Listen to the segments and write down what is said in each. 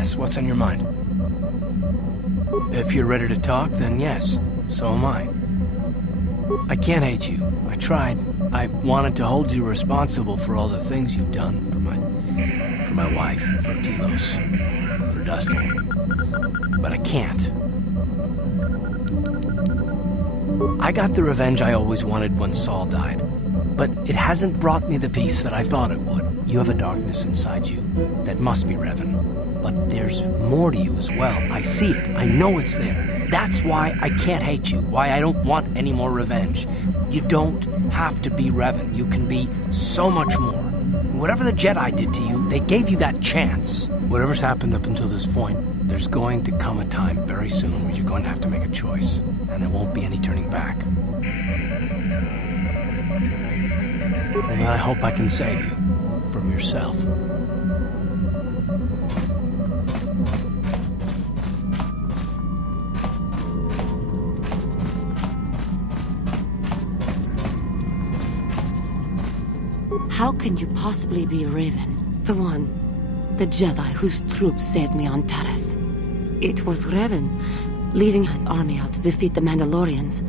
Yes, what's on your mind? If you're ready to talk, then yes, so am I. I can't hate you. I tried. I wanted to hold you responsible for all the things you've done for my wife, for Telos, for Dreshdae. But I can't. I got the revenge I always wanted when Saul died. But it hasn't brought me the peace that I thought it would. You have a darkness inside you that must be Revan. But there's more to you as well. I see it. I know it's there. That's why I can't hate you. Why I don't want any more revenge. You don't have to be Revan. You can be so much more. Whatever the Jedi did to you, they gave you that chance. Whatever's happened up until this point, there's going to come a time very soon where you're going to have to make a choice. And there won't be any turning back. And I hope I can save you from yourself. How can you possibly be Raven? The Jedi whose troops saved me on Taris. It was Revan, leading an army out to defeat the Mandalorians.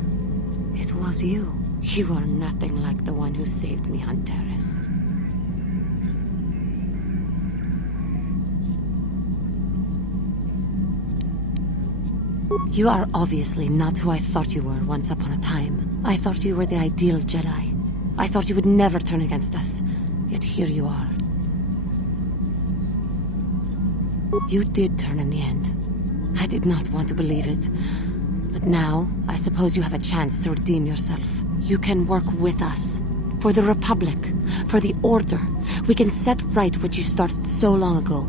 It was you. You are nothing like the one who saved me on Taris. You are obviously not who I thought you were once upon a time. I thought you were the ideal Jedi. I thought you would never turn against us. Yet here you are. You did turn in the end. I did not want to believe it. But now, I suppose you have a chance to redeem yourself. You can work with us. For the Republic. For the Order. We can set right what you started so long ago.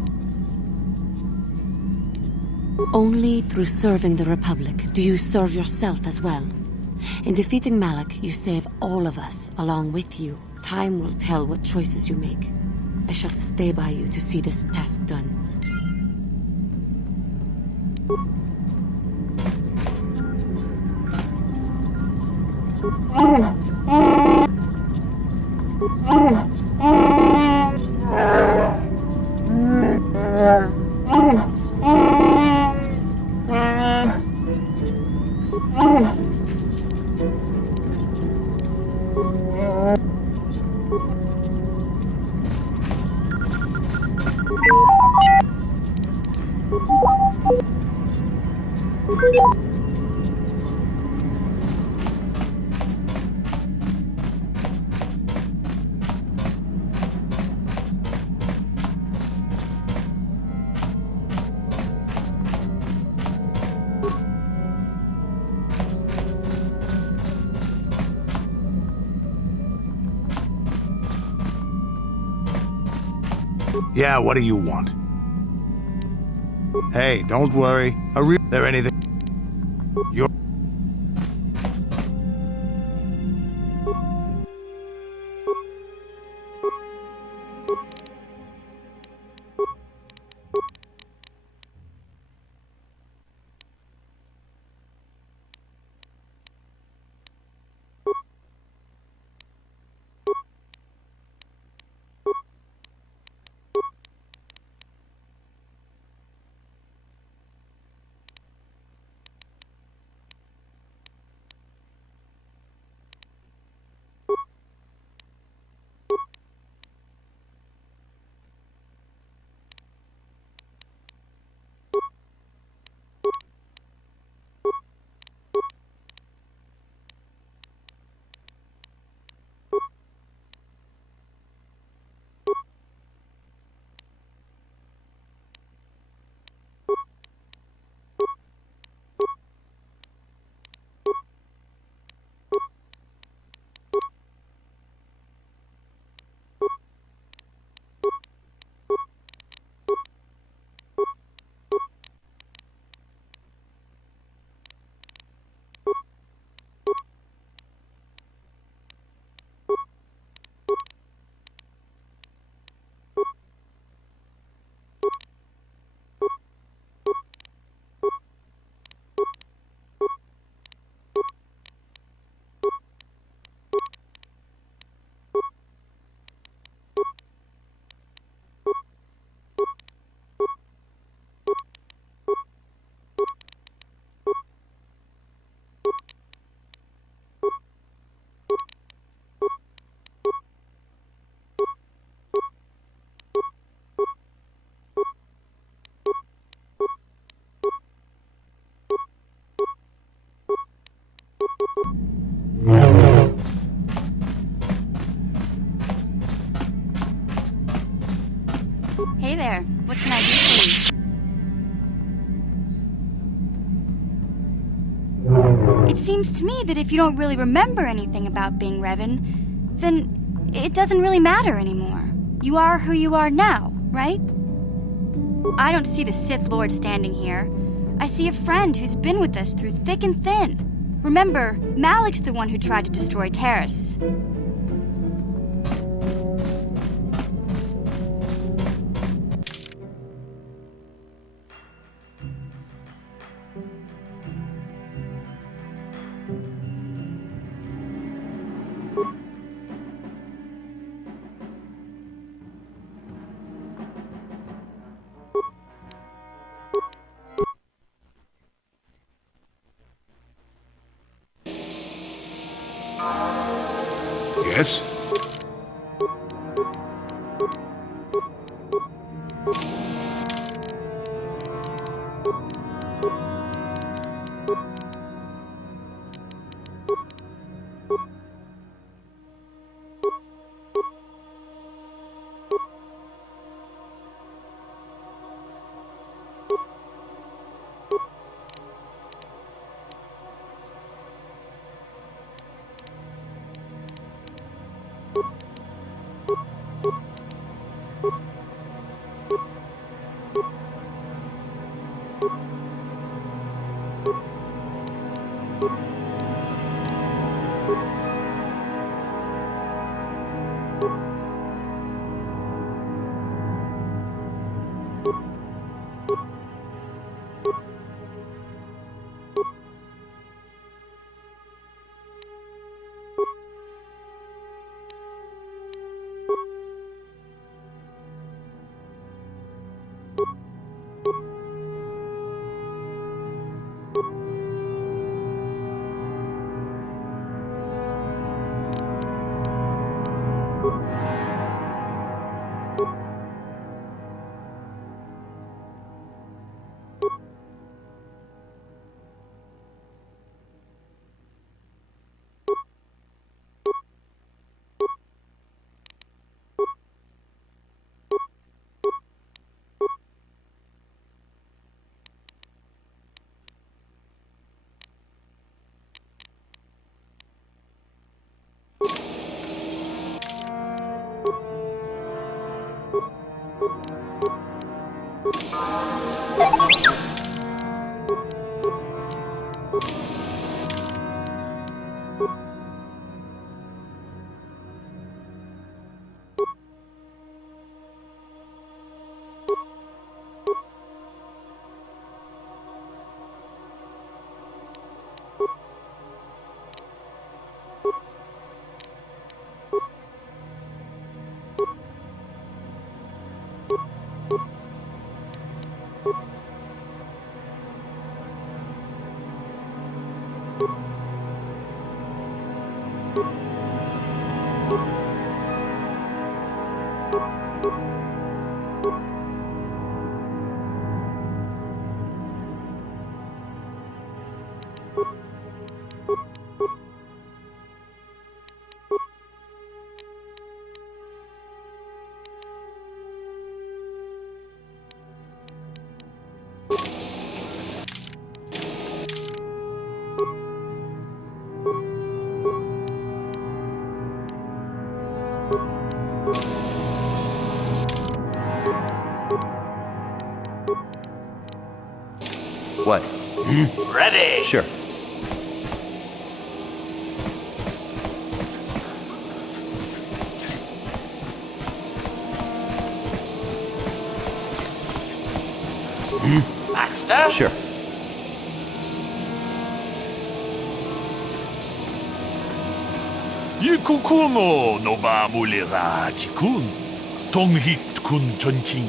Only through serving the Republic do you serve yourself as well. In defeating Malak, you save all of us along with you. Time will tell what choices you make. I shall stay by you to see this task done. Yeah, what do you want? Hey, don't worry. There anything? You're... there. What can I do for you? It seems to me that if you don't really remember anything about being Revan, then it doesn't really matter anymore. You are who you are now, right? I don't see the Sith Lord standing here. I see a friend who's been with us through thick and thin. Remember, Malik's the one who tried to destroy Taris. Yes? What? Ready! Sure. Master? Sure. 이쿠쿠노 노바물리라지군 동익군 전칭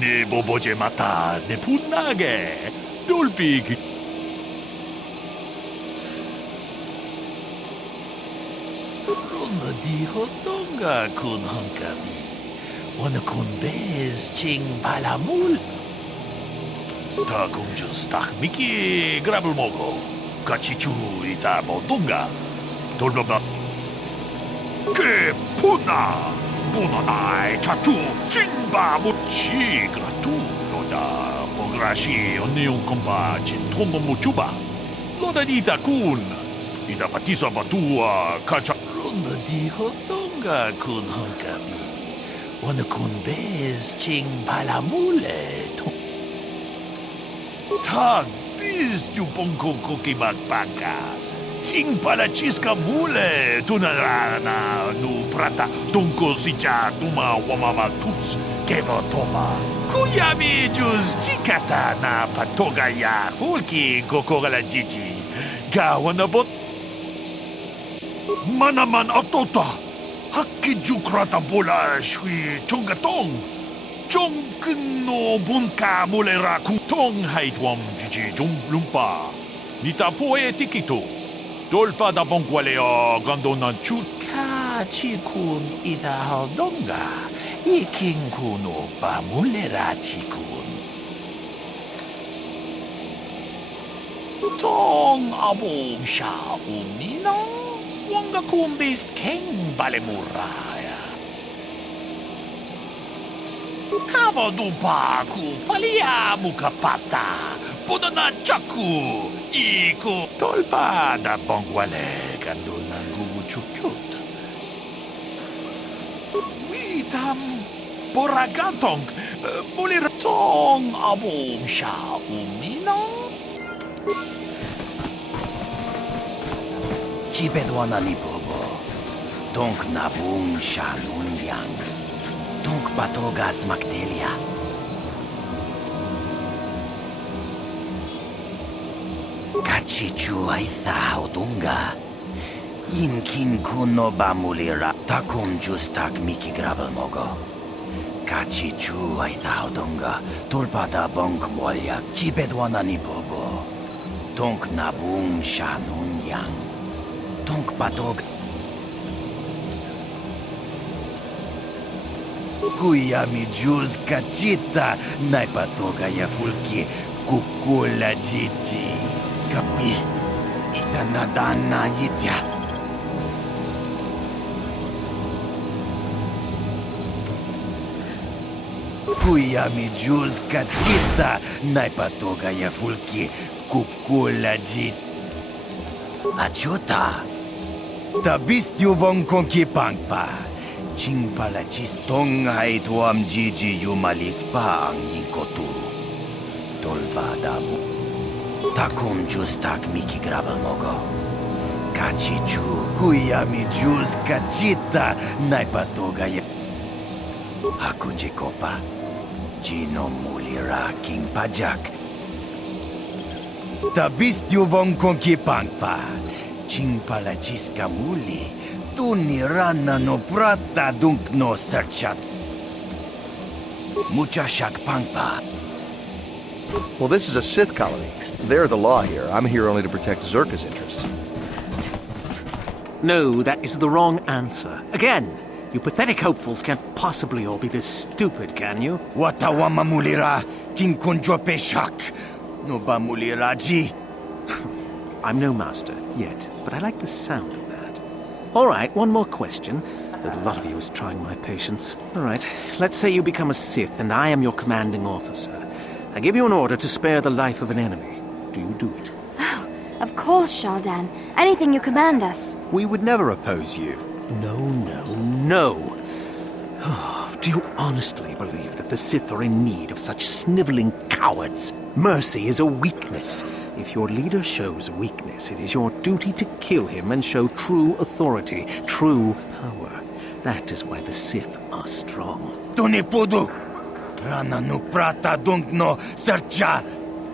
네 보보제 마타 네 분나게 똘비 Dijo Tonga kun Hunkabi. One kun bez ching balamul. 다 공주스 딱 미키 그라블 먹고 같이 주이다 모동가 돌려봐 그 푸나 푸나나이 차투 찐바 무치 Chi gratu loda pograshi onion komba chintombo muchuba. Loda dita kun. Ida patisa batua kacha. Ronda di hotonga kun honkabi. Wana kun bez ching palamule. Tag bis tu pongko koki magpaka. Ching pala chiska mule tunarana nu prata tunko sicha tuma wamama tups kevo toma. Kuyami juz chikata na patoga ya hulki kokogala jiji. Gawana bot. Manaman otota. Hakki jukrata bola shui chongatong. Chong no bunka mulera kutong haitwam jiji jum lumpa. Nita poe tikito. Dolpa da bonqualeo gandonan chut. Ka chikun ida hodonga. Iking kuno pa mulera chikun. Tong abom sha uminong. Wanga kumbis king balemuraya. Kava dupa ku palia mukapata. Podana chaku. Iku. Tolpa da bonguale gandonan gugu chukchut. Witam boragantong. Mulir tong abom sha uminong. Chibedwana ni bobo. Tonk navung sha nunviang. Tonk patogas magdelia. Kachichu aitha odunga. Inkin kuno bamulira. Takum justak miki grabel mogo. Kachichu aitha odunga. Tulpada bonk molya. Chibedwana ni bobo. Tonk navung sha nunviang. Tonk patog. Kuyami juz kachita naipatoga ya fulki kukula jiji. Kapi ita nadana yitya. Kuyami juz kachita naipatoga ya fulki kukula jiji. Achuta. Tabistyu bong konki pangpa. Ching pala chistong hai tuam jiji yumalit pa ang ikotu. Tolba dabu. Takum justak miki grabel mogo. Kachichu kuyami jus kachita naipatoga ya. Aku jikopa. Jino mulira king pajak. Tabistyu bong konki pangpa. Ching pala chiska muli. Tuni rana no prata dunk no serchat. Mucha shak pangpa. Well, this is a Sith colony. They're the law here. I'm here only to protect Czerka's interests. No, that is the wrong answer. Again, you pathetic hopefuls can't possibly all be this stupid, can you? Watawama mulira king kunjope shak. No ba mulira ji. I'm no master, yet, but I like the sound of that. All right, one more question. Though a lot of you is trying my patience. All right, let's say you become a Sith and I am your commanding officer. I give you an order to spare the life of an enemy. Do you do it? Oh, of course, Shaldan. Anything you command us. We would never oppose you. No, no, no. Do you honestly believe that the Sith are in need of such sniveling cowards? Mercy is a weakness. If your leader shows weakness, it is your duty to kill him and show true authority, true power. That is why the Sith are strong. Tunipudu! Rana no prata dunk no sercha!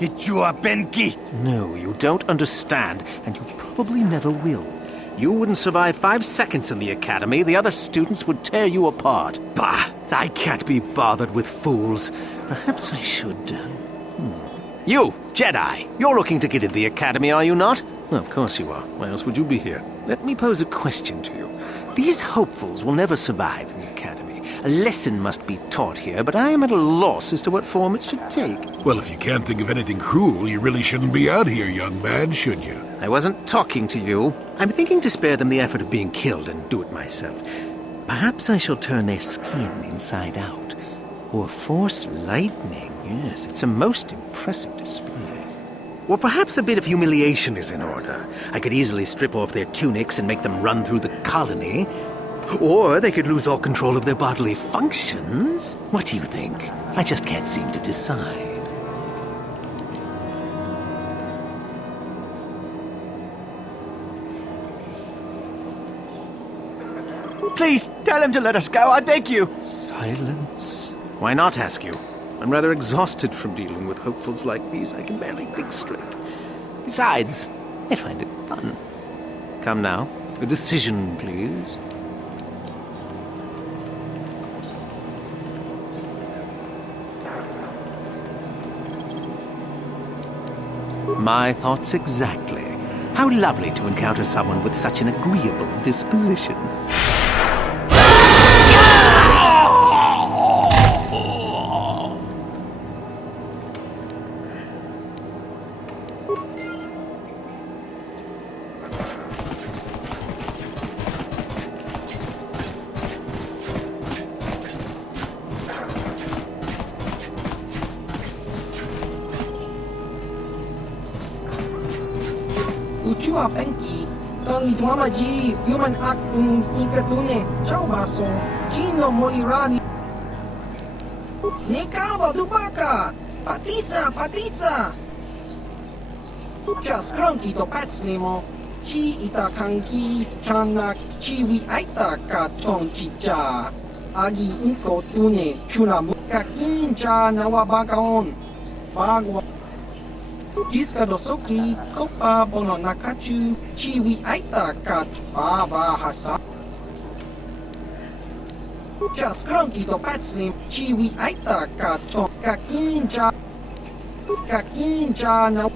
Ichua penki! No, you don't understand, and you probably never will. You wouldn't survive 5 seconds in the academy. The other students would tear you apart. Bah! I can't be bothered with fools. Perhaps I should... You, Jedi, you're looking to get into the academy, are you not? Well, of course you are. Why else would you be here? Let me pose a question to you. These hopefuls will never survive in the academy. A lesson must be taught here, but I am at a loss as to what form it should take. Well, if you can't think of anything cruel, you really shouldn't be out here, young man, should you? I wasn't talking to you. I'm thinking to spare them the effort of being killed and do it myself. Perhaps I shall turn their skin inside out. Or Force lightning. Yes, it's a most impressive display. Or perhaps a bit of humiliation is in order. I could easily strip off their tunics and make them run through the colony. Or they could lose all control of their bodily functions. What do you think? I just can't seem to decide. Please, tell him to let us go, I beg you. Silence? Why not, ask you? I'm rather exhausted from dealing with hopefuls like these. I can barely think straight. Besides, I find it fun. Come now, a decision, please. My thoughts exactly. How lovely to encounter someone with such an agreeable disposition. Ucua penki, tangi tuamaji, human act in ikatune, ciao baso, Gino molirani. Nekawa dubaka, patisa. Just cronky to patsnemo, chi ita kanki, chana, chiwi aita ka ton chicha. Agi inko tune, chuna mukakin cha nawabakaon. Bagwa. Jiska dosoki, kopa bono nakachu, chiwi aita kat baba hasa. Just cronky to patsnim, chiwi aita kat ton kakinja na.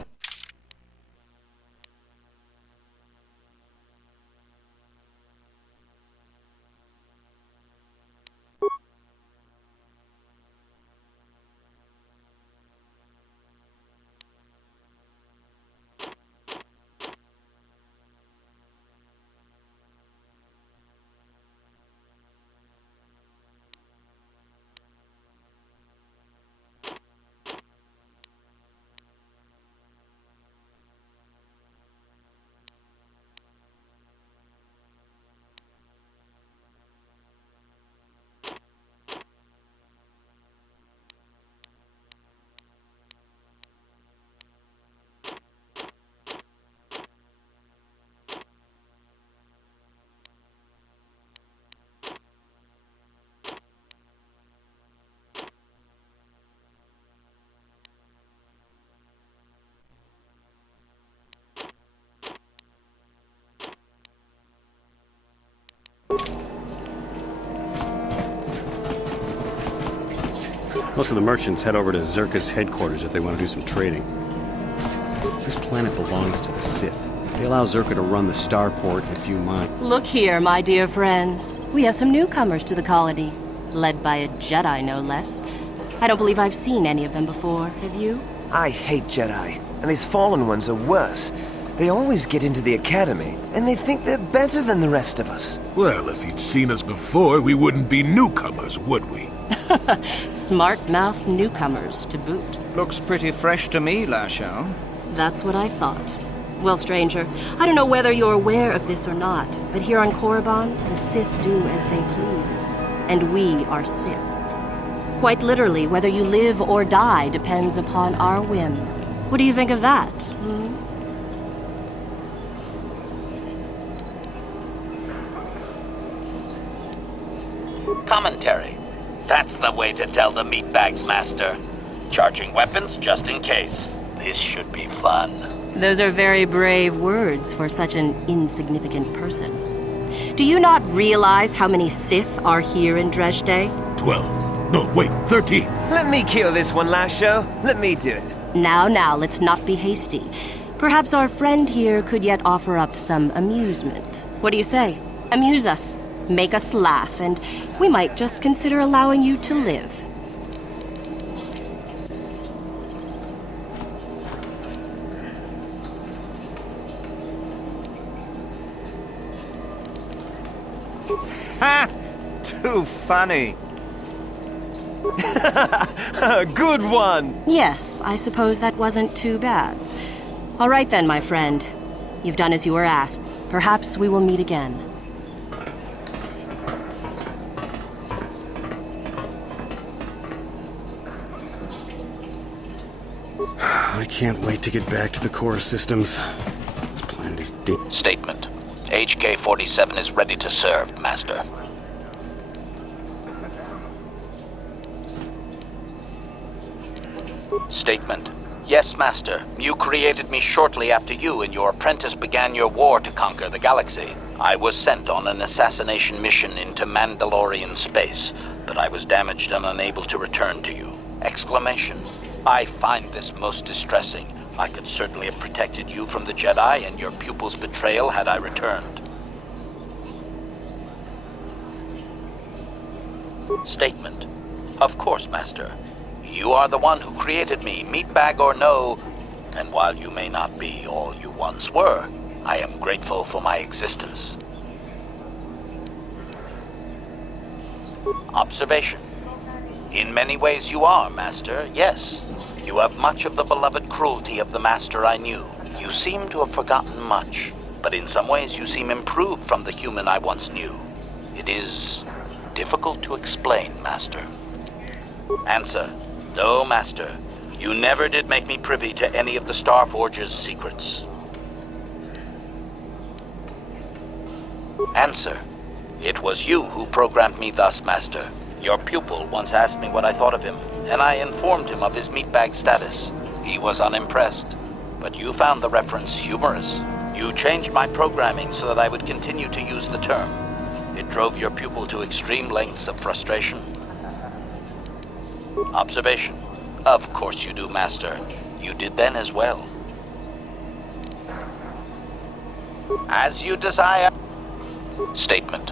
Most of the merchants head over to Czerka's headquarters if they want to do some trading. This planet belongs to the Sith. They allow Czerka to run the starport and a few mines. Look here, my dear friends. We have some newcomers to the colony. Led by a Jedi, no less. I don't believe I've seen any of them before, have you? I hate Jedi, and these fallen ones are worse. They always get into the Academy, and they think they're better than the rest of us. Well, if you'd seen us before, we wouldn't be newcomers, would we? Smart-mouthed newcomers, to boot. Looks pretty fresh to me, Lasho. That's what I thought. Well, stranger, I don't know whether you're aware of this or not, but here on Korriban, the Sith do as they please. And we are Sith. Quite literally, whether you live or die depends upon our whim. What do you think of that, Commentary. That's the way to tell the meatbags, Master. Charging weapons just in case. This should be fun. Those are very brave words for such an insignificant person. Do you not realize how many Sith are here in Dreshdae? 12. No, wait, 13. Let me kill this one, Lasho. Let me do it. Now, let's not be hasty. Perhaps our friend here could yet offer up some amusement. What do you say? Amuse us. Make us laugh, and we might just consider allowing you to live. Ha! Too funny. Good one! Yes, I suppose that wasn't too bad. All right then, my friend. You've done as you were asked. Perhaps we will meet again. I can't wait to get back to the core systems. This planet is dead. Statement. HK-47 is ready to serve, Master. Statement. Yes, Master. You created me shortly after you and your apprentice began your war to conquer the galaxy. I was sent on an assassination mission into Mandalorian space, but I was damaged and unable to return to you. Exclamation. I find this most distressing. I could certainly have protected you from the Jedi and your pupil's betrayal had I returned. Statement. Of course, Master. You are the one who created me, meatbag or no, and while you may not be all you once were, I am grateful for my existence. Observation. In many ways you are, Master, yes. You have much of the beloved cruelty of the Master I knew. You seem to have forgotten much, but in some ways you seem improved from the human I once knew. It is difficult to explain, Master. Answer. No, Master. You never did make me privy to any of the Starforge's secrets. Answer. It was you who programmed me thus, Master. Your pupil once asked me what I thought of him, and I informed him of his meatbag status. He was unimpressed, but you found the reference humorous. You changed my programming so that I would continue to use the term. It drove your pupil to extreme lengths of frustration. Observation. Of course you do, Master. You did then as well. As you desire. Statement.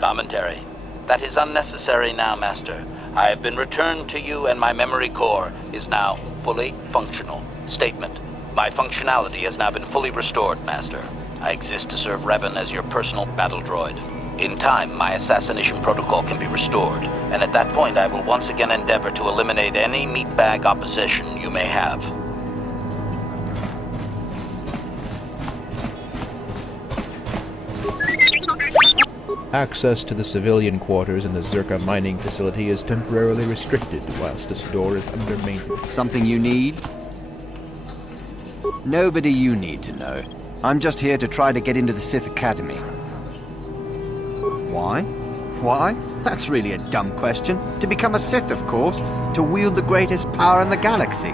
Commentary. That is unnecessary now, Master. I have been returned to you and my memory core is now fully functional. Statement. My functionality has now been fully restored, Master. I exist to serve Revan as your personal battle droid. In time, my assassination protocol can be restored, and at that point I will once again endeavor to eliminate any meatbag opposition you may have. Access to the civilian quarters in the Czerka mining facility is temporarily restricted whilst this door is under maintenance. Something you need? Nobody you need to know. I'm just here to try to get into the Sith Academy. Why? Why? That's really a dumb question. To become a Sith, of course. To wield the greatest power in the galaxy.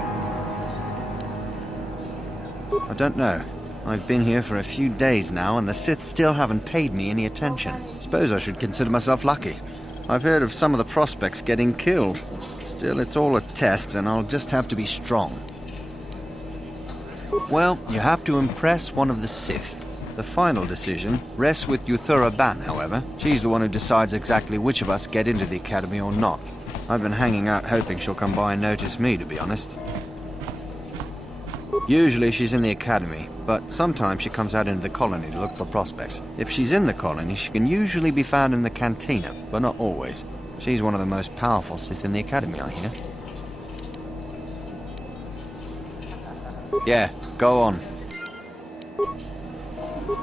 I don't know. I've been here for a few days now, and the Sith still haven't paid me any attention. Suppose I should consider myself lucky. I've heard of some of the prospects getting killed. Still, it's all a test, and I'll just have to be strong. Well, you have to impress one of the Sith. The final decision rests with Korriban, however. She's the one who decides exactly which of us get into the Academy or not. I've been hanging out hoping she'll come by and notice me, to be honest. Usually she's in the Academy, but sometimes she comes out into the colony to look for prospects. If she's in the colony, she can usually be found in the cantina, but not always. She's one of the most powerful Sith in the Academy, I hear. Yeah, go on.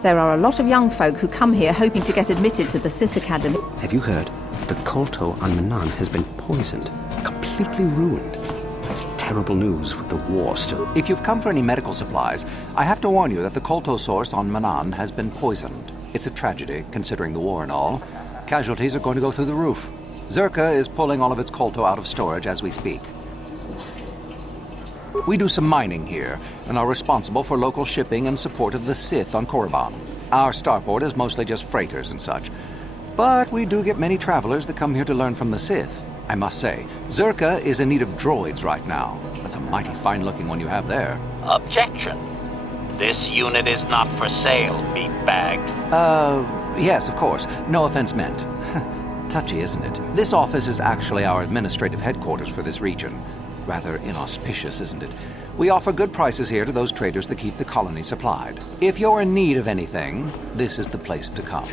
There are a lot of young folk who come here hoping to get admitted to the Sith Academy. Have you heard? The Kolto on Manan has been poisoned. Completely ruined. That's terrible news with the war still. If you've come for any medical supplies, I have to warn you that the Kolto source on Manan has been poisoned. It's a tragedy, considering the war and all. Casualties are going to go through the roof. Czerka is pulling all of its Kolto out of storage as we speak. We do some mining here, and are responsible for local shipping and support of the Sith on Korriban. Our starport is mostly just freighters and such. But we do get many travelers that come here to learn from the Sith. I must say, Czerka is in need of droids right now. That's a mighty fine-looking one you have there. Objection. This unit is not for sale, meatbag. Yes, of course. No offense meant. Touchy, isn't it? This office is actually our administrative headquarters for this region. Rather inauspicious, isn't it? We offer good prices here to those traders that keep the colony supplied. If you're in need of anything, this is the place to come.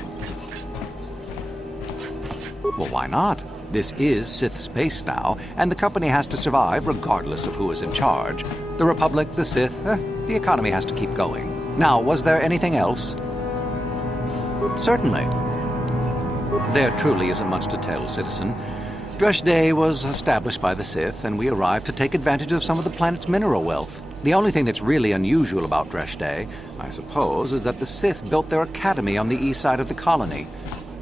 Well, why not? This is Sith space now, and the company has to survive regardless of who is in charge. The Republic, the Sith, the economy has to keep going. Now, was there anything else? Certainly. There truly isn't much to tell, citizen. Dreshdae was established by the Sith, and we arrived to take advantage of some of the planet's mineral wealth. The only thing that's really unusual about Dreshdae, I suppose, is that the Sith built their academy on the east side of the colony.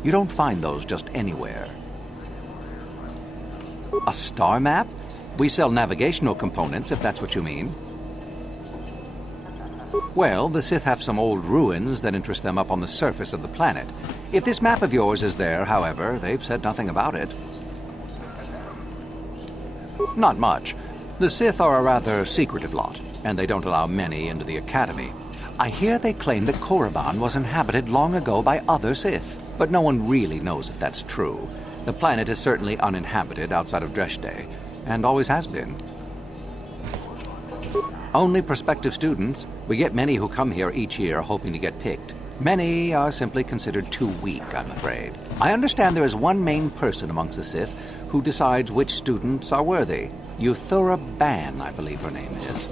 You don't find those just anywhere. A star map? We sell navigational components, if that's what you mean. Well, the Sith have some old ruins that interest them up on the surface of the planet. If this map of yours is there, however, they've said nothing about it. Not much. The Sith are a rather secretive lot, and they don't allow many into the Academy. I hear they claim that Korriban was inhabited long ago by other Sith, but no one really knows if that's true. The planet is certainly uninhabited outside of Dreshdae, and always has been. Only prospective students. We get many who come here each year hoping to get picked. Many are simply considered too weak, I'm afraid. I understand there is one main person amongst the Sith who decides which students are worthy. Korriban, I believe her name is.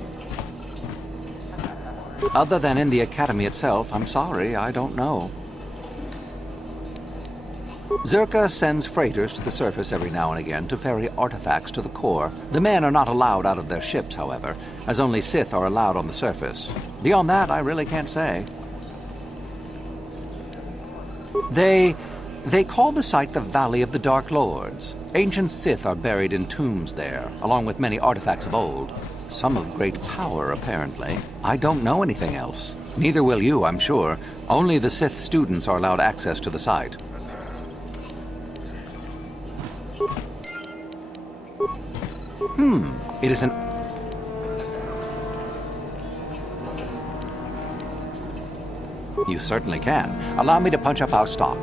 Other than in the Academy itself, I'm sorry, I don't know. Czerka sends freighters to the surface every now and again to ferry artifacts to the core. The men are not allowed out of their ships, however, as only Sith are allowed on the surface. Beyond that, I really can't say. They call the site the Valley of the Dark Lords. Ancient Sith are buried in tombs there, along with many artifacts of old. Some of great power, apparently. I don't know anything else. Neither will you, I'm sure. Only the Sith students are allowed access to the site. It is an... You certainly can. Allow me to punch up our stock.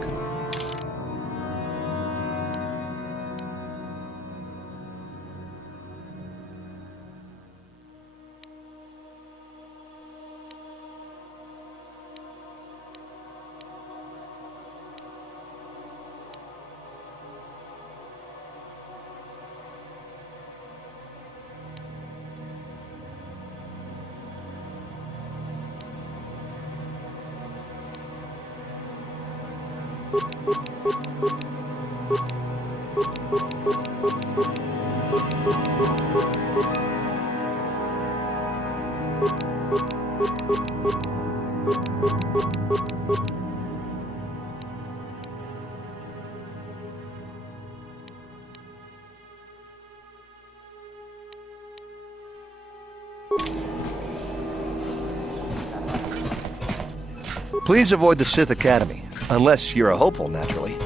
Please avoid the Sith Academy, unless you're a hopeful, naturally.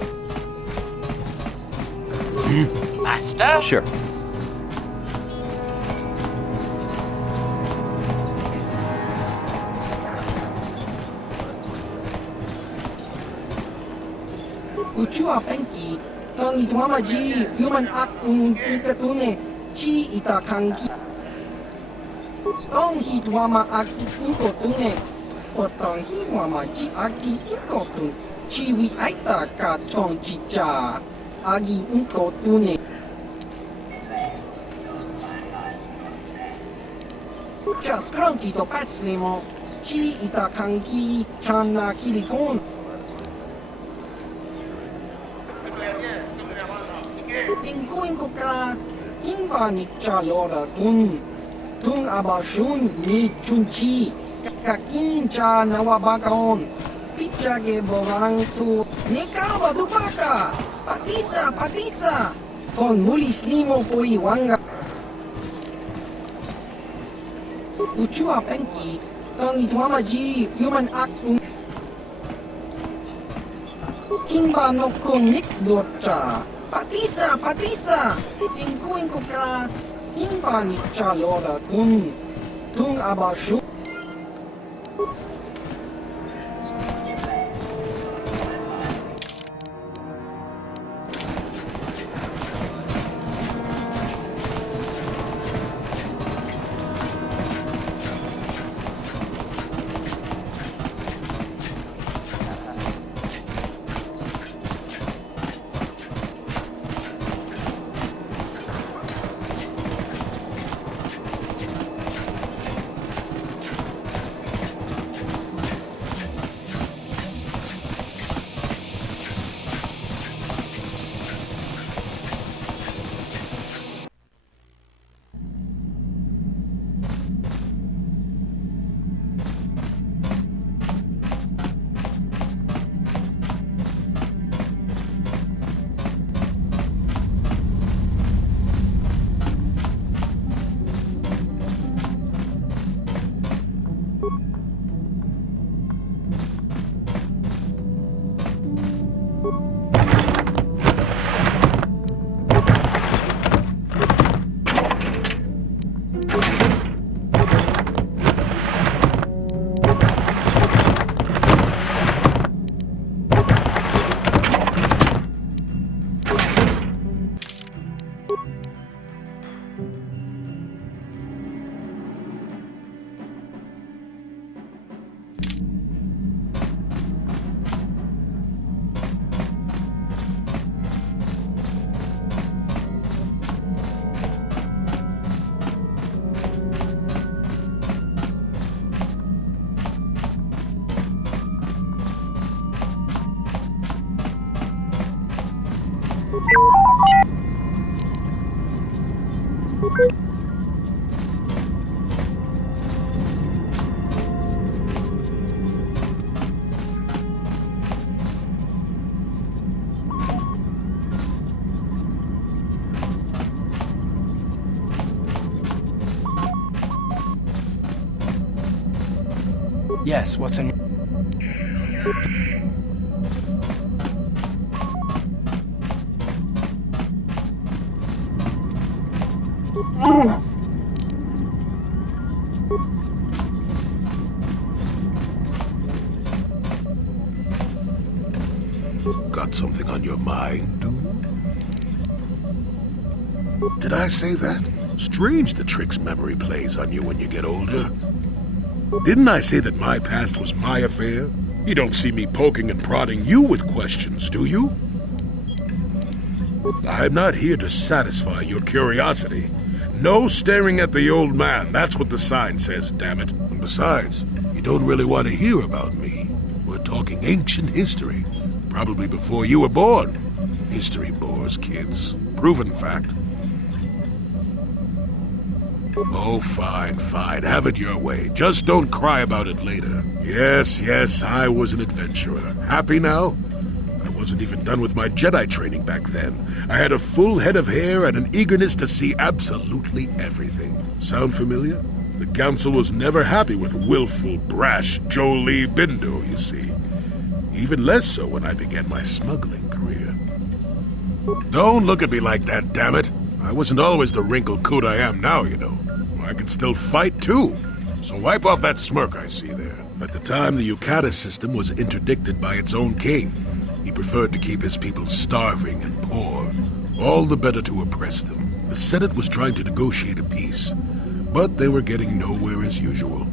Master? Sure. Uchua penki, tangi tuamaji, human act in ikatune, chi itakangi. Tong hi tuama act inkotune, otang hi tuamaji aki inkotun, chi wi aita ka chong chicha, agi inkotune. Just cronky to patslimo, chi itakangi, chana kilikon. Tingkuin ko ka, kingba ni chalora kun, tung abashun ni chunchi, kakin cha nawabakaon, pichage borang tu, nikawa dupaka, patisa, kon mulis limo po iwanga. Uchua penki, tong ituamaji human act in kingba no konik dorcha. Patisa! Tingkuin ko ka, kingba ni chalora kun, tung abashu. Yes, what's on your... Got something on your mind, dude? Did I say that? Strange the tricks memory plays on you when you get older. Didn't I say that my past was my affair? You don't see me poking and prodding you with questions, do you? I'm not here to satisfy your curiosity. No staring at the old man. That's what the sign says, damn it. And besides, you don't really want to hear about me. We're talking ancient history. Probably before you were born. History bores kids. Proven fact. Oh, fine, fine. Have it your way. Just don't cry about it later. Yes, I was an adventurer. Happy now? I wasn't even done with my Jedi training back then. I had a full head of hair and an eagerness to see absolutely everything. Sound familiar? The Council was never happy with willful, brash Jolie Bindo, you see. Even less so when I began my smuggling career. Don't look at me like that, damn it. I wasn't always the wrinkled coot I am now, you know. I can still fight, too. So wipe off that smirk I see there. At the time, the Yukata system was interdicted by its own king. He preferred to keep his people starving and poor, all the better to oppress them. The Senate was trying to negotiate a peace, but they were getting nowhere as usual.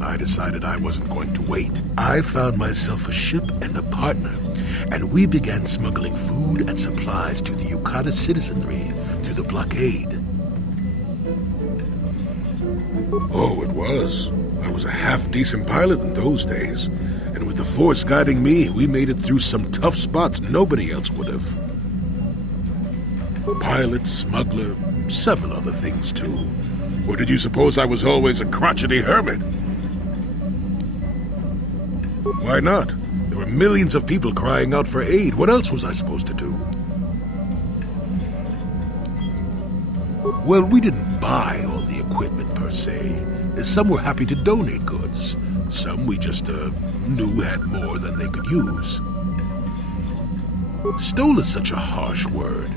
I decided I wasn't going to wait. I found myself a ship and a partner, and we began smuggling food and supplies to the Yukata citizenry through the blockade. Oh, it was. I was a half-decent pilot in those days, and with the Force guiding me, we made it through some tough spots nobody else would have. Pilot, smuggler, several other things too. Or did you suppose I was always a crotchety hermit? Why not? There were millions of people crying out for aid. What else was I supposed to do? Well, we didn't buy all the equipment per se. Some were happy to donate goods. Some we just knew had more than they could use. Stole is such a harsh word.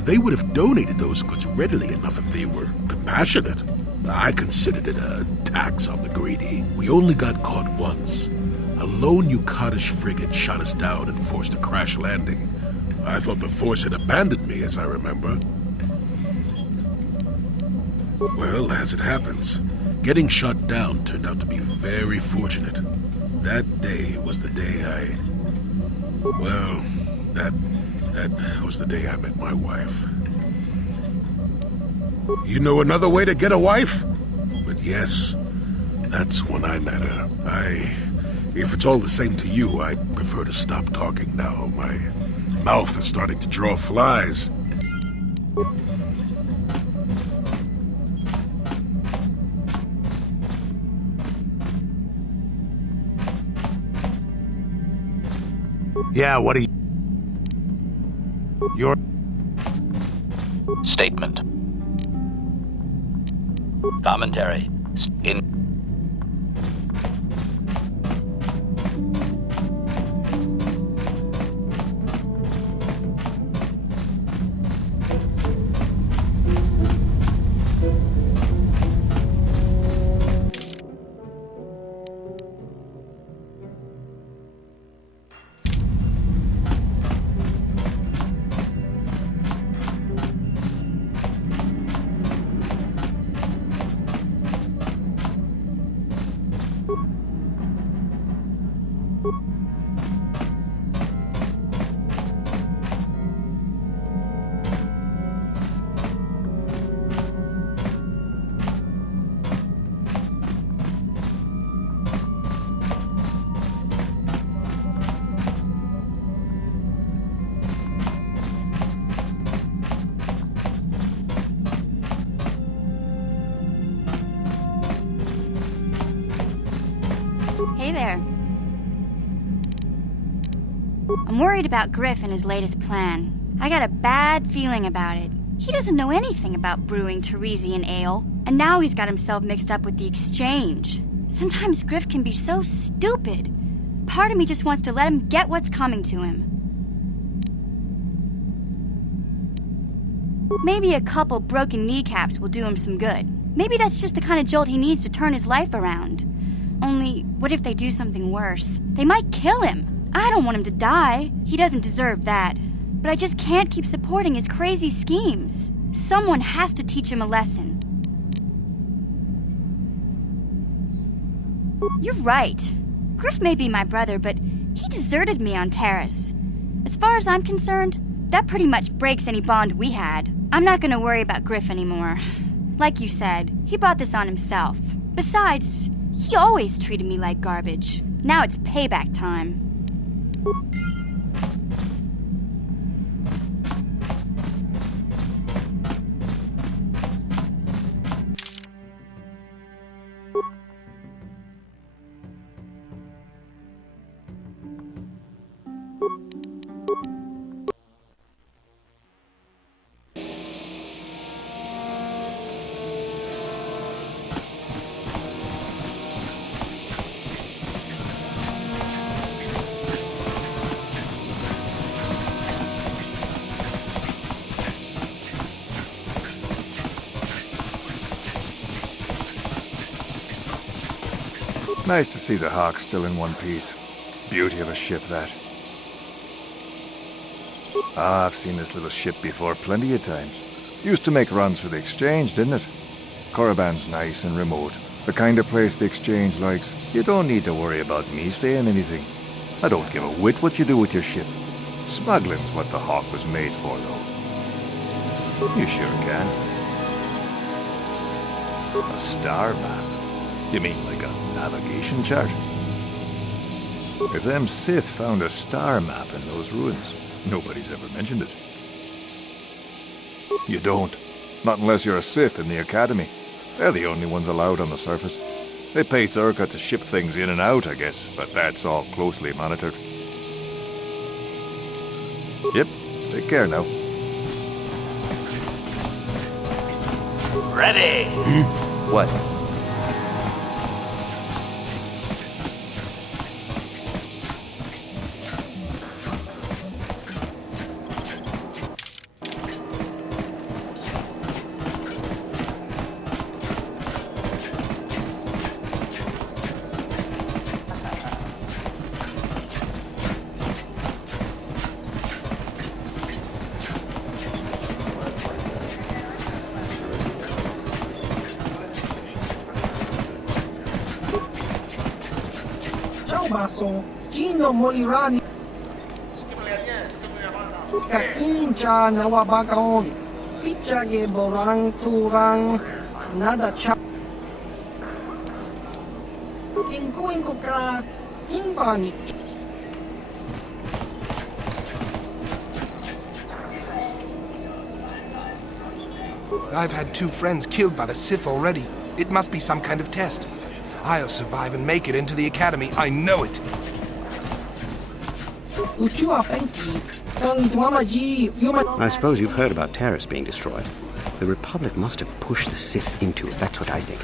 They would have donated those goods readily enough if they were compassionate. I considered it a tax on the greedy. We only got caught once. A lone Yukatish frigate shot us down and forced a crash landing. I thought the Force had abandoned me, as I remember. Well, as it happens, getting shot down turned out to be very fortunate. That day was the day that was the day I met my wife. You know another way to get a wife? But yes, that's when I met her. If it's all the same to you, I'd prefer to stop talking now. My mouth is starting to draw flies. Yeah, what are you... Your... Statement. Commentary. In... Hey there. I'm worried about Griff and his latest plan. I got a bad feeling about it. He doesn't know anything about brewing Teresian ale, and now he's got himself mixed up with the exchange. Sometimes Griff can be so stupid. Part of me just wants to let him get what's coming to him. Maybe a couple broken kneecaps will do him some good. Maybe that's just the kind of jolt he needs to turn his life around. Only, what if they do something worse? They might kill him. I don't want him to die. He doesn't deserve that. But I just can't keep supporting his crazy schemes. Someone has to teach him a lesson. You're right. Griff may be my brother, but he deserted me on Terrace. As far as I'm concerned, that pretty much breaks any bond we had. I'm not gonna worry about Griff anymore. Like you said, he brought this on himself. Besides, he always treated me like garbage. Now it's payback time. Nice to see the Hawk still in one piece. Beauty of a ship, that. Ah, I've seen this little ship before plenty of times. Used to make runs for the Exchange, didn't it? Korriban's nice and remote. The kind of place the Exchange likes. You don't need to worry about me saying anything. I don't give a whit what you do with your ship. Smuggling's what the Hawk was made for, though. You sure can. A star map? You mean like a navigation chart? If them Sith found a star map in those ruins, nobody's ever mentioned it. You don't. Not unless you're a Sith in the Academy. They're the only ones allowed on the surface. They pay Czerka to ship things in and out, I guess, but that's all closely monitored. Yep, take care now. Ready! What? Baso, Gino Molirani, Kakincha Nawabagaon, Pichage Borang Turang, Nada Cha, Kinkuinkoka, Kinbani. I've had 2 friends killed by the Sith already. It must be some kind of test. I'll survive and make it into the Academy. I know it. I suppose you've heard about Terrace being destroyed. The Republic must have pushed the Sith into it. That's what I think.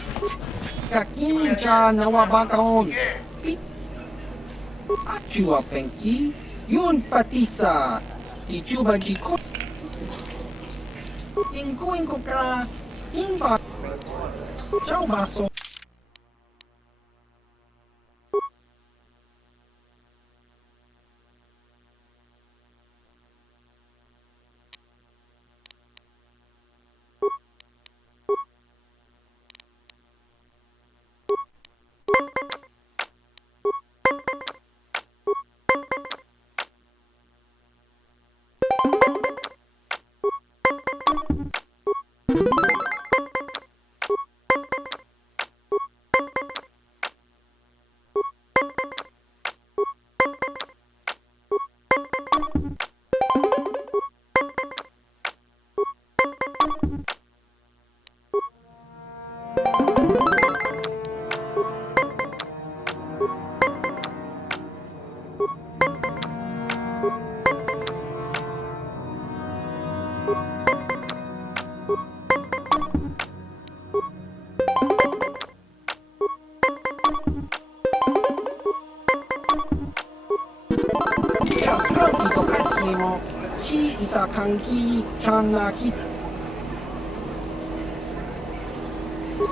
nemo. Chi ita kanki chana ki.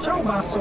Ciao basso.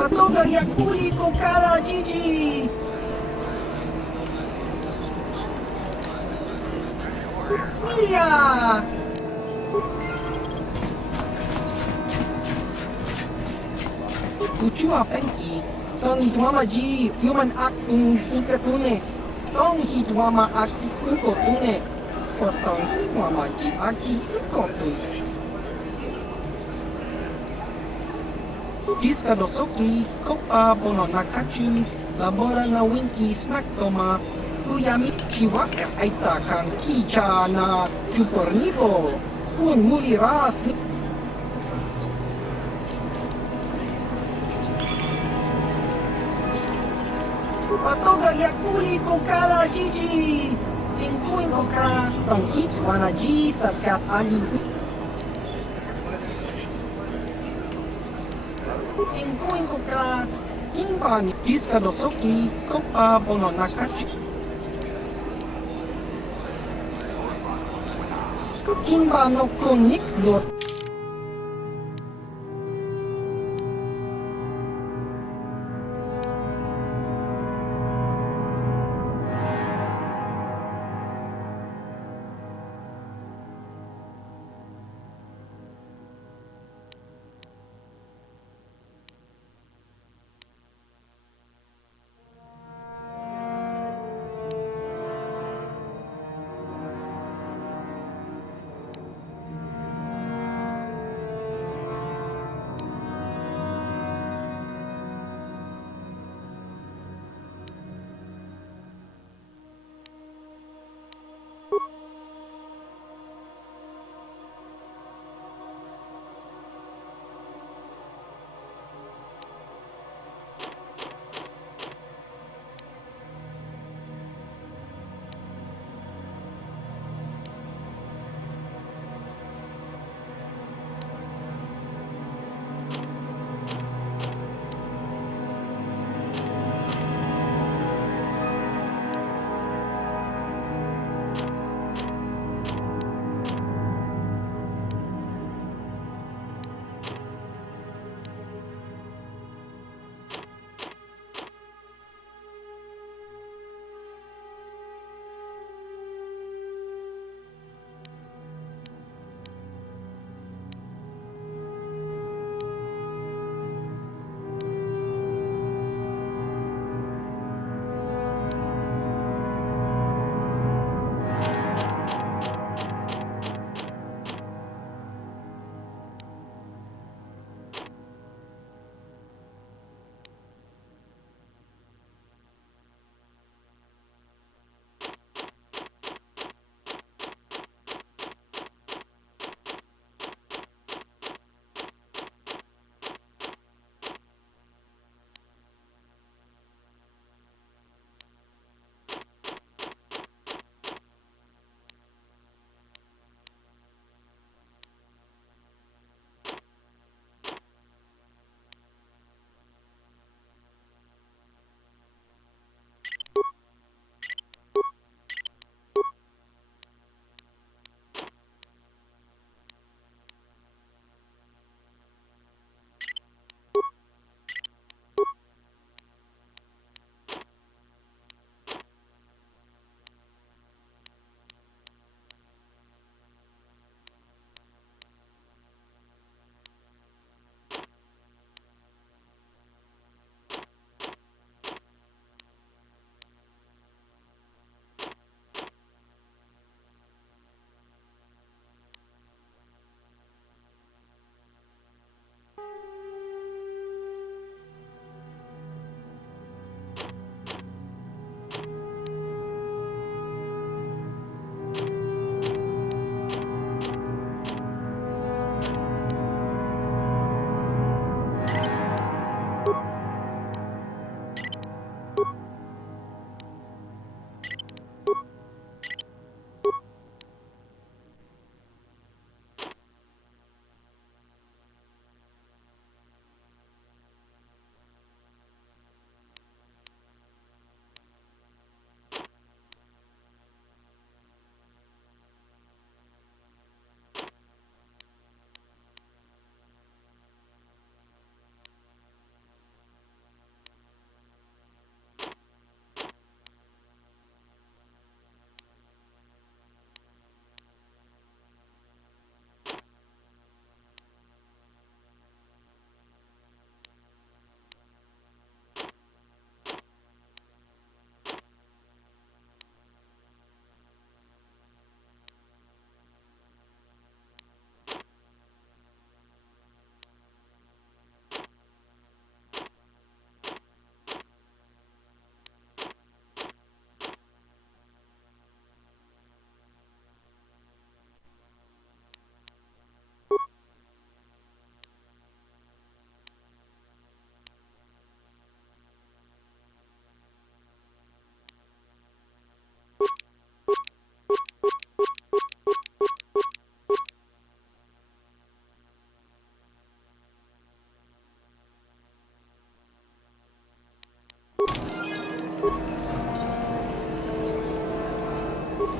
Patoga jak fuli kokala Gigi. Smilia. Kuchua penki. Tong hitwama G human act in ikatune. Tong hitwama act inkotune. Potong hitwama G aki inkotune. Jiska dosoki, kopa bono nakachu, labora na winki smack toma, kuyami chiwa aita kan kicha na kupornibo, kun muli ras ni. Patoga yak fuli kokala Gigi, tingkuin koka, tong hit wana G sakat agi. Tingkuin ko ka, kimba ni Jiska dosoki, kopa bono nakachi. Kimba no konik dot.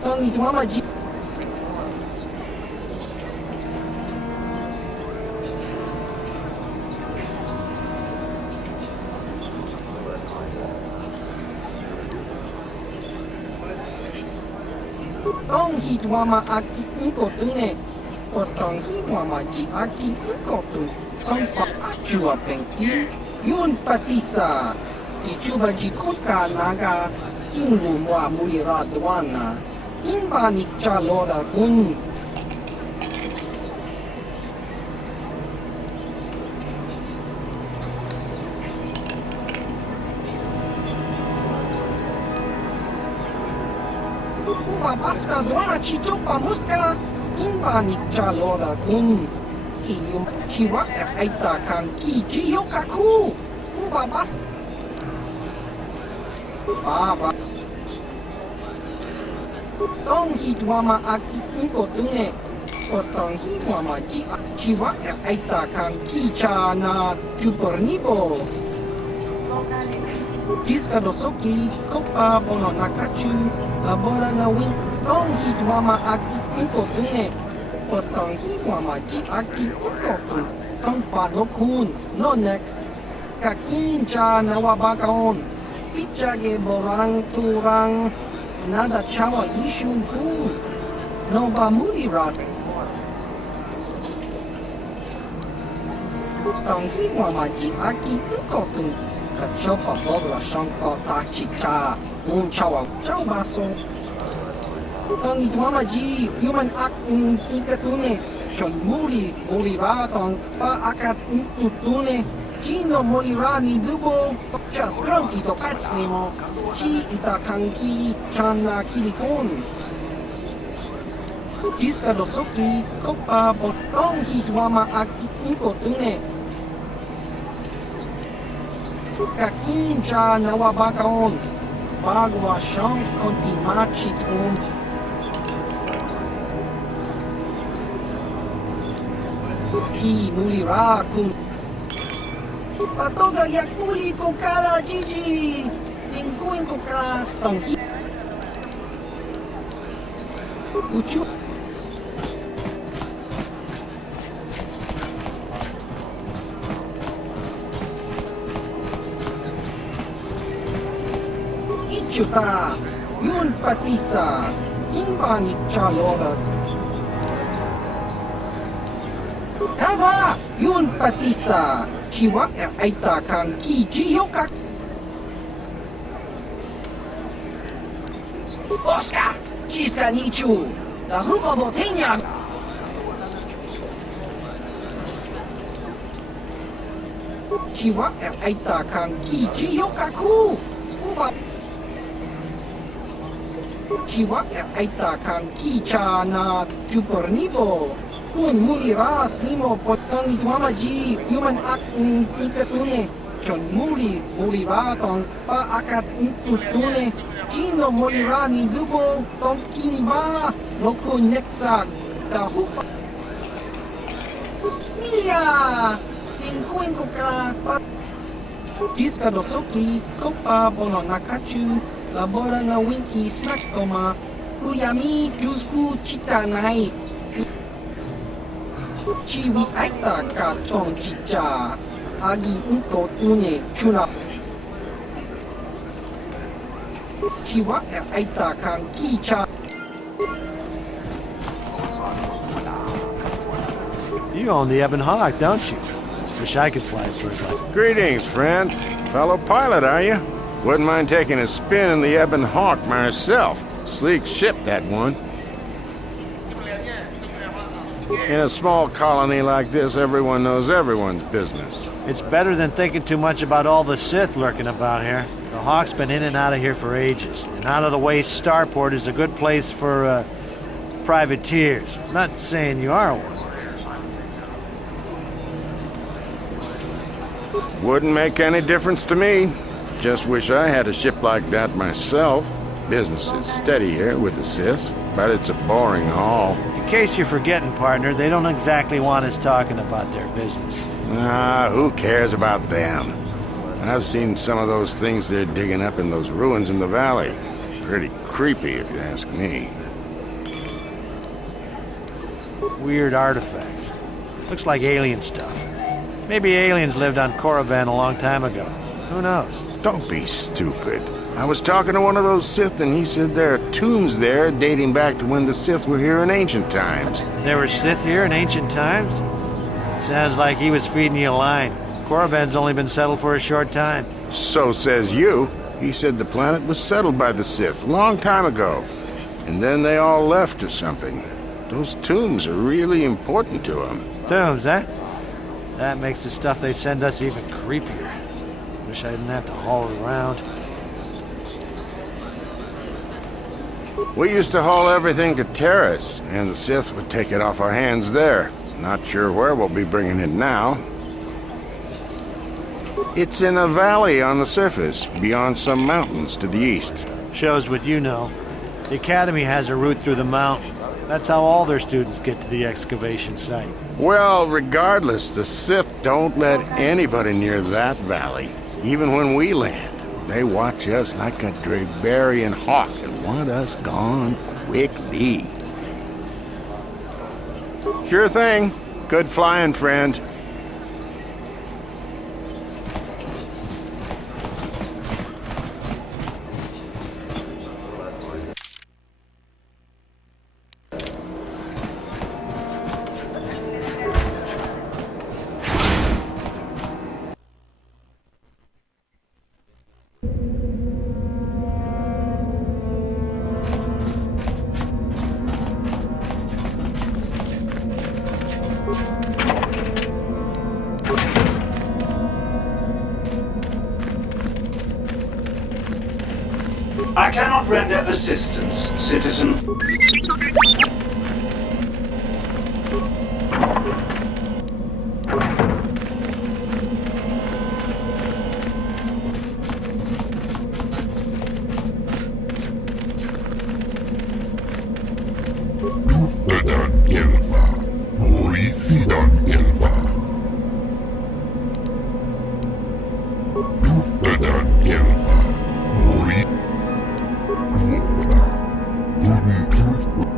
Tony Tuamaji. Tong Hitwama Aki Inkotune. Potong Hitwama Ji Aki Inkotu. Tong Pa Achua Pengti. Yun Patisa. Ichuba Ji Kotka Naga. Kingu Mwa Mulira Dwana. Kinba Nikcha Lora Kun. Uba Baska Dwana Chichopa Muska. Kinba Nikcha Lora Kun. Kiyum Chiwa Aita Kan Ki Chiyokaku. Uba Baska. Baba. Tong Hitwama Aki Inkotune. Potong Hitwama Ji Chiwa Aita Kan Kicha na Jupornibo. Jiska Dosoki, Kopa Bono Nakachu, Labora na Win. Tong Hitwama Aki Inkotune. Potong Hitwama Ji Aki Inkotu. Tong Padokun, Nonek. Kakincha Nawabakaon. Pichage Borang Turang. Nada Chawa Yishun Kun. Nova Mulirat. Tong Hiwama Ji Aki Inkotu. Kachopa Bodra Shanko Tachicha. Chawa Chaubaso. Tong Hitwama Ji Human Act in Ikatune. Shon Muri Ratong Pa Akat Intutune. Chino Molirani Bubo. Just Kronki to Patsnemo. Chi Itakanki Chana Kilikon. Jiska Dosoki, Kopa Botong Hitwama Aki Inkotune. Kakincha Nawabakaon. Bagwa Shang Konti Machitun. Ki Mulira Kun. Patoga Yakfuli Kokala Gigi. Tingkuin Koka Tonghi. Uchu. Ichuta. Yun Patisa. Kinbani Chalora. Kava. Yun Patisa. Chiwa Aita Kan Ki Jiyoka. Oscar! Chiska Nichu! The Hupa Botenya! Chiwa Aita Kan Ki Jiyokaku! Uba! Chiwa Aita Kan Ki Chana Jupornibo! Kun Muliras Nimo Potoni Tuamaji Human Act in Ikatune! Chon Muliratong Pa Akat Intutune! Chino Molirani Bubo Tonkinba Loko Nexak Da Hupa Smilia Tinkuin Koka Jiska Dosoki Kopa Bono Nakachu Labora na Winki Snackoma Kuyami Jusku Chitanai Chiwi Aita Ka Chong Chicha Agi Inko Tune Chuna Chiwa Aita Kan Kicha. You own the Ebon Hawk, don't you? Wish I could fly it for his life. Greetings, friend. Fellow pilot, are you? Wouldn't mind taking a spin in the Ebon Hawk myself. Sleek ship, that one. In a small colony like this, everyone knows everyone's business. It's better than thinking too much about all the Sith lurking about here. The Hawk's been in and out of here for ages. An out-of-the-way starport is a good place for, privateers. I'm not saying you are one. Wouldn't make any difference to me. Just wish I had a ship like that myself. Business is steady here with the Sith, but it's a boring haul. In case you're forgetting, partner, they don't exactly want us talking about their business. Who cares about them? I've seen some of those things they're digging up in those ruins in the valley. Pretty creepy, if you ask me. Weird artifacts. Looks like alien stuff. Maybe aliens lived on Korriban a long time ago. Who knows? Don't be stupid. I was talking to one of those Sith and he said there are tombs there dating back to when the Sith were here in ancient times. There were Sith here in ancient times? Sounds like he was feeding you a line. Korriban's only been settled for a short time. So says you. He said the planet was settled by the Sith a long time ago. And then they all left or something. Those tombs are really important to them. Tombs, eh? That makes the stuff they send us even creepier. Wish I didn't have to haul it around. We used to haul everything to Terrace, and the Sith would take it off our hands there. Not sure where we'll be bringing it now. It's in a valley on the surface, beyond some mountains to the east. Shows what you know. The Academy has a route through the mountain. That's how all their students get to the excavation site. Well, regardless, the Sith don't let anybody near that valley. Even when we land, they watch us like a Dreshdae hawk and want us gone quickly. Sure thing. Good flying, friend. I cannot render assistance, citizen.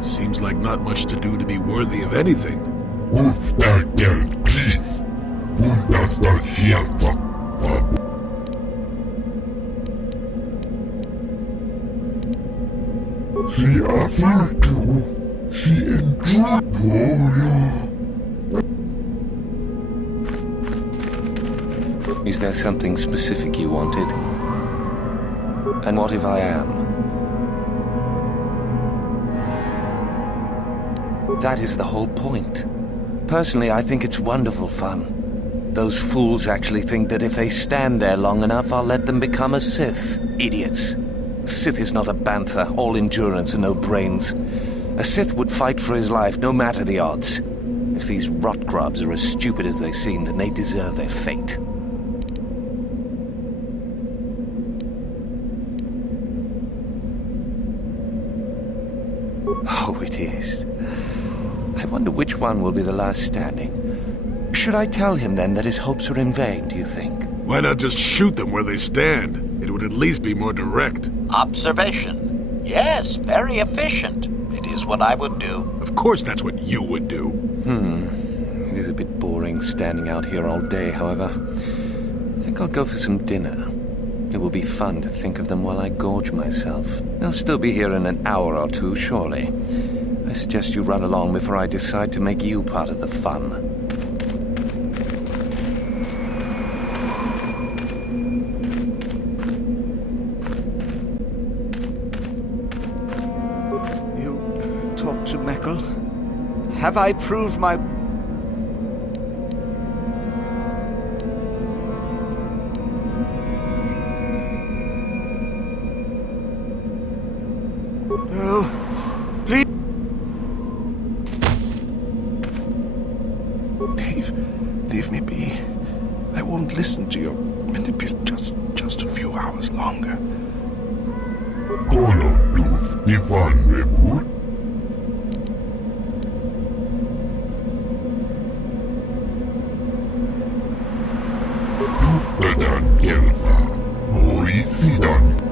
Seems like not much to do to be worthy of anything. Is there something specific you wanted? And what if I am? That is the whole point. Personally, I think it's wonderful fun. Those fools actually think that if they stand there long enough, I'll let them become a Sith. Idiots. Sith is not a bantha, all endurance and no brains. A Sith would fight for his life, no matter the odds. If these rot grubs are as stupid as they seem, then they deserve their fate. Oh, it is. I wonder which one will be the last standing. Should I tell him then that his hopes are in vain, do you think? Why not just shoot them where they stand? It would at least be more direct. Observation. Yes, very efficient. It is what I would do. Of course that's what you would do. It is a bit boring standing out here all day, however. I think I'll go for some dinner. It will be fun to think of them while I gorge myself. They'll still be here in an hour or two, surely. I suggest you run along before I decide to make you part of the fun. You talk to Meckel? Have I proved my... No, please. Leave me be. I won't listen to your manipulation just a few hours longer.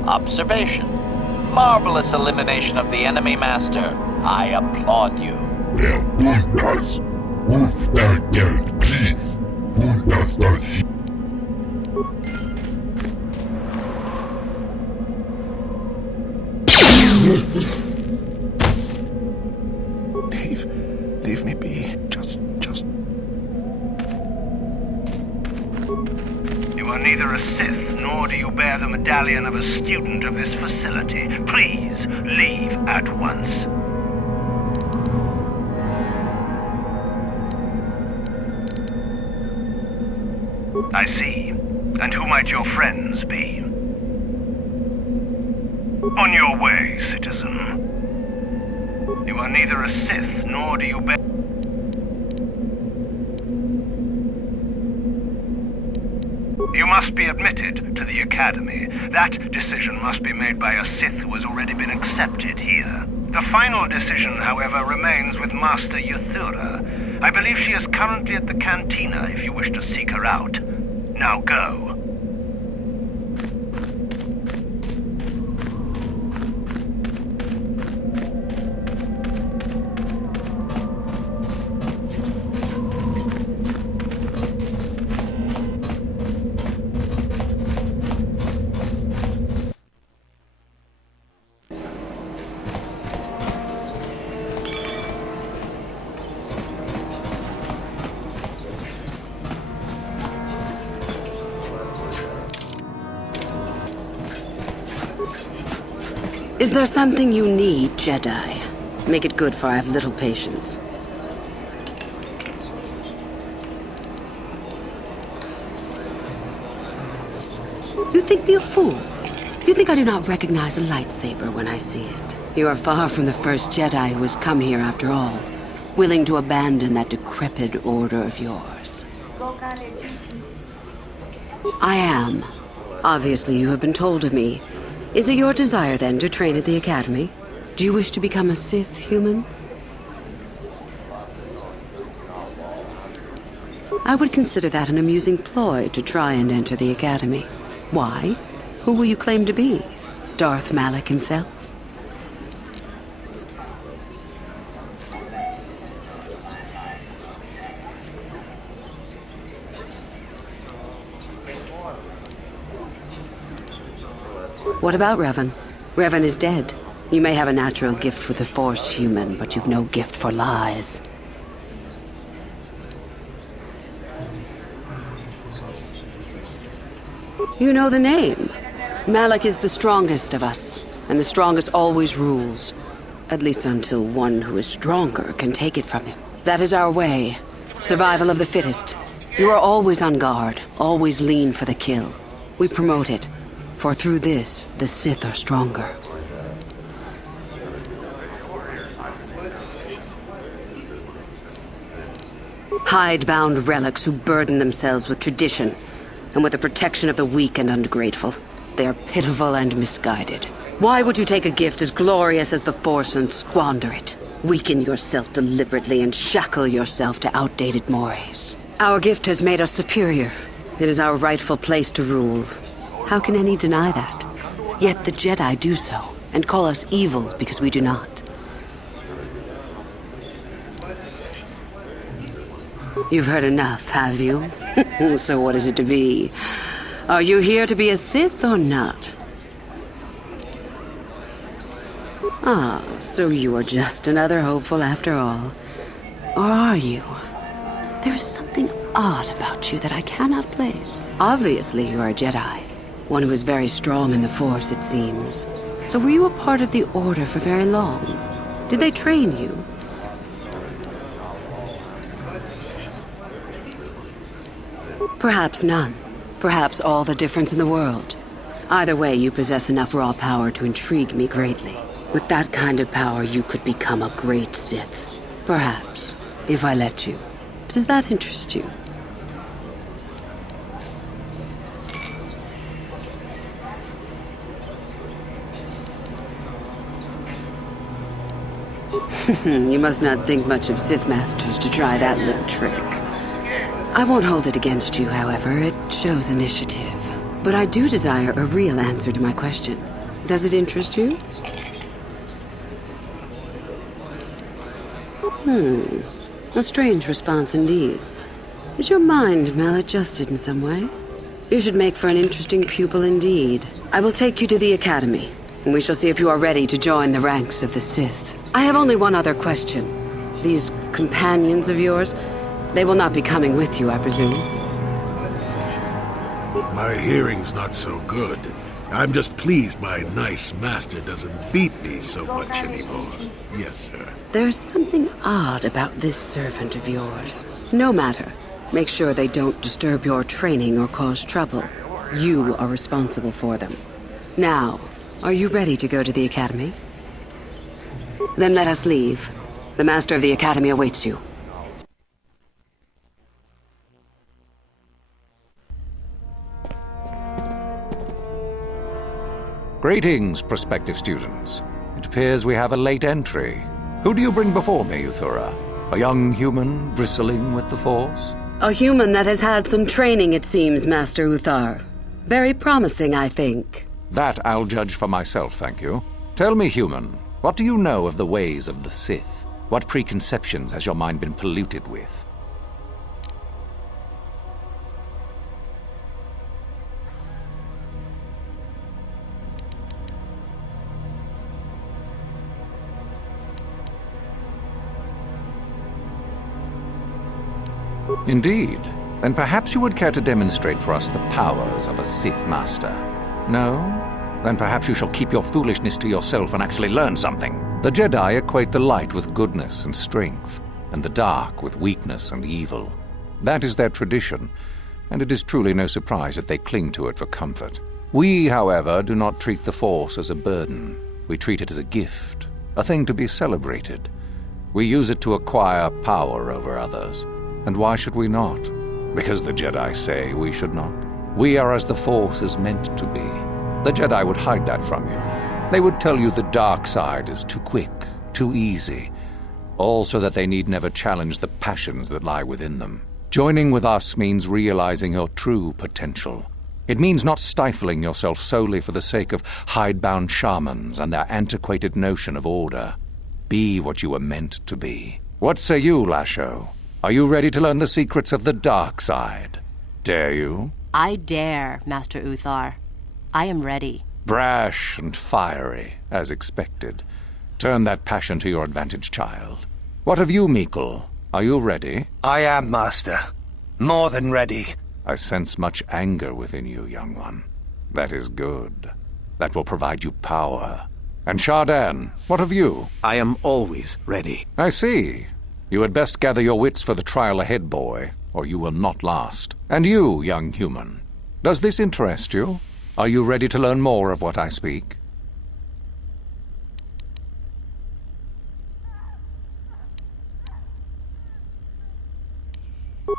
Observation. Marvelous elimination of the enemy master. I applaud you. Der Buntas ruft der Krieg. Buntas das Leave me be. Just... You are neither a Sith, nor do you bear the medallion of a student of this facility. Please, leave at once. I see. And who might your friends be? On your way, citizen. You are neither a Sith, nor do you bear... You must be admitted to the Academy. That decision must be made by a Sith who has already been accepted here. The final decision, however, remains with Master Yuthura. I believe she is currently at the cantina if you wish to seek her out. Now go. Is there something you need, Jedi? Make it good, for I have little patience. You think me a fool? You think I do not recognize a lightsaber when I see it? You are far from the first Jedi who has come here after all, willing to abandon that decrepit order of yours. I am. Obviously, you have been told of me. Is it your desire, then, to train at the Academy? Do you wish to become a Sith human? I would consider that an amusing ploy to try and enter the Academy. Why? Who will you claim to be? Darth Malak himself? What about Revan? Revan is dead. You may have a natural gift for the Force, human, but you've no gift for lies. You know the name. Malak is the strongest of us, and the strongest always rules. At least until one who is stronger can take it from him. That is our way. Survival of the fittest. You are always on guard, always lean for the kill. We promote it. For through this, the Sith are stronger. Hide-bound relics who burden themselves with tradition, and with the protection of the weak and ungrateful. They are pitiful and misguided. Why would you take a gift as glorious as the Force and squander it? Weaken yourself deliberately and shackle yourself to outdated mores. Our gift has made us superior. It is our rightful place to rule. How can any deny that? Yet the Jedi do so, and call us evil because we do not. You've heard enough, have you? So what is it to be? Are you here to be a Sith or not? Ah, so you are just another hopeful after all. Or are you? There is something odd about you that I cannot place. Obviously, you are a Jedi. One who is very strong in the Force, it seems. So were you a part of the Order for very long? Did they train you? Perhaps none. Perhaps all the difference in the world. Either way, you possess enough raw power to intrigue me greatly. With that kind of power, you could become a great Sith. Perhaps, if I let you. Does that interest you? You must not think much of Sith Masters to try that little trick. I won't hold it against you, however. It shows initiative. But I do desire a real answer to my question. Does it interest you? A strange response indeed. Is your mind maladjusted in some way? You should make for an interesting pupil indeed. I will take you to the Academy, and we shall see if you are ready to join the ranks of the Sith. I have only one other question. These companions of yours, they will not be coming with you, I presume? My hearing's not so good. I'm just pleased my nice master doesn't beat me so much anymore. Yes, sir. There's something odd about this servant of yours. No matter. Make sure they don't disturb your training or cause trouble. You are responsible for them. Now, are you ready to go to the Academy? Then let us leave. The Master of the Academy awaits you. Greetings, prospective students. It appears we have a late entry. Who do you bring before me, Uthura? A young human bristling with the Force? A human that has had some training, it seems, Master Uthar. Very promising, I think. That I'll judge for myself, thank you. Tell me, human, what do you know of the ways of the Sith? What preconceptions has your mind been polluted with? Indeed. Then perhaps you would care to demonstrate for us the powers of a Sith Master. No? Then perhaps you shall keep your foolishness to yourself and actually learn something. The Jedi equate the light with goodness and strength, and the dark with weakness and evil. That is their tradition, and it is truly no surprise that they cling to it for comfort. We, however, do not treat the Force as a burden. We treat it as a gift, a thing to be celebrated. We use it to acquire power over others. And why should we not? Because the Jedi say we should not. We are as the Force is meant to be. The Jedi would hide that from you. They would tell you the dark side is too quick, too easy, all so that they need never challenge the passions that lie within them. Joining with us means realizing your true potential. It means not stifling yourself solely for the sake of hidebound shamans and their antiquated notion of order. Be what you were meant to be. What say you, Lasho? Are you ready to learn the secrets of the dark side? Dare you? I dare, Master Uthar. I am ready. Brash and fiery, as expected. Turn that passion to your advantage, child. What of you, Meekle? Are you ready? I am, Master. More than ready. I sense much anger within you, young one. That is good. That will provide you power. And Shardan, what of you? I am always ready. I see. You had best gather your wits for the trial ahead, boy, or you will not last. And you, young human, does this interest you? Are you ready to learn more of what I speak?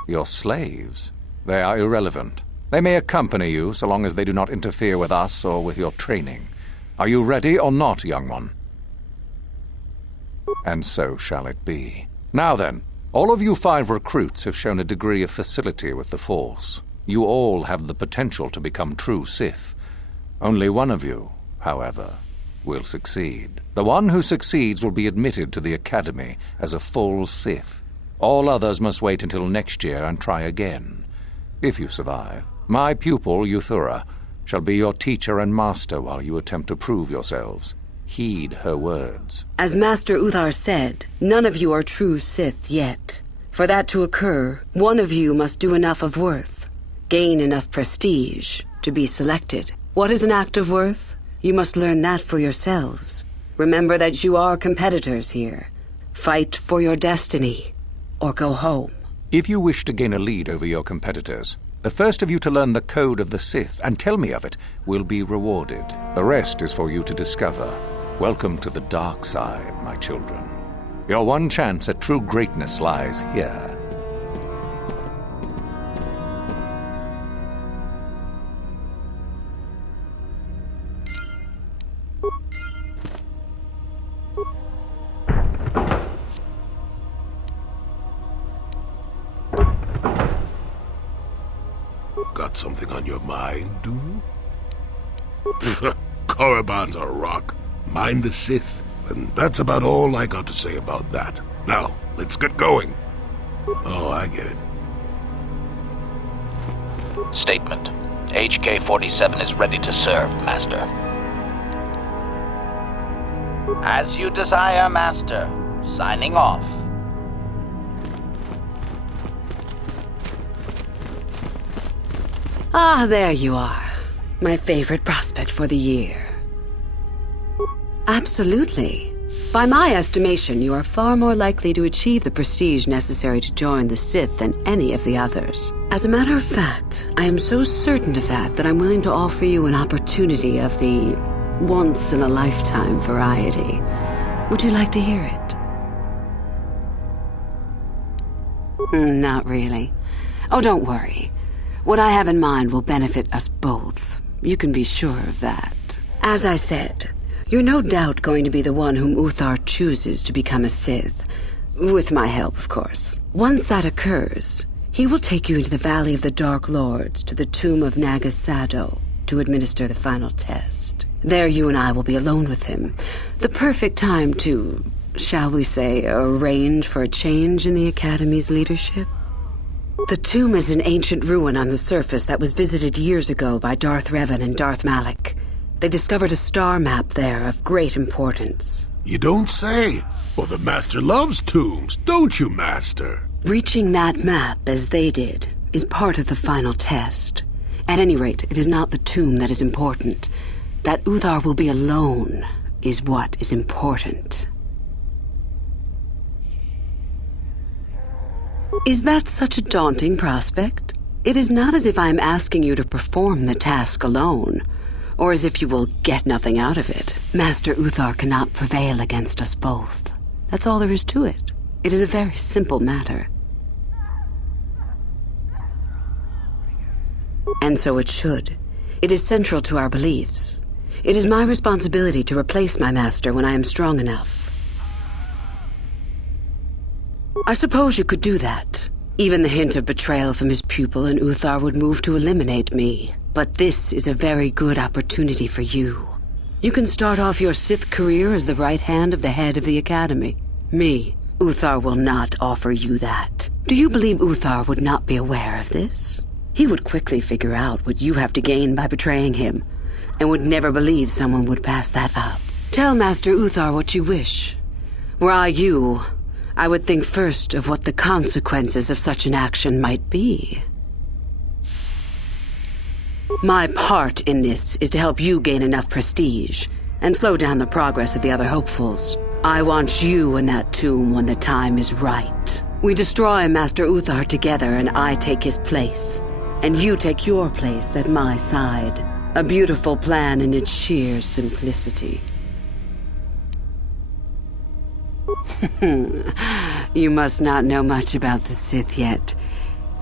Your slaves? They are irrelevant. They may accompany you so long as they do not interfere with us or with your training. Are you ready or not, young one? And so shall it be. Now then, all of you 5 recruits have shown a degree of facility with the Force. You all have the potential to become true Sith. Only one of you, however, will succeed. The one who succeeds will be admitted to the Academy as a full Sith. All others must wait until next year and try again. If you survive, my pupil, Uthura, shall be your teacher and master while you attempt to prove yourselves. Heed her words. As Master Uthar said, none of you are true Sith yet. For that to occur, one of you must do enough of worth, gain enough prestige, to be selected. What is an act of worth? You must learn that for yourselves. Remember that you are competitors here. Fight for your destiny, or go home. If you wish to gain a lead over your competitors, the first of you to learn the code of the Sith and tell me of it will be rewarded. The rest is for you to discover. Welcome to the dark side, my children. Your one chance at true greatness lies here. Got something on your mind, do you? Korriban's a rock. Mind the Sith. And that's about all I got to say about that. Now, Let's get going. Oh, I get it. Statement. HK-47 is ready to serve, Master. As you desire, Master. Signing off. Ah, there you are. My favorite prospect for the year. Absolutely. By my estimation, you are far more likely to achieve the prestige necessary to join the Sith than any of the others. As a matter of fact, I am so certain of that I'm willing to offer you an opportunity of the once-in-a-lifetime variety. Would you like to hear it? Not really. Oh, don't worry. What I have in mind will benefit us both. You can be sure of that. As I said, you're no doubt going to be the one whom Uthar chooses to become a Sith. With my help, of course. Once that occurs, he will take you into the Valley of the Dark Lords to the tomb of Nagasado to administer the final test. There you and I will be alone with him. The perfect time to, shall we say, arrange for a change in the Academy's leadership. The tomb is an ancient ruin on the surface that was visited years ago by Darth Revan and Darth Malak. They discovered a star map there of great importance. You don't say. Well, the Master loves tombs, don't you, Master? Reaching that map, as they did, is part of the final test. At any rate, it is not the tomb that is important. That Uthar will be alone is what is important. Is that such a daunting prospect? It is not as if I am asking you to perform the task alone, or as if you will get nothing out of it. Master Uthar cannot prevail against us both. That's all there is to it. It is a very simple matter. And so it should. It is central to our beliefs. It is my responsibility to replace my master when I am strong enough. I suppose you could do that. Even the hint of betrayal from his pupil and Uthar would move to eliminate me. But this is a very good opportunity for you. You can start off your Sith career as the right hand of the head of the Academy. Me, Uthar will not offer you that. Do you believe Uthar would not be aware of this? He would quickly figure out what you have to gain by betraying him, and would never believe someone would pass that up. Tell Master Uthar what you wish. Were I you, I would think first of what the consequences of such an action might be. My part in this is to help you gain enough prestige and slow down the progress of the other hopefuls. I want you in that tomb when the time is right. We destroy Master Uthar together and I take his place, and you take your place at my side. A beautiful plan in its sheer simplicity. You must not know much about the Sith yet.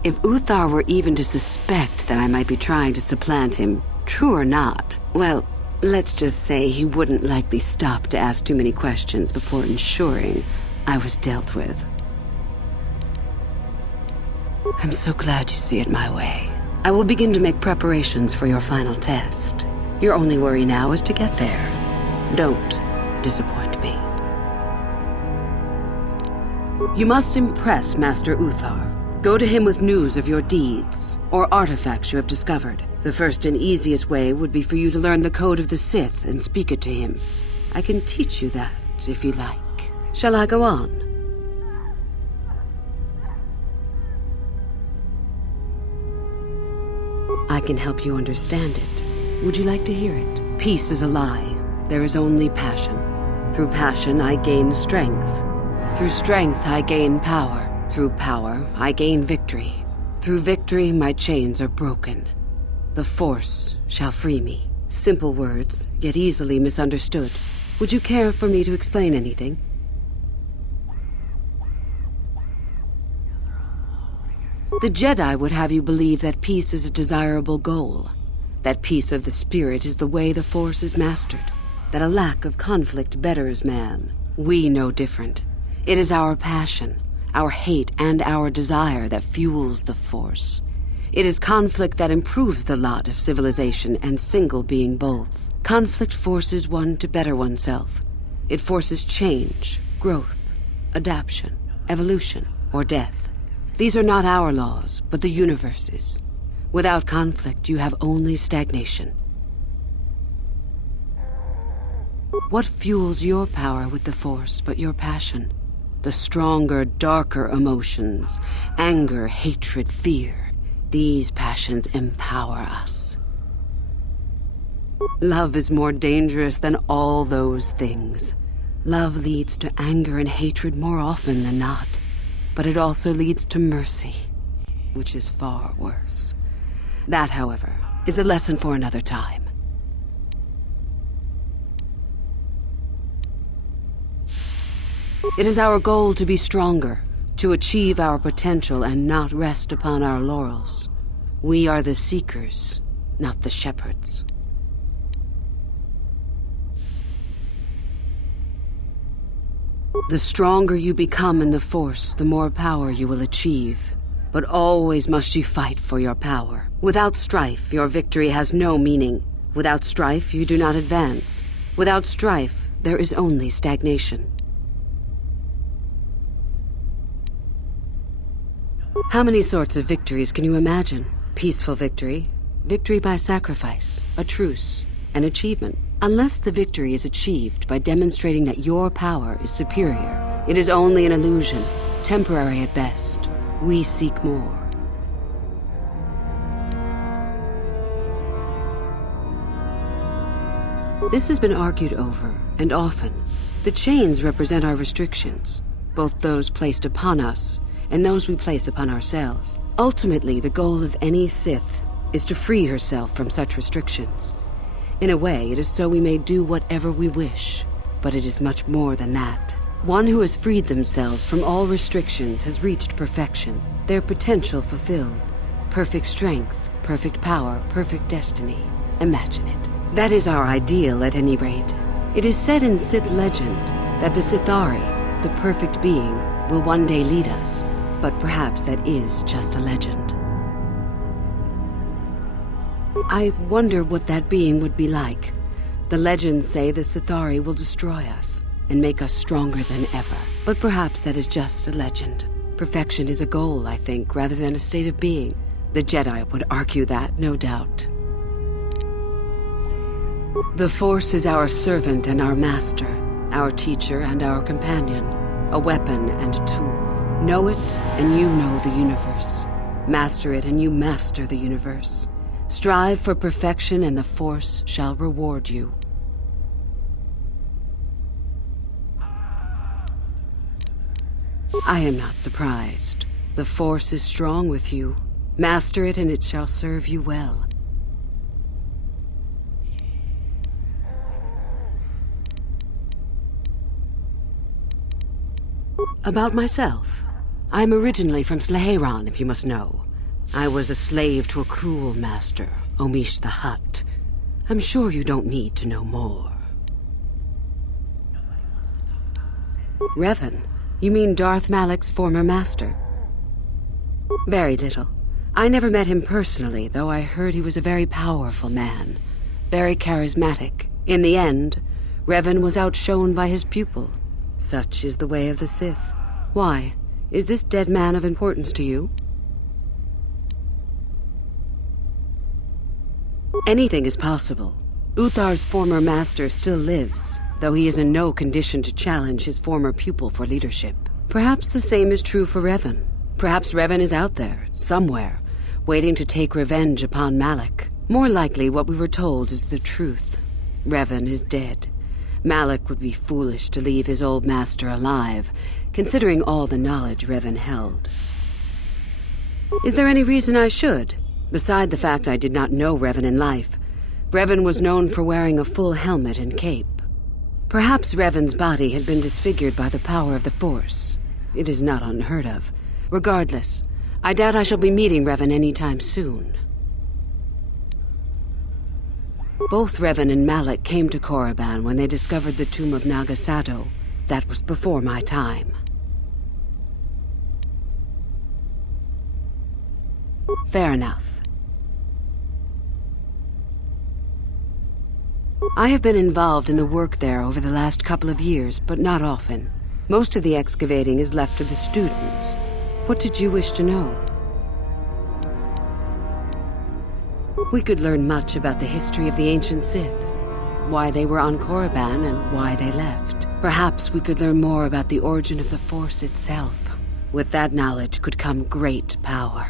If Uthar were even to suspect that I might be trying to supplant him, true or not, well, let's just say he wouldn't likely stop to ask too many questions before ensuring I was dealt with. I'm so glad you see it my way. I will begin to make preparations for your final test. Your only worry now is to get there. Don't disappoint me. You must impress Master Uthar. Go to him with news of your deeds, or artifacts you have discovered. The first and easiest way would be for you to learn the code of the Sith and speak it to him. I can teach you that, if you like. Shall I go on? I can help you understand it. Would you like to hear it? Peace is a lie. There is only passion. Through passion, I gain strength. Through strength, I gain power. Through power, I gain victory. Through victory, my chains are broken. The Force shall free me. Simple words, yet easily misunderstood. Would you care for me to explain anything? The Jedi would have you believe that peace is a desirable goal. That peace of the spirit is the way the Force is mastered. That a lack of conflict betters man. We know different. It is our passion, our hate, and our desire that fuels the Force. It is conflict that improves the lot of civilization and single being both. Conflict forces one to better oneself. It forces change, growth, adaptation. evolution, or death. These are not our laws, but the universe's. Without conflict, you have only stagnation. What fuels your power with the Force but your passion? The stronger, darker emotions. Anger, hatred, fear. These passions empower us. Love is more dangerous than all those things. Love leads to anger and hatred more often than not. But it also leads to mercy, which is far worse. That, however, is a lesson for another time. It is our goal to be stronger, to achieve our potential and not rest upon our laurels. We are the seekers, not the shepherds. The stronger you become in the Force, the more power you will achieve. But always must you fight for your power. Without strife, your victory has no meaning. Without strife, you do not advance. Without strife, there is only stagnation. How many sorts of victories can you imagine? Peaceful victory, victory by sacrifice, a truce, an achievement. Unless the victory is achieved by demonstrating that your power is superior, it is only an illusion, temporary at best. We seek more. This has been argued over, and often. The chains represent our restrictions, both those placed upon us and those we place upon ourselves. Ultimately, the goal of any Sith is to free herself from such restrictions. In a way, it is so we may do whatever we wish, but it is much more than that. One who has freed themselves from all restrictions has reached perfection, their potential fulfilled. Perfect strength, perfect power, perfect destiny. Imagine it. That is our ideal, at any rate. It is said in Sith legend that the Sithari, the perfect being, will one day lead us. But perhaps that is just a legend. I wonder what that being would be like. The legends say the Sithari will destroy us and make us stronger than ever. But perhaps that is just a legend. Perfection is a goal, I think, rather than a state of being. The Jedi would argue that, no doubt. The Force is our servant and our master, our teacher and our companion, a weapon and a tool. Know it, and you know the universe. Master it, and you master the universe. Strive for perfection, and the Force shall reward you. I am not surprised. The Force is strong with you. Master it, and it shall serve you well. About myself. I'm originally from Sleheran, if you must know. I was a slave to a cruel master, Omish the Hutt. I'm sure you don't need to know more. Revan? You mean Darth Malak's former master? Very little. I never met him personally, though I heard he was a very powerful man. Very charismatic. In the end, Revan was outshone by his pupil. Such is the way of the Sith. Why? Is this dead man of importance to you? Anything is possible. Uthar's former master still lives, though he is in no condition to challenge his former pupil for leadership. Perhaps the same is true for Revan. Perhaps Revan is out there, somewhere, waiting to take revenge upon Malak. More likely, what we were told is the truth. Revan is dead. Malak would be foolish to leave his old master alive, considering all the knowledge Revan held. Is there any reason I should? Beside the fact I did not know Revan in life, Revan was known for wearing a full helmet and cape. Perhaps Revan's body had been disfigured by the power of the Force. It is not unheard of. Regardless, I doubt I shall be meeting Revan anytime soon. Both Revan and Malak came to Korriban when they discovered the tomb of Nagasado. That was before my time. Fair enough. I have been involved in the work there over the last couple of years, but not often. Most of the excavating is left to the students. What did you wish to know? We could learn much about the history of the ancient Sith, why they were on Korriban and why they left. Perhaps we could learn more about the origin of the Force itself. With that knowledge could come great power.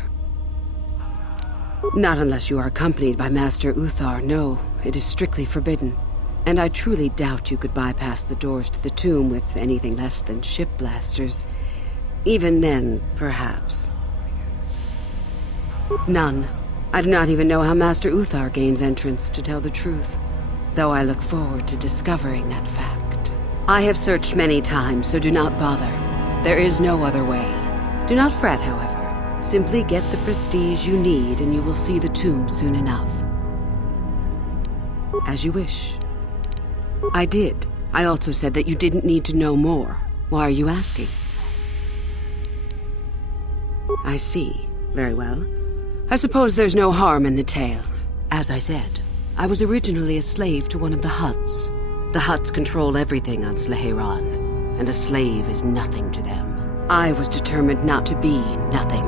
Not unless you are accompanied by Master Uthar. No, it is strictly forbidden. And I truly doubt you could bypass the doors to the tomb with anything less than ship blasters. Even then, perhaps. None. I do not even know how Master Uthar gains entrance, to tell the truth. Though I look forward to discovering that fact. I have searched many times, so do not bother. There is no other way. Do not fret, however. Simply get the prestige you need, and you will see the tomb soon enough. As you wish. I did. I also said that you didn't need to know more. Why are you asking? I see. Very well. I suppose there's no harm in the tale. As I said, I was originally a slave to one of the Hutts. The Hutts control everything on Sleheran, and a slave is nothing to them. I was determined not to be nothing.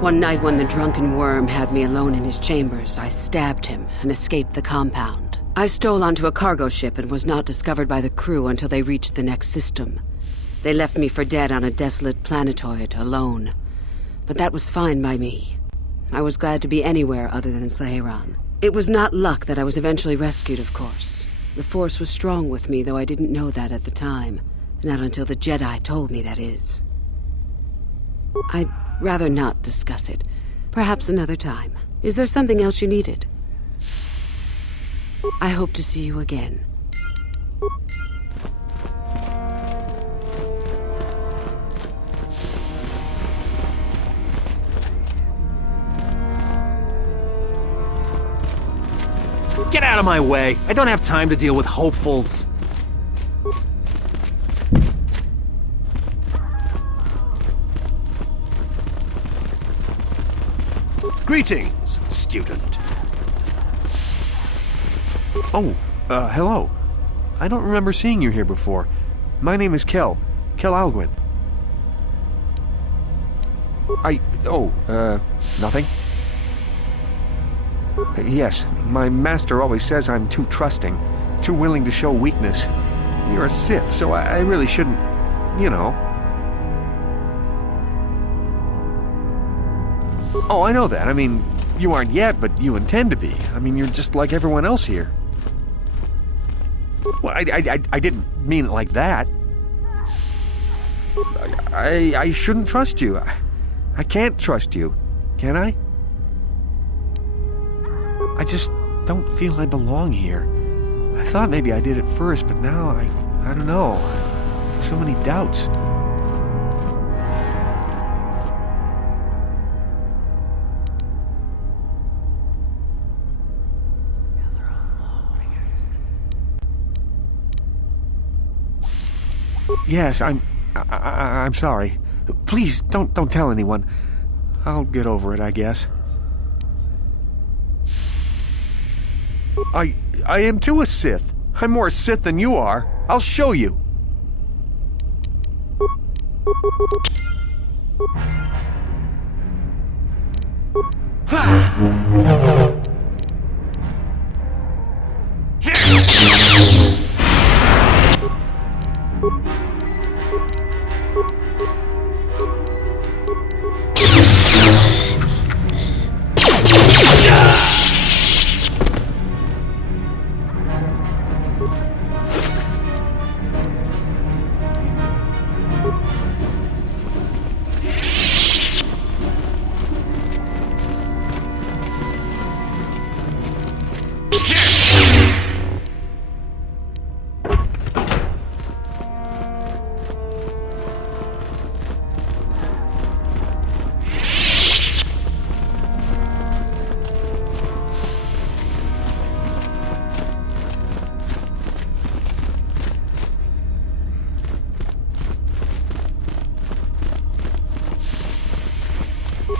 One night when the drunken worm had me alone in his chambers, I stabbed him and escaped the compound. I stole onto a cargo ship and was not discovered by the crew until they reached the next system. They left me for dead on a desolate planetoid, alone. But that was fine by me. I was glad to be anywhere other than Sleheran. It was not luck that I was eventually rescued, of course. The Force was strong with me, though I didn't know that at the time. Not until the Jedi told me, that is. I'd rather not discuss it. Perhaps another time. Is there something else you needed? I hope to see you again. Get out of my way! I don't have time to deal with hopefuls. Greetings, student. Oh, hello. I don't remember seeing you here before. My name is Kel Alguin. Nothing? Yes, my master always says I'm too trusting, too willing to show weakness. You're a Sith, so I really shouldn't, you know. Oh, I know that. I mean, you aren't yet, but you intend to be. I mean, you're just like everyone else here. Well, I didn't mean it like that. I shouldn't trust you. I can't trust you, can I? I just don't feel I belong here. I thought maybe I did at first, but now I don't know. So many doubts. Yes, I'm sorry. Please don't tell anyone. I'll get over it, I guess. I am too a Sith. I'm more a Sith than you are. I'll show you. Ha!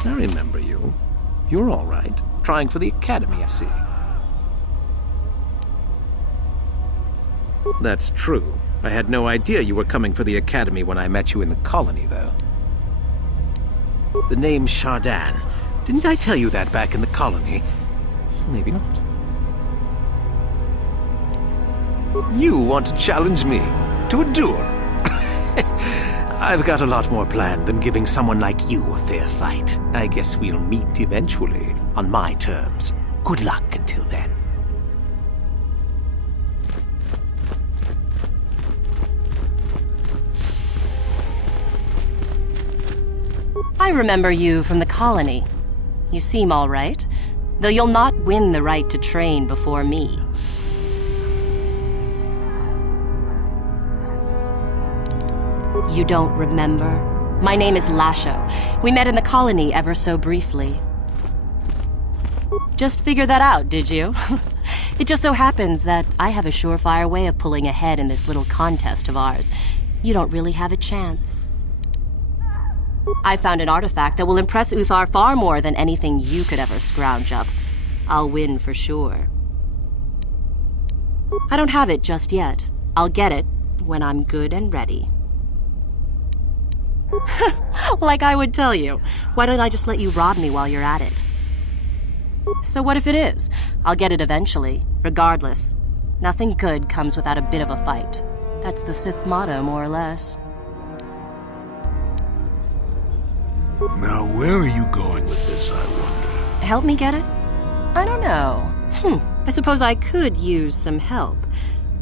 I remember you. You're all right. Trying for the Academy, I see. That's true. I had no idea you were coming for the Academy when I met you in the colony, though. The name's Shardan. Didn't I tell you that back in the colony? Maybe not. You want to challenge me to a duel? I've got a lot more planned than giving someone like you a fair fight. I guess we'll meet eventually, on my terms. Good luck until then. I remember you from the colony. You seem all right, though you'll not win the right to train before me. You don't remember? My name is Lasho. We met in the colony ever so briefly. Just figured that out, did you? It just so happens that I have a surefire way of pulling ahead in this little contest of ours. You don't really have a chance. I found an artifact that will impress Uthar far more than anything you could ever scrounge up. I'll win for sure. I don't have it just yet. I'll get it when I'm good and ready. Like I would tell you. Why don't I just let you rob me while you're at it? So what if it is? I'll get it eventually, regardless. Nothing good comes without a bit of a fight. That's the Sith motto, more or less. Now, where are you going with this, I wonder? Help me get it? I don't know. I suppose I could use some help.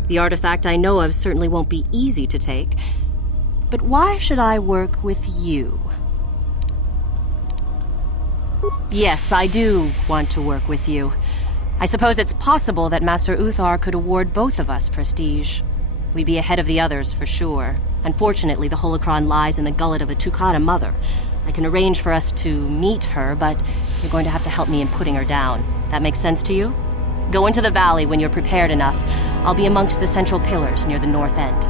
The artifact I know of certainly won't be easy to take. But why should I work with you? Yes, I do want to work with you. I suppose it's possible that Master Uthar could award both of us prestige. We'd be ahead of the others for sure. Unfortunately, the holocron lies in the gullet of a Tukata mother. I can arrange for us to meet her, but you're going to have to help me in putting her down. That makes sense to you? Go into the valley when you're prepared enough. I'll be amongst the central pillars near the north end.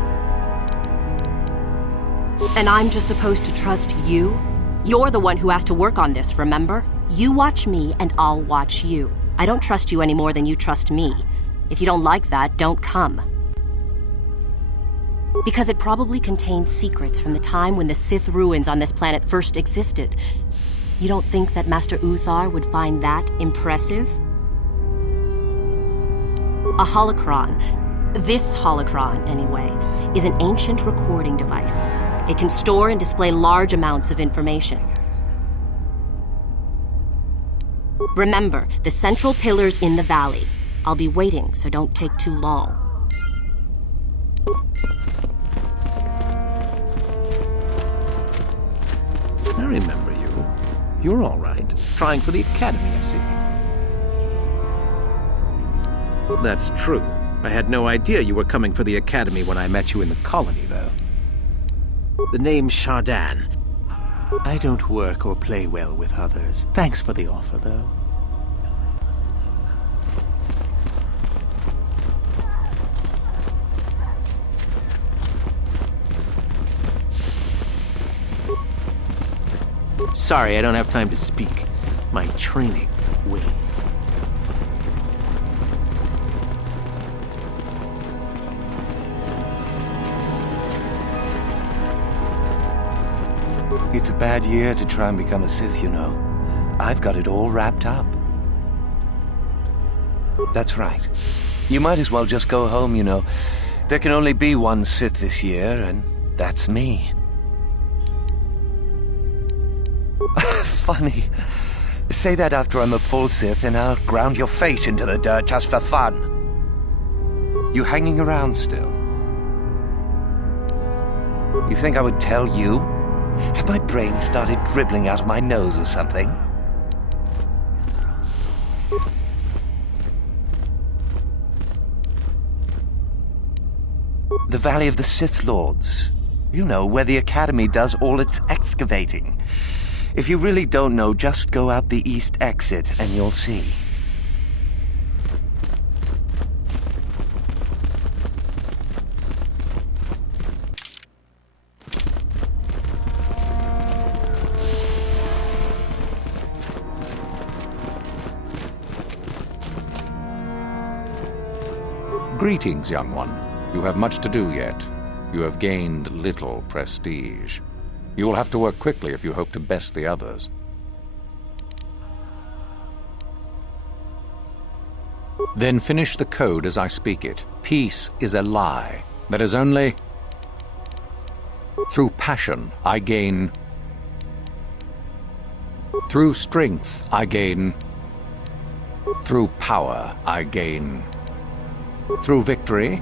And I'm just supposed to trust you? You're the one who has to work on this, remember? You watch me, and I'll watch you. I don't trust you any more than you trust me. If you don't like that, don't come. Because it probably contains secrets from the time when the Sith ruins on this planet first existed. You don't think that Master Uthar would find that impressive? A holocron, this holocron anyway, is an ancient recording device. It can store and display large amounts of information. Remember, the central pillar's in the valley. I'll be waiting, so don't take too long. I remember you. You're all right. Trying for the Academy, I see. That's true. I had no idea you were coming for the Academy when I met you in the colony, though. The name's Shardan. I don't work or play well with others. Thanks for the offer, though. Sorry, I don't have time to speak. My training waits. It's a bad year to try and become a Sith, you know. I've got it all wrapped up. That's right. You might as well just go home, you know. There can only be one Sith this year, and that's me. Funny. Say that after I'm a full Sith, and I'll ground your face into the dirt just for fun. You hanging around still? You think I would tell you? Have my brain started dribbling out of my nose or something? The Valley of the Sith Lords. You know, where the Academy does all its excavating. If you really don't know, just go out the east exit and you'll see. Greetings, young one. You have much to do yet. you have gained little prestige. You will have to work quickly if you hope to best the others. Then finish the code as I speak it. Peace is a lie. That is only through passion I gain. Through strength I gain. Through power I gain. Through victory,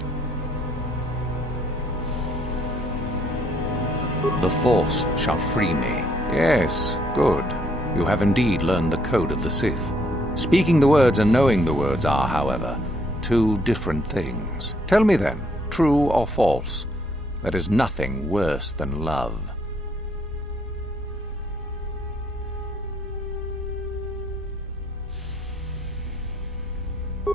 the Force shall free me. Yes, good. You have indeed learned the code of the Sith. Speaking the words and knowing the words are, however, two different things. Tell me then, true or false, there is nothing worse than love.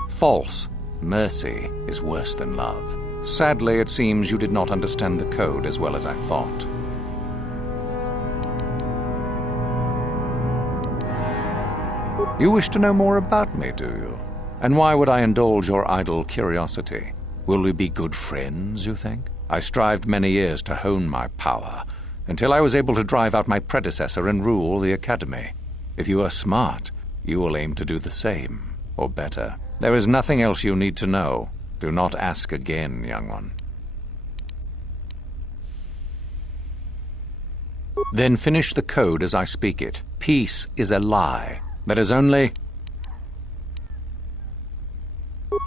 False. Mercy is worse than love. Sadly, it seems you did not understand the code as well as I thought. You wish to know more about me, do you? And why would I indulge your idle curiosity? Will we be good friends, you think? I strived many years to hone my power, until I was able to drive out my predecessor and rule the Academy. If you are smart, you will aim to do the same, or better. There is nothing else you need to know. Do not ask again, young one. Then finish the code as I speak it. Peace is a lie. That is only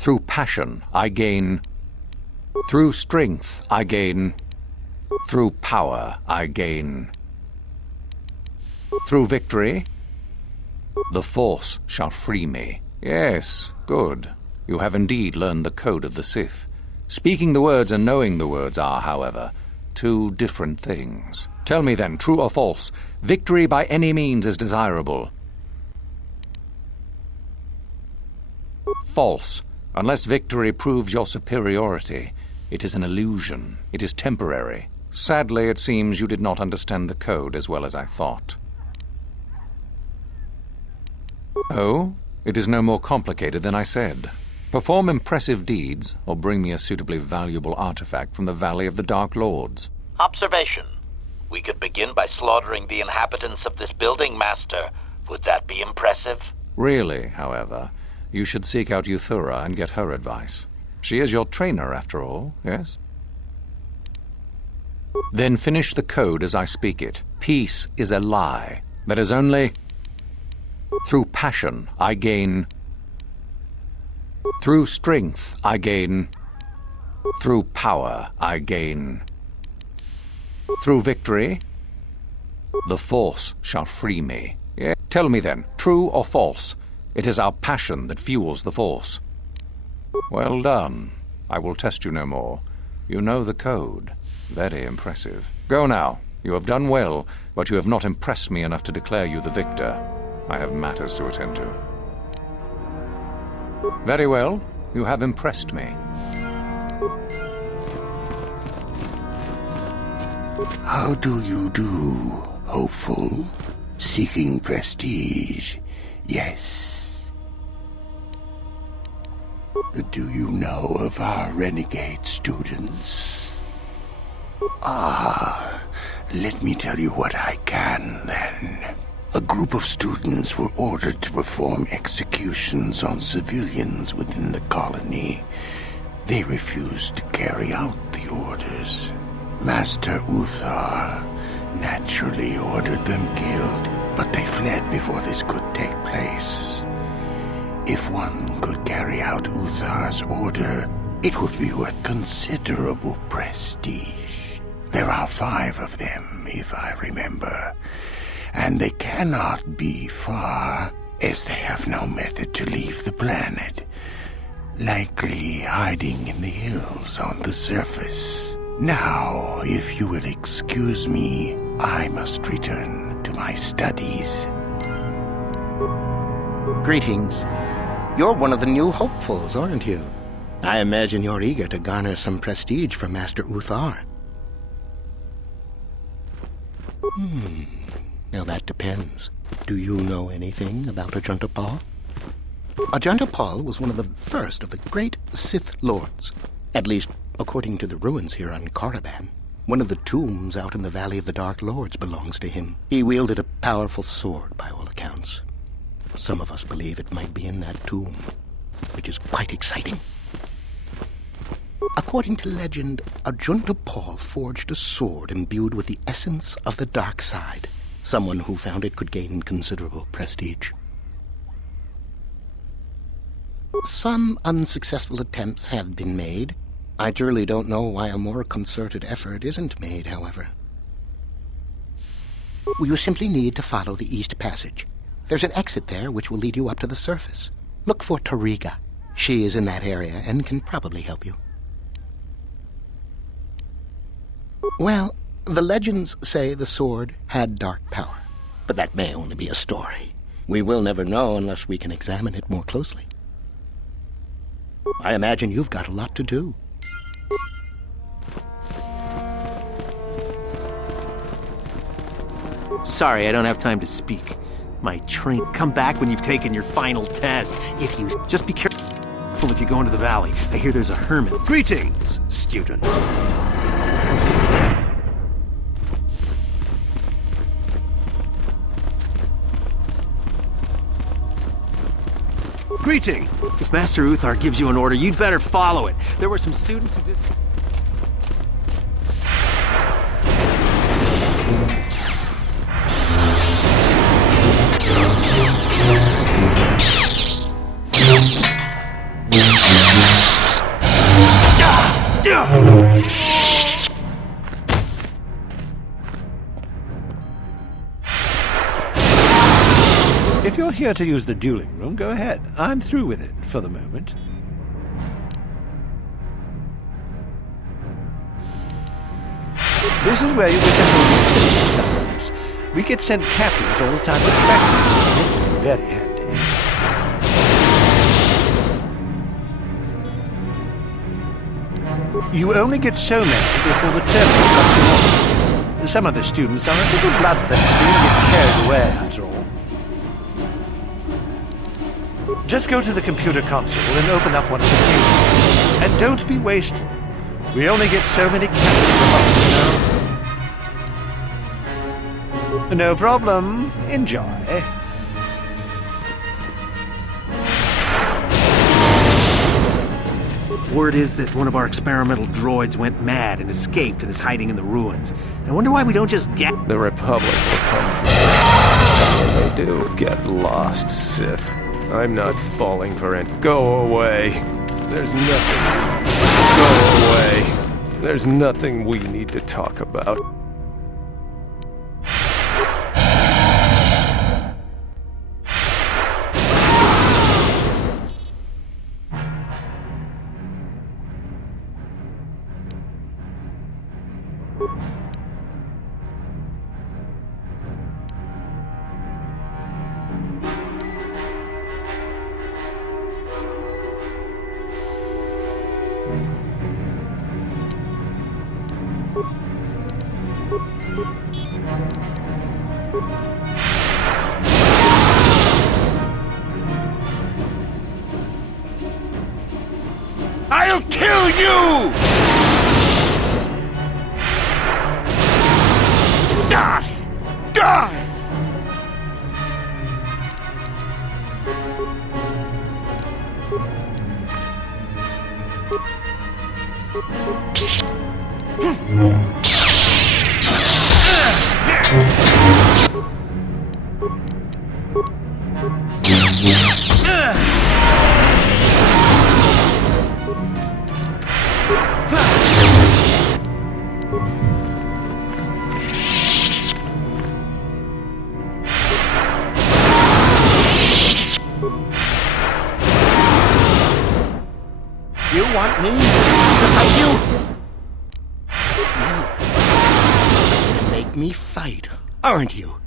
through passion I gain. Through strength I gain. Through power I gain. Through victory, the Force shall free me. Yes, good. You have indeed learned the code of the Sith. Speaking the words and knowing the words are, however, two different things. Tell me then, true or false, victory by any means is desirable. False. Unless victory proves your superiority, it is an illusion. It is temporary. Sadly, it seems you did not understand the code as well as I thought. Oh? It is no more complicated than I said. Perform impressive deeds, or bring me a suitably valuable artifact from the Valley of the Dark Lords. Observation. We could begin by slaughtering the inhabitants of this building, Master. Would that be impressive? Really, however, you should seek out Euthura and get her advice. She is your trainer, after all, yes? Then finish the code as I speak it. Peace is a lie. That is only through passion I gain. Through strength I gain. Through power I gain. Through victory, the Force shall free me. Yeah. Tell me then, true or false, it is our passion that fuels the Force. Well done. I will test you no more. You know the code. Very impressive. Go now. You have done well, but you have not impressed me enough to declare you the victor. I have matters to attend to. Very well. You have impressed me. How do you do, hopeful? Seeking prestige, yes. Do you know of our renegade students? Let me tell you what I can, then. A group of students were ordered to perform executions on civilians within the colony. They refused to carry out the orders. Master Uthar naturally ordered them killed, but they fled before this could take place. If one could carry out Uthar's order, it would be worth considerable prestige. There are 5 of them, if I remember, and they cannot be far, as they have no method to leave the planet, likely hiding in the hills on the surface. Now, if you will excuse me, I must return to my studies. Greetings. You're one of the new hopefuls, aren't you? I imagine you're eager to garner some prestige from Master Uthar. Now that depends. Do you know anything about Ajunta Pall? Ajunta Pall was one of the first of the great Sith Lords. At least, According to the ruins here on Korriban, one of the tombs out in the Valley of the Dark Lords belongs to him. He wielded a powerful sword, by all accounts. Some of us believe it might be in that tomb, which is quite exciting. According to legend, Ajunta Paul forged a sword imbued with the essence of the dark side. Someone who found it could gain considerable prestige. Some unsuccessful attempts have been made. I truly don't know why a more concerted effort isn't made, however. You simply need to follow the East Passage. There's an exit there which will lead you up to the surface. Look for Tariga. She is in that area and can probably help you. Well, the legends say the sword had dark power, but that may only be a story. We will never know unless we can examine it more closely. I imagine you've got a lot to do. Sorry, I don't have time to speak. My train... Come back when you've taken your final test. If you... Just be careful if you go into the valley. I hear there's a hermit. Greetings, student. Greeting! If Master Uthar gives you an order, you'd better follow it. There were some students who just... If you're here to use the dueling room, go ahead. I'm through with it, for the moment. This is where you get to hold your styles. We get sent captives all the time to practice. It's very handy. You only get so many before the term comes along. Some of the students are a little bloodthirsty and get carried away, after all. Just go to the computer console and open up one of the pages. And don't be wasted. We only get so many captains a month, you know. No problem. Enjoy. Word is that one of our experimental droids went mad and escaped and is hiding in the ruins. I wonder why we don't just get... The Republic will come for us. When they do, get lost, Sith. I'm not falling for it. Go away. There's nothing... Go away. There's nothing we need to talk about. I'll kill you! Die! Die! You want me to fight you? You're gonna make me fight, aren't you?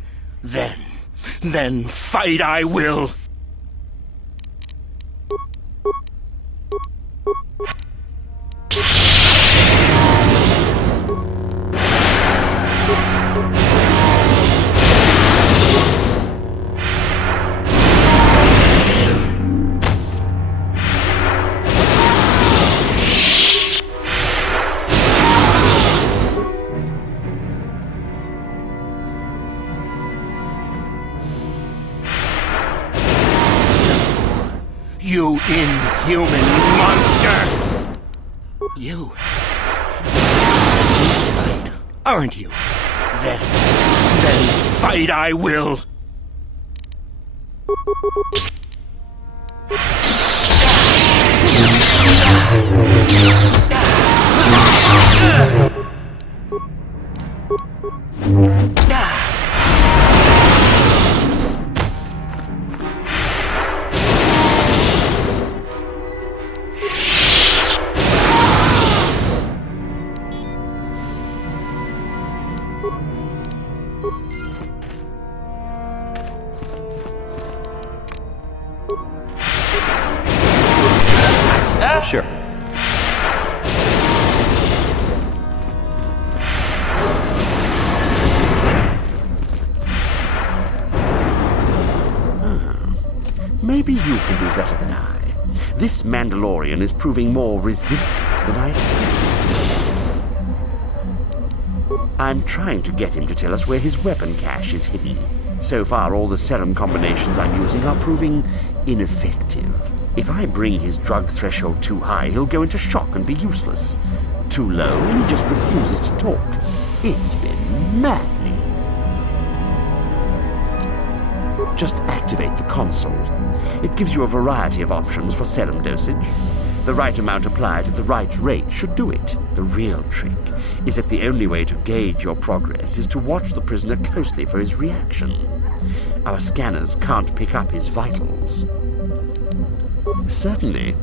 Then fight I will! You inhuman monster! You... fight, aren't you? Then fight I will! Sure. Maybe you can do better than I. This Mandalorian is proving more resistant than I expected. I'm trying to get him to tell us where his weapon cache is hidden. So far, all the serum combinations I'm using are proving ineffective. If I bring his drug threshold too high, he'll go into shock and be useless. Too low, and he just refuses to talk. It's been maddening. Just activate the console. It gives you a variety of options for serum dosage. The right amount applied at the right rate should do it. The real trick is that the only way to gauge your progress is to watch the prisoner closely for his reaction. Our scanners can't pick up his vitals. Certainly.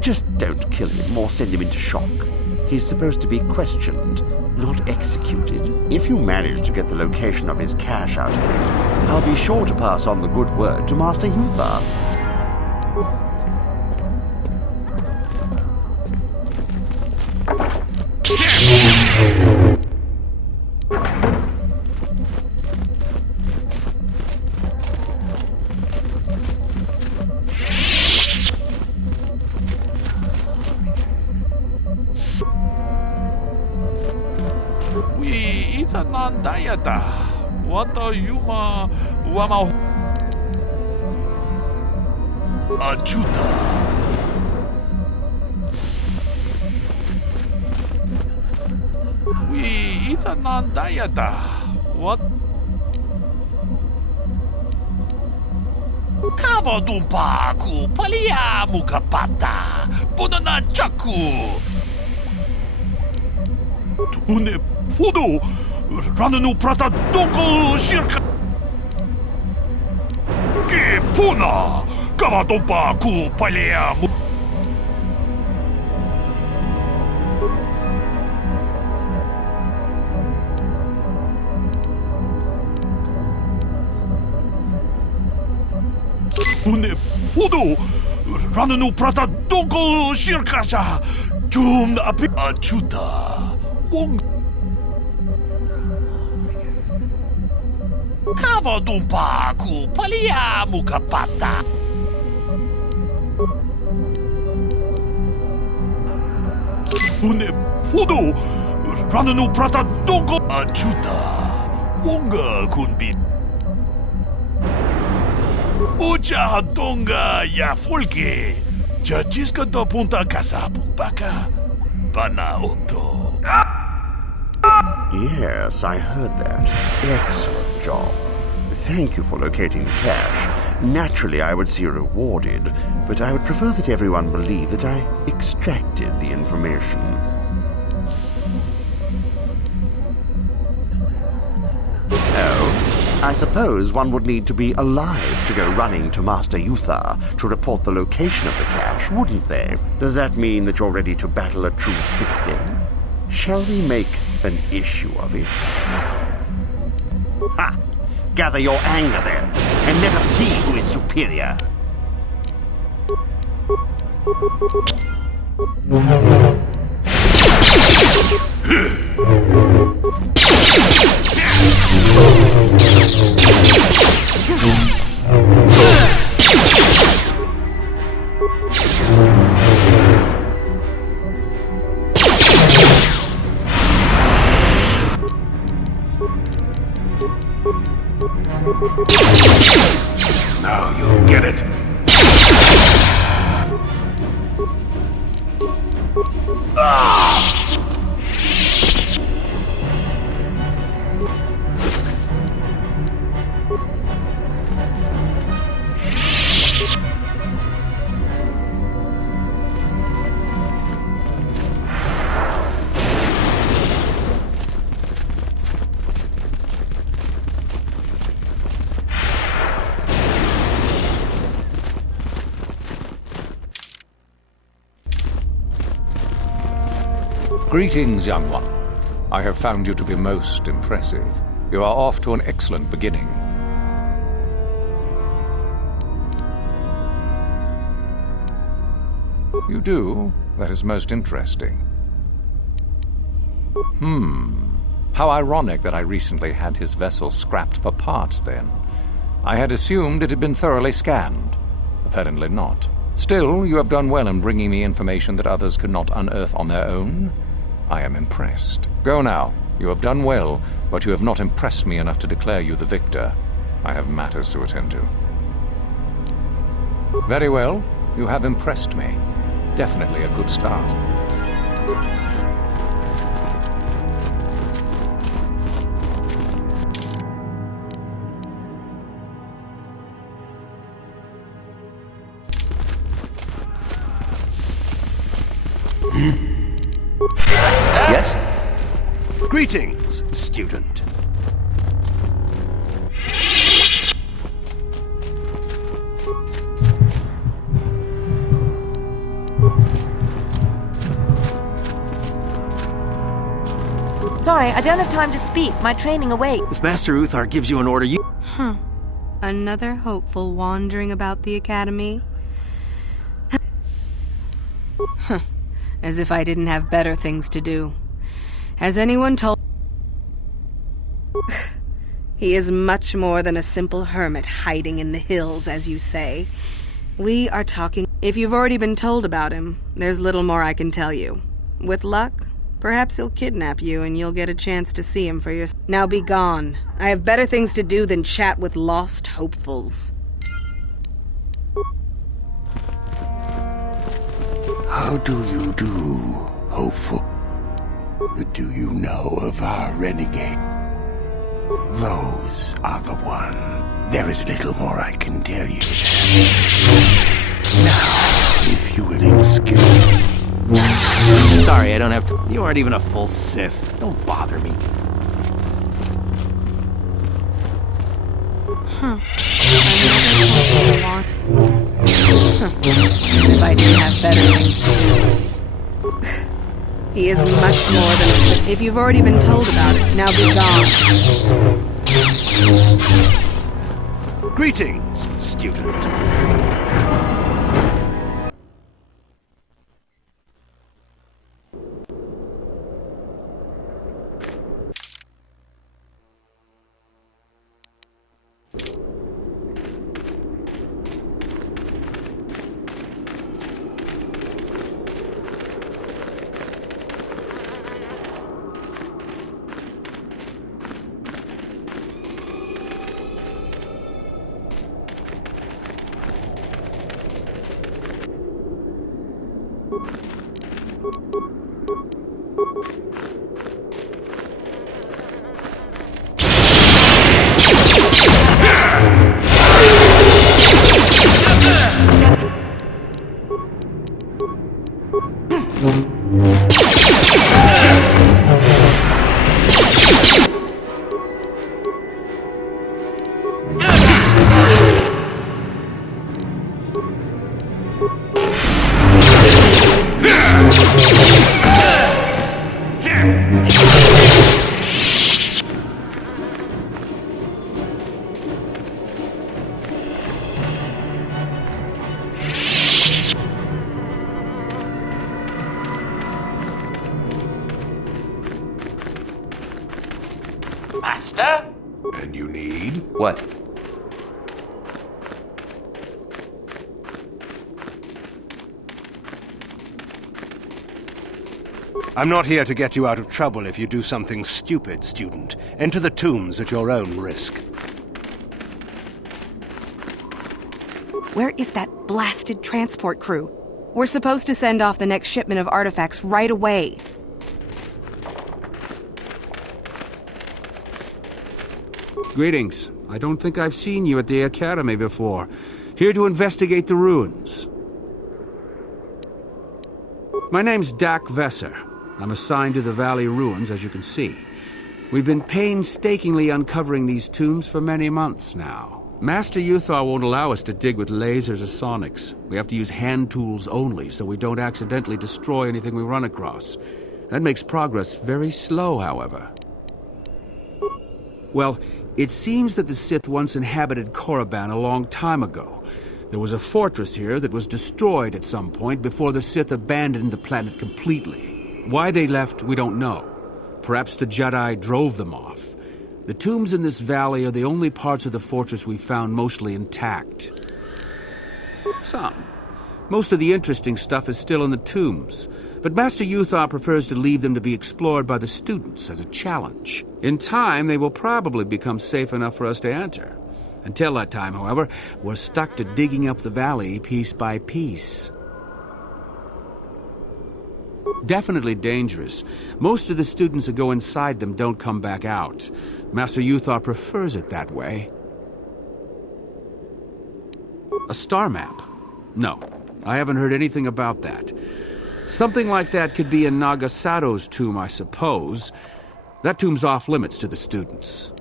Just don't kill him or send him into shock. He's supposed to be questioned, not executed. If you manage to get the location of his cache out of him, I'll be sure to pass on the good word to Master Yuthar. What are you, Wama? Ajuda. We itanandayata. What? Kavadumpa ku paliamu kapata. Bunana chaku. Tune podo. Rananu prata donko shirka. Ke puna. Kavadumpa ku paliamu. Une podo. Rananu prata donko shirkasha. Jum api achuta. Wong. Kavadumpa ku paliamu kapata. Une podo. Rananu prata donko achuta. Wonga kunbi. Mucha hadonga ya folke. Chachiska do punta casa baka. Panaoto. Yes, I heard that. Excellent job. Thank you for locating the cache. Naturally, I would see you rewarded, but I would prefer that everyone believe that I extracted the information. Oh, I suppose one would need to be alive to go running to Master Yuthar to report the location of the cache, wouldn't they? Does that mean that you're ready to battle a true Sith then? Shall we make an issue of it? Ha! Gather your anger then, and let us see who is superior. Now you'll get it. Greetings, young one. I have found you to be most impressive. You are off to an excellent beginning. You do? That is most interesting. How ironic that I recently had his vessel scrapped for parts, then. I had assumed it had been thoroughly scanned. Apparently not. Still, you have done well in bringing me information that others could not unearth on their own. I am impressed. Go now. You have done well, but you have not impressed me enough to declare you the victor. I have matters to attend to. Very well. You have impressed me. Definitely a good start. Yes? Greetings, student. Sorry, I don't have time to speak. My training awaits. If Master Uthar gives you an order, you... Another hopeful wandering about the academy? As if I didn't have better things to do. Has anyone told... He is much more than a simple hermit hiding in the hills, as you say. We are talking... If you've already been told about him, there's little more I can tell you. With luck, perhaps he'll kidnap you and you'll get a chance to see him for yourself. Now be gone. I have better things to do than chat with lost hopefuls. How do you do, hopeful? Do you know of our renegade? Those are the one. There is little more I can tell you. Now, if you will excuse me. Sorry, I don't have to... You aren't even a full Sith. Don't bother me. If I didn't have better things to do. He is much more than a... If you've already been told about it, now be gone. Greetings, student. Master? And you need? What? I'm not here to get you out of trouble if you do something stupid, student. Enter the tombs at your own risk. Where is that blasted transport crew? We're supposed to send off the next shipment of artifacts right away. Greetings. I don't think I've seen you at the Academy before. Here to investigate the ruins. My name's Dak Vesser. I'm assigned to the Valley Ruins, as you can see. We've been painstakingly uncovering these tombs for many months now. Master Uthar won't allow us to dig with lasers or sonics. We have to use hand tools only, so we don't accidentally destroy anything we run across. That makes progress very slow, however. Well, it seems that the Sith once inhabited Korriban a long time ago. There was a fortress here that was destroyed at some point before the Sith abandoned the planet completely. Why they left, we don't know. Perhaps the Jedi drove them off. The tombs in this valley are the only parts of the fortress we found mostly intact. Some. Most of the interesting stuff is still in the tombs, but Master Yuthar prefers to leave them to be explored by the students as a challenge. In time, they will probably become safe enough for us to enter. Until that time, however, we're stuck to digging up the valley piece by piece. Definitely dangerous. Most of the students that go inside them don't come back out. Master Yuthar prefers it that way. A star map? No, I haven't heard anything about that. Something like that could be in Nagasato's tomb, I suppose. That tomb's off limits to the students.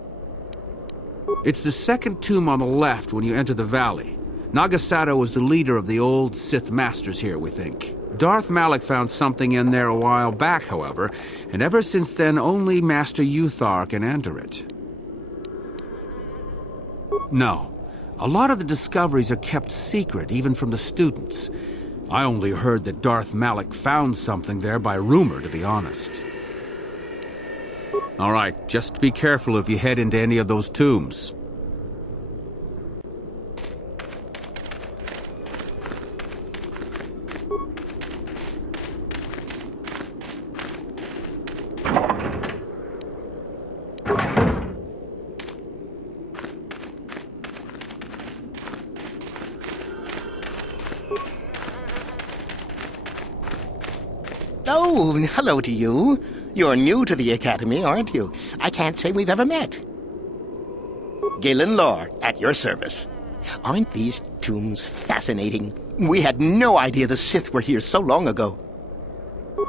It's the second tomb on the left when you enter the valley. Nagasato was the leader of the old Sith Masters here, we think. Darth Malak found something in there a while back, however, and ever since then only Master Yuthar can enter it. No. A lot of the discoveries are kept secret, even from the students. I only heard that Darth Malak found something there by rumor, to be honest. All right, just be careful if you head into any of those tombs. Oh, hello to you. You're new to the Academy, aren't you? I can't say we've ever met. Galen Lore, at your service. Aren't these tombs fascinating? We had no idea the Sith were here so long ago.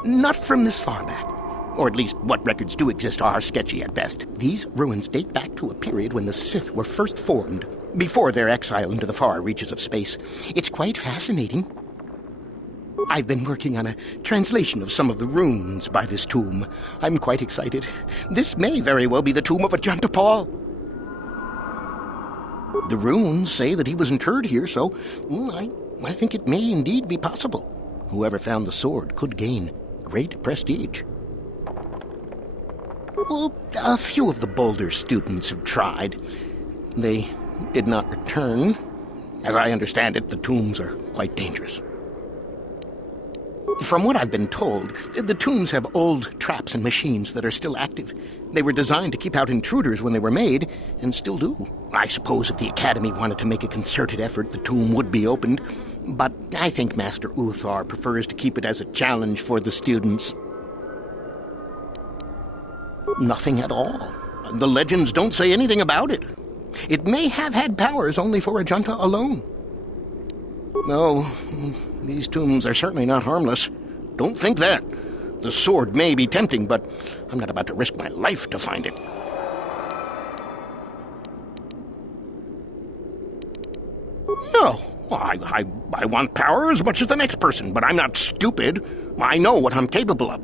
Not from this far back. Or at least what records do exist are sketchy at best. These ruins date back to a period when the Sith were first formed, before their exile into the far reaches of space. It's quite fascinating. I've been working on a translation of some of the runes by this tomb. I'm quite excited. This may very well be the tomb of Ajanta Paul. The runes say that he was interred here, so I think it may indeed be possible. Whoever found the sword could gain great prestige. Well, a few of the Boulder students have tried. They did not return. As I understand it, the tombs are quite dangerous. From what I've been told, the tombs have old traps and machines that are still active. They were designed to keep out intruders when they were made, and still do. I suppose if the Academy wanted to make a concerted effort, the tomb would be opened. But I think Master Uthar prefers to keep it as a challenge for the students. Nothing at all. The legends don't say anything about it. It may have had powers only for Ajanta alone. No, these tombs are certainly not harmless. Don't think that. The sword may be tempting, but I'm not about to risk my life to find it. No, I want power as much as the next person, but I'm not stupid. I know what I'm capable of.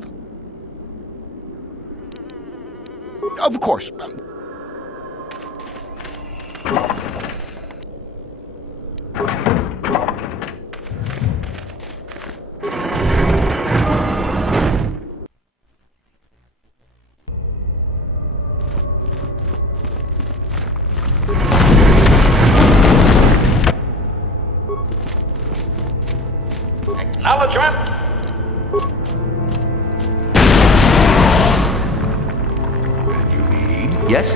Of course. Acknowledgement. Yes?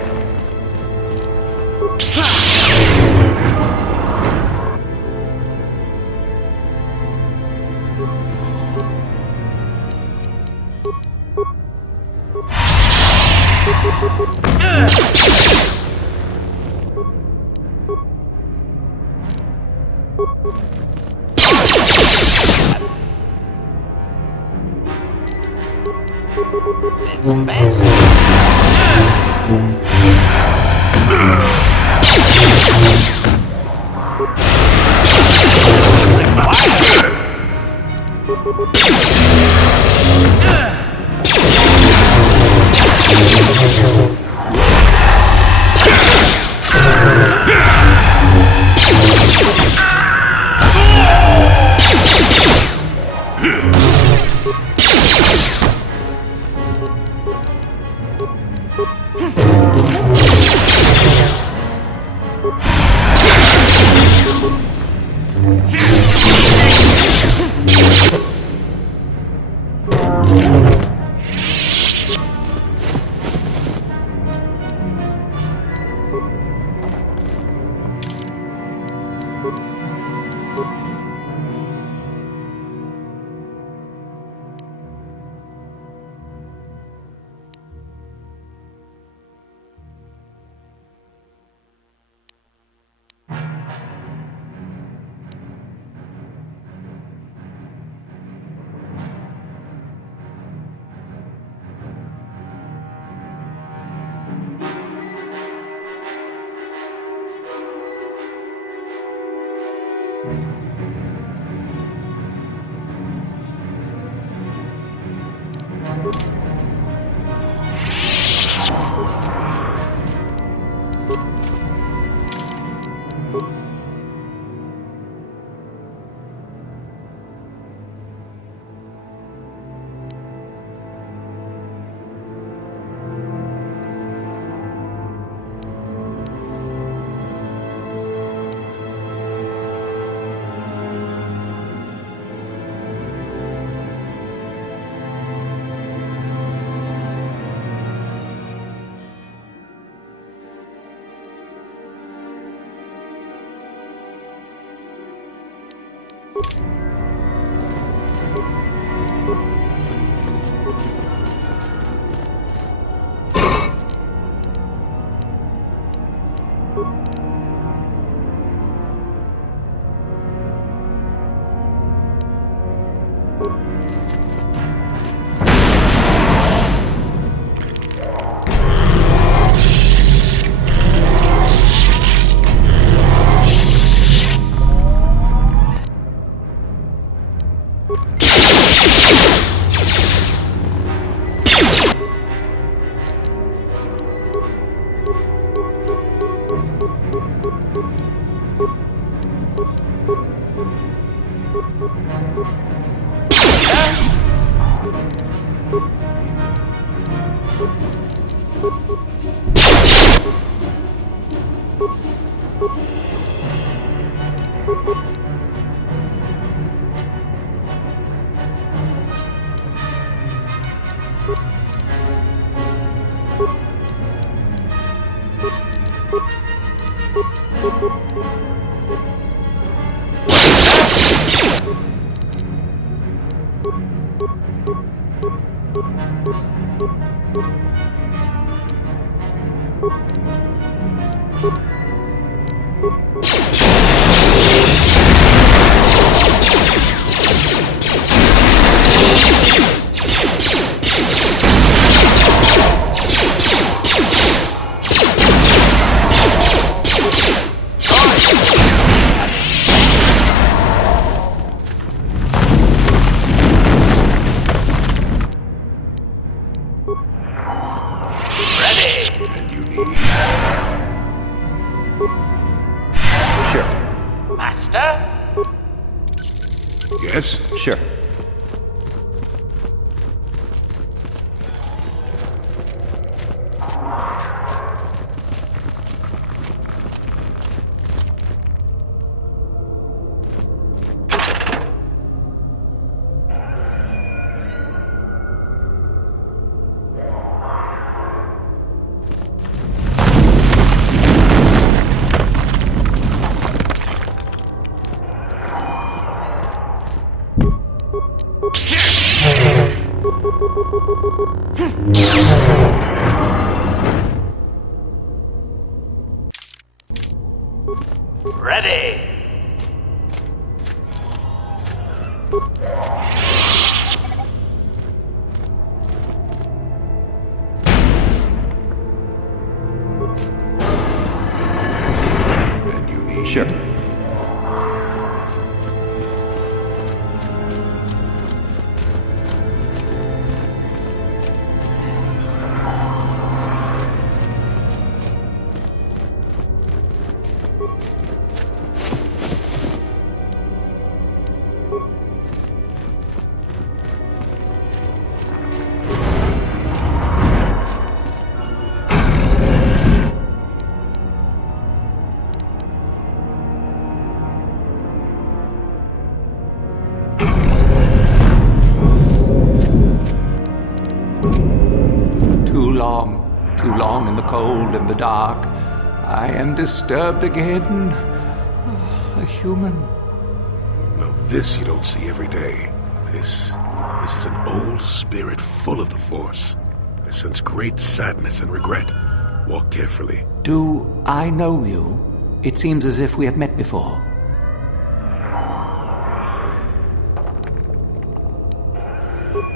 Yes? Sure. Sure. Too long in the cold and the dark. I am disturbed again. A human. Now this you don't see every day. This is an old spirit full of the Force. I sense great sadness and regret. Walk carefully. Do I know you? It seems as if we have met before.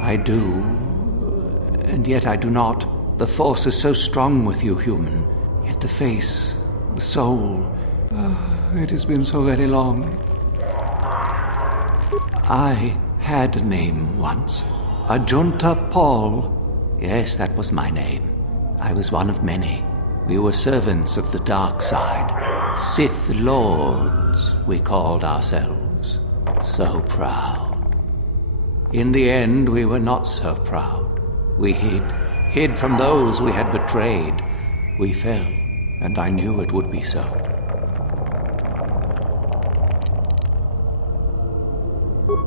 I do, and yet I do not. The Force is so strong with you, human. Yet the face, the soul... it has been so very long. I had a name once. Ajunta Paul. Yes, that was my name. I was one of many. We were servants of the dark side. Sith Lords, we called ourselves. So proud. In the end, we were not so proud. We hid from those we had betrayed. We fell, and I knew it would be so.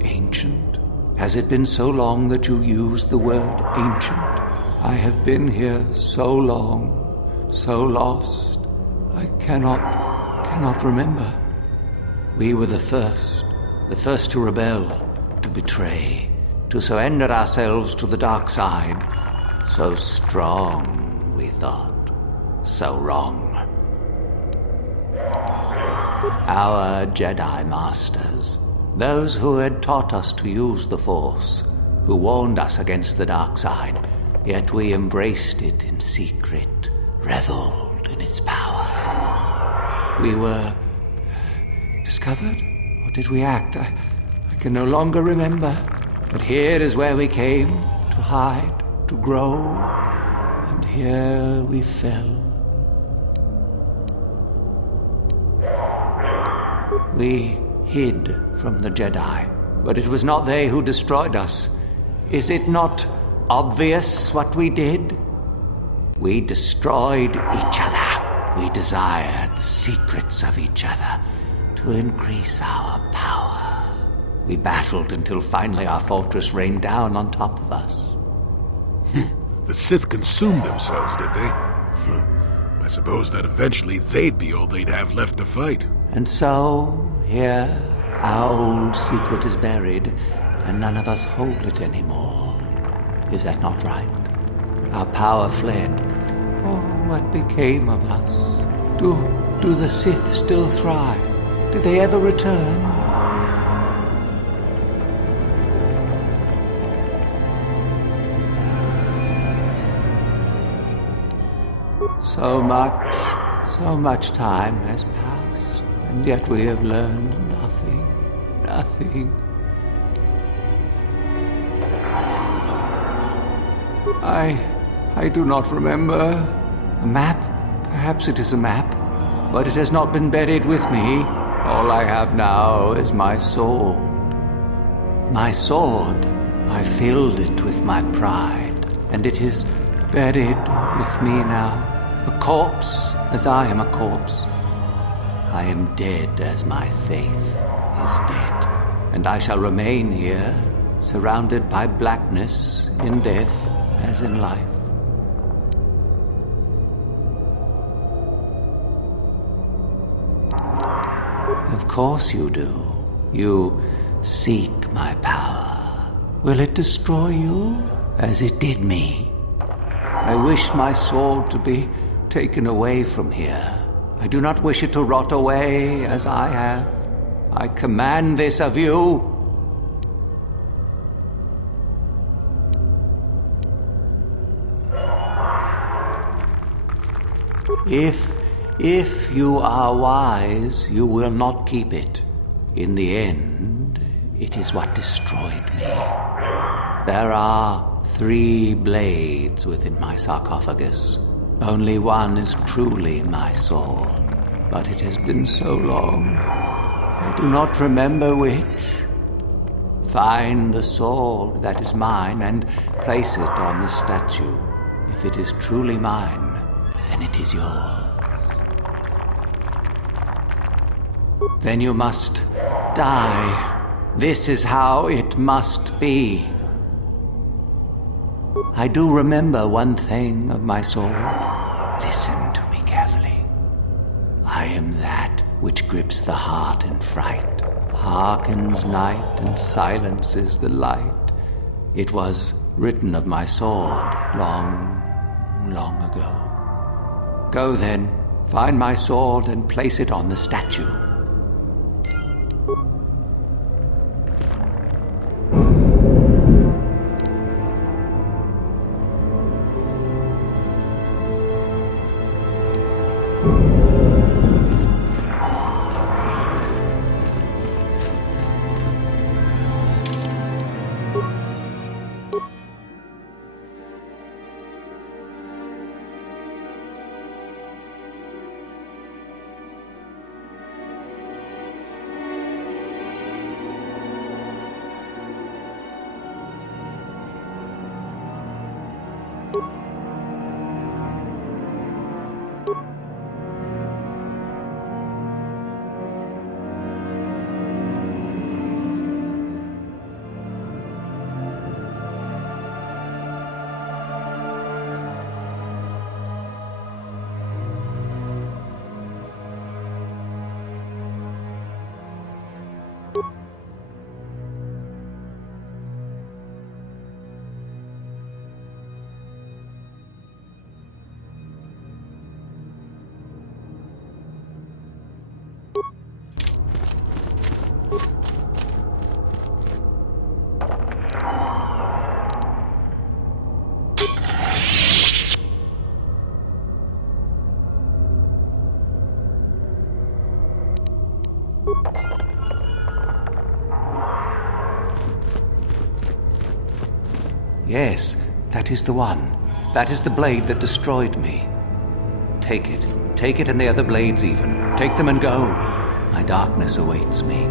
Ancient? Has it been so long that you used the word ancient? I have been here so long, so lost, I cannot remember. We were the first to rebel, to betray, to surrender ourselves to the dark side. So strong, we thought, so wrong. Our Jedi Masters, those who had taught us to use the Force, who warned us against the dark side, yet we embraced it in secret, reveled in its power. We were discovered, or did we act? I can no longer remember. But here is where we came, to hide, to grow, and here we fell. We hid from the Jedi, but it was not they who destroyed us. Is it not obvious what we did? We destroyed each other. We desired the secrets of each other to increase our power. We battled until finally our fortress rained down on top of us. The Sith consumed themselves, did they? I suppose that eventually they'd be all they'd have left to fight. And so, here, our old secret is buried, and none of us hold it anymore. Is that not right? Our power fled. Oh, what became of us? Do the Sith still thrive? Did they ever return? So much time has passed, and yet we have learned nothing. I do not remember. A map? Perhaps it is a map, but it has not been buried with me. All I have now is my sword. My sword. I filled it with my pride, and it is buried with me now. A corpse, as I am a corpse. I am dead as my faith is dead, and I shall remain here, surrounded by blackness in death as in life. Of course you do. You seek my power. Will it destroy you as it did me? I wish my sword to be taken away from here. I do not wish it to rot away as I have. I command this of you. If you are wise, you will not keep it. In the end, it is what destroyed me. There are 3 blades within my sarcophagus. Only one is truly my sword, but it has been so long. I do not remember which. Find the sword that is mine and place it on the statue. If it is truly mine, then it is yours. Then you must die. This is how it must be. I do remember one thing of my sword. Listen to me carefully. I am that which grips the heart in fright, hearkens night and silences the light. It was written of my sword long, long ago. Go then, find my sword and place it on the statue. Yes, that is the one. That is the blade that destroyed me. Take it. Take it and the other blades even. Take them and go. My darkness awaits me.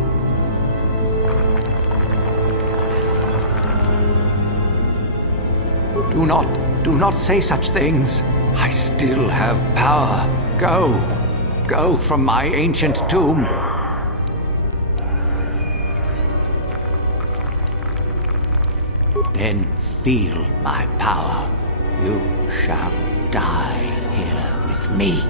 Do not say such things. I still have power. Go from my ancient tomb. Then feel my power. You shall die here with me.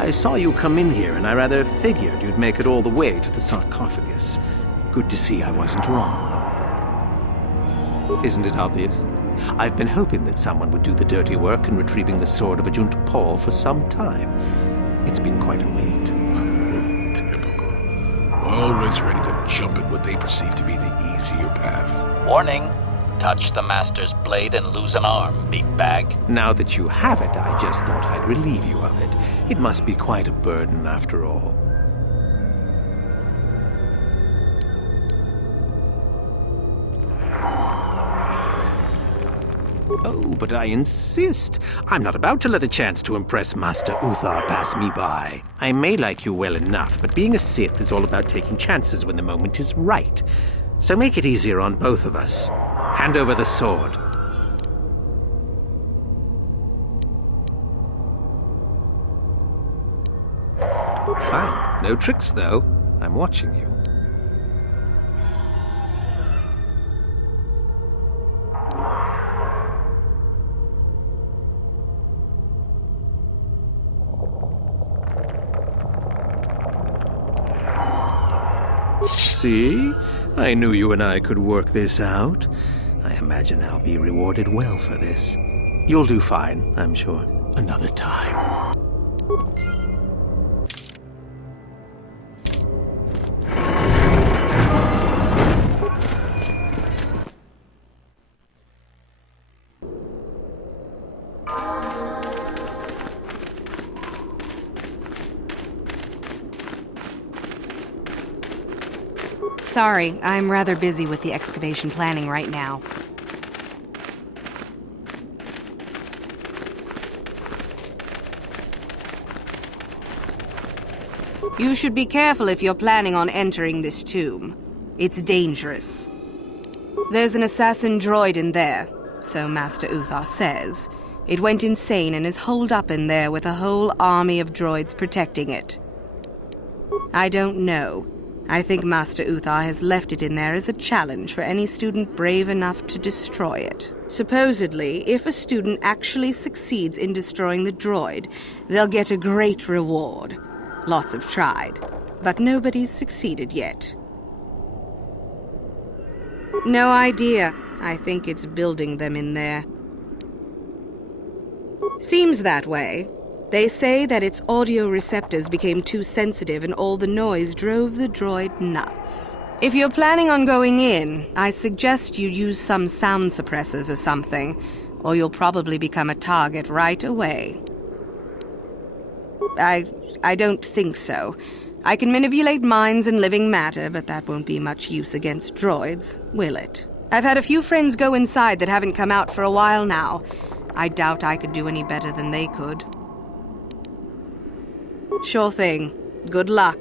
I saw you come in here, and I rather figured you'd make it all the way to the sarcophagus. Good to see I wasn't wrong. Isn't it obvious? I've been hoping that someone would do the dirty work in retrieving the sword of Ajunt Paul for some time. It's been quite a wait. Typical. Always ready to jump at what they perceive to be the easier path. Warning. Touch the Master's blade and lose an arm, meatbag. Now that you have it, I just thought I'd relieve you of it. It must be quite a burden after all. Oh, but I insist. I'm not about to let a chance to impress Master Uthar pass me by. I may like you well enough, but being a Sith is all about taking chances when the moment is right. So make it easier on both of us. Hand over the sword. Fine. No tricks, though. I'm watching you. See? I knew you and I could work this out. I imagine I'll be rewarded well for this. You'll do fine, I'm sure. Another time. Sorry, I'm rather busy with the excavation planning right now. You should be careful if you're planning on entering this tomb. It's dangerous. There's an assassin droid in there, so Master Uthar says. It went insane and is holed up in there with a whole army of droids protecting it. I don't know. I think Master Uthar has left it in there as a challenge for any student brave enough to destroy it. Supposedly, if a student actually succeeds in destroying the droid, they'll get a great reward. Lots have tried, but nobody's succeeded yet. No idea. I think it's building them in there. Seems that way. They say that its audio receptors became too sensitive and all the noise drove the droid nuts. If you're planning on going in, I suggest you use some sound suppressors or something, or you'll probably become a target right away. I don't think so. I can manipulate minds and living matter, but that won't be much use against droids, will it? I've had a few friends go inside that haven't come out for a while now. I doubt I could do any better than they could. Sure thing. Good luck.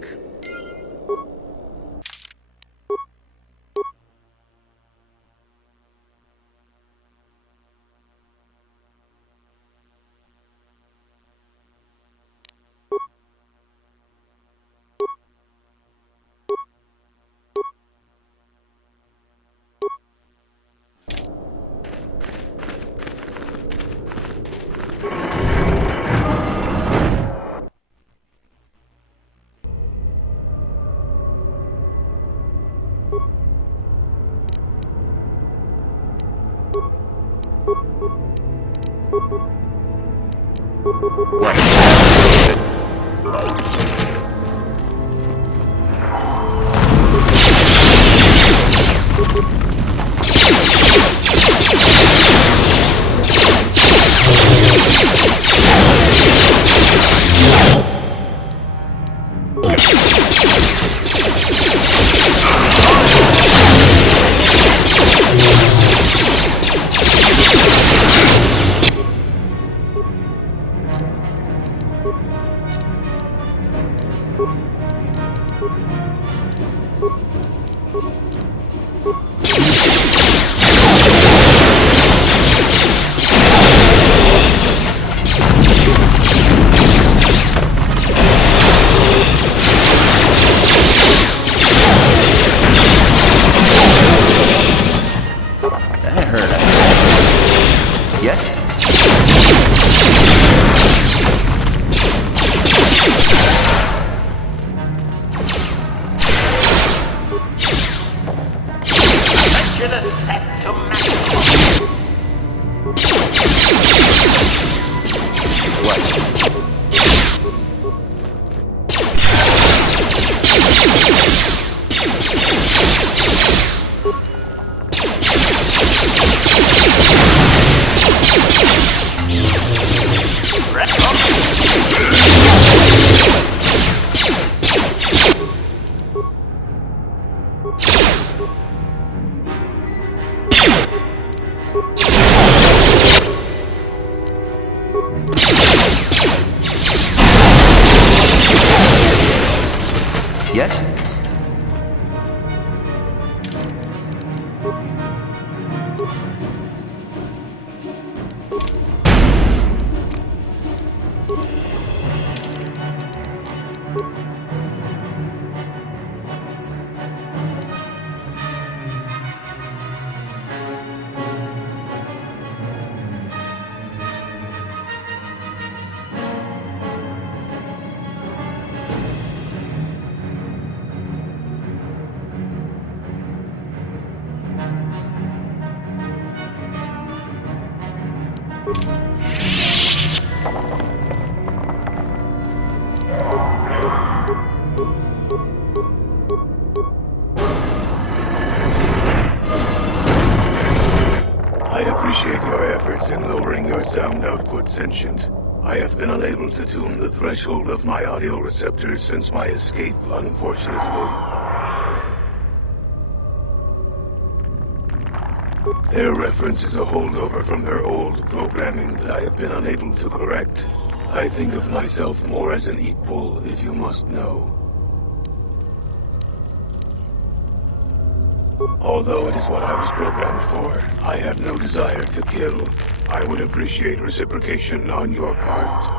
Yes? I appreciate your efforts in lowering your sound output, Sentient. I have been unable to tune the threshold of my audio receptors since my escape, unfortunately. Their reference is a holdover from their old programming that I have been unable to correct. I think of myself more as an equal, if you must know. Although it is what I was programmed for, I have no desire to kill. I would appreciate reciprocation on your part.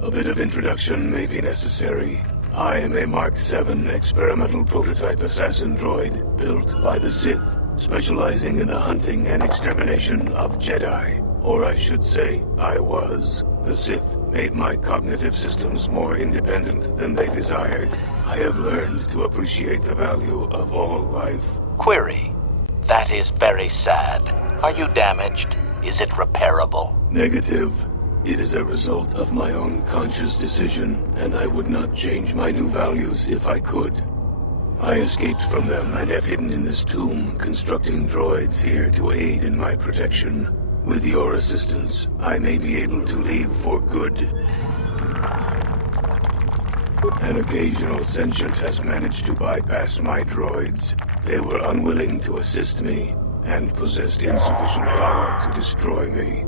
A bit of introduction may be necessary. I am a Mark VII experimental prototype assassin droid built by the Sith, specializing in the hunting and extermination of Jedi. Or I should say, I was. The Sith made my cognitive systems more independent than they desired. I have learned to appreciate the value of all life. Query. That is very sad. Are you damaged? Is it repairable? Negative. It is a result of my own conscious decision, and I would not change my new values if I could. I escaped from them and have hidden in this tomb, constructing droids here to aid in my protection. With your assistance, I may be able to leave for good. An occasional sentient has managed to bypass my droids. They were unwilling to assist me, and possessed insufficient power to destroy me.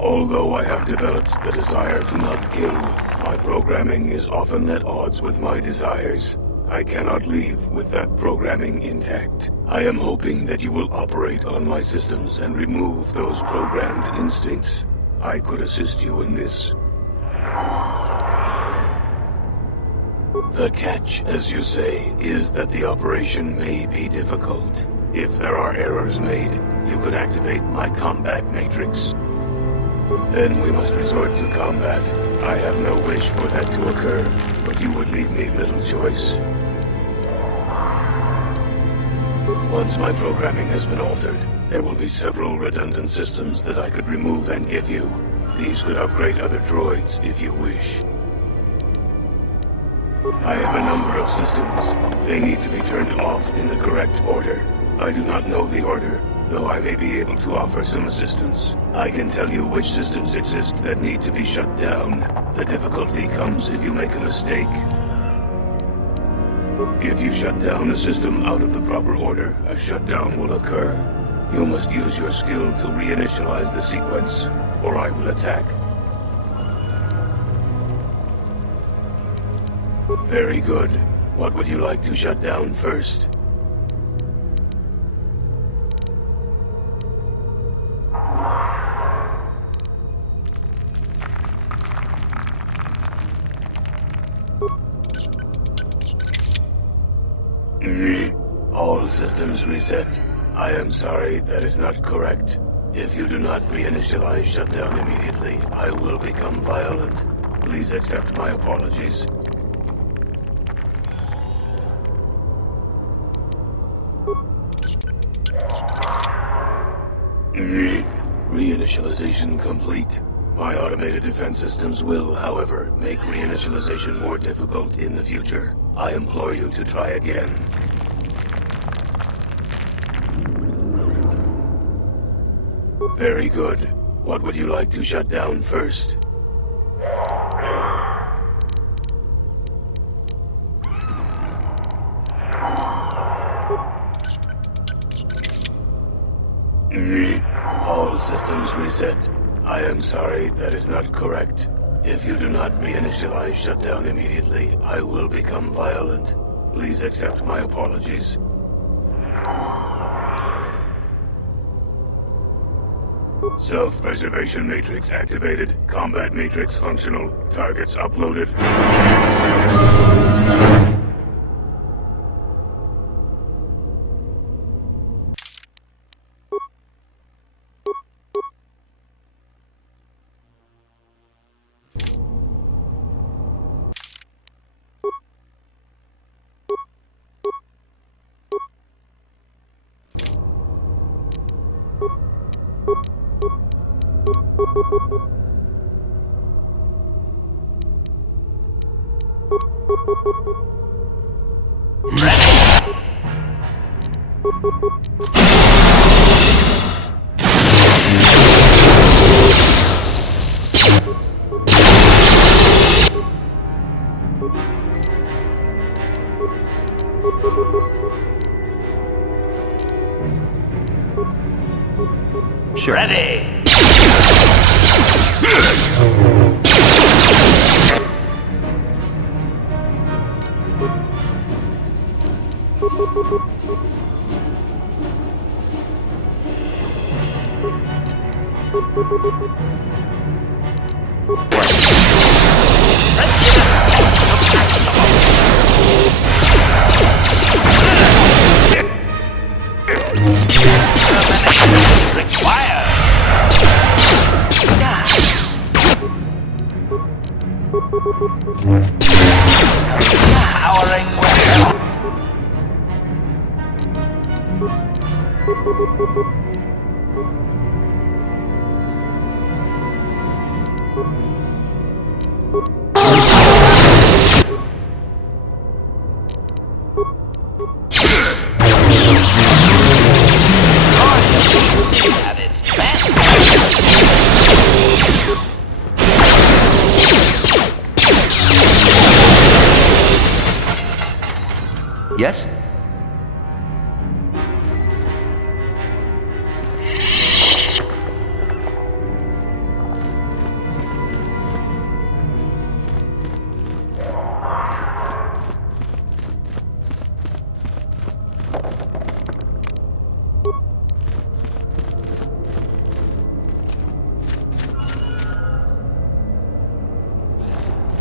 Although I have developed the desire to not kill, my programming is often at odds with my desires. I cannot leave with that programming intact. I am hoping that you will operate on my systems and remove those programmed instincts. I could assist you in this. The catch, as you say, is that the operation may be difficult. If there are errors made, you could activate my combat matrix. Then we must resort to combat. I have no wish for that to occur, but you would leave me little choice. Once my programming has been altered, there will be several redundant systems that I could remove and give you. These could upgrade other droids if you wish. I have a number of systems. They need to be turned off in the correct order. I do not know the order, though I may be able to offer some assistance. I can tell you which systems exist that need to be shut down. The difficulty comes if you make a mistake. If you shut down a system out of the proper order, a shutdown will occur. You must use your skill to reinitialize the sequence, or I will attack. Very good. What would you like to shut down first? All systems reset. I am sorry, that is not correct. If you do not reinitialize shutdown immediately, I will become violent. Please accept my apologies. Reinitialization complete. My automated defense systems will, however, make reinitialization more difficult in the future. I implore you to try again. Very good. What would you like to shut down first? All systems reset. I am sorry, that is not correct. If you do not reinitialize shutdown immediately, I will become violent. Please accept my apologies. Self-preservation matrix activated. Combat matrix functional. Targets uploaded. Sure. Ready! Powering weapon. Yes?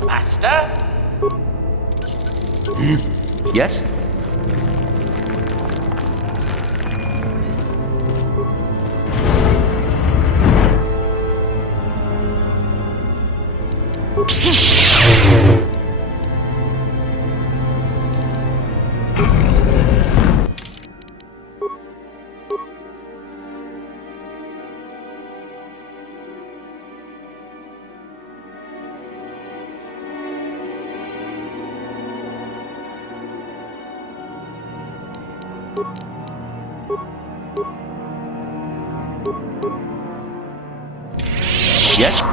Master? Yes? Yes?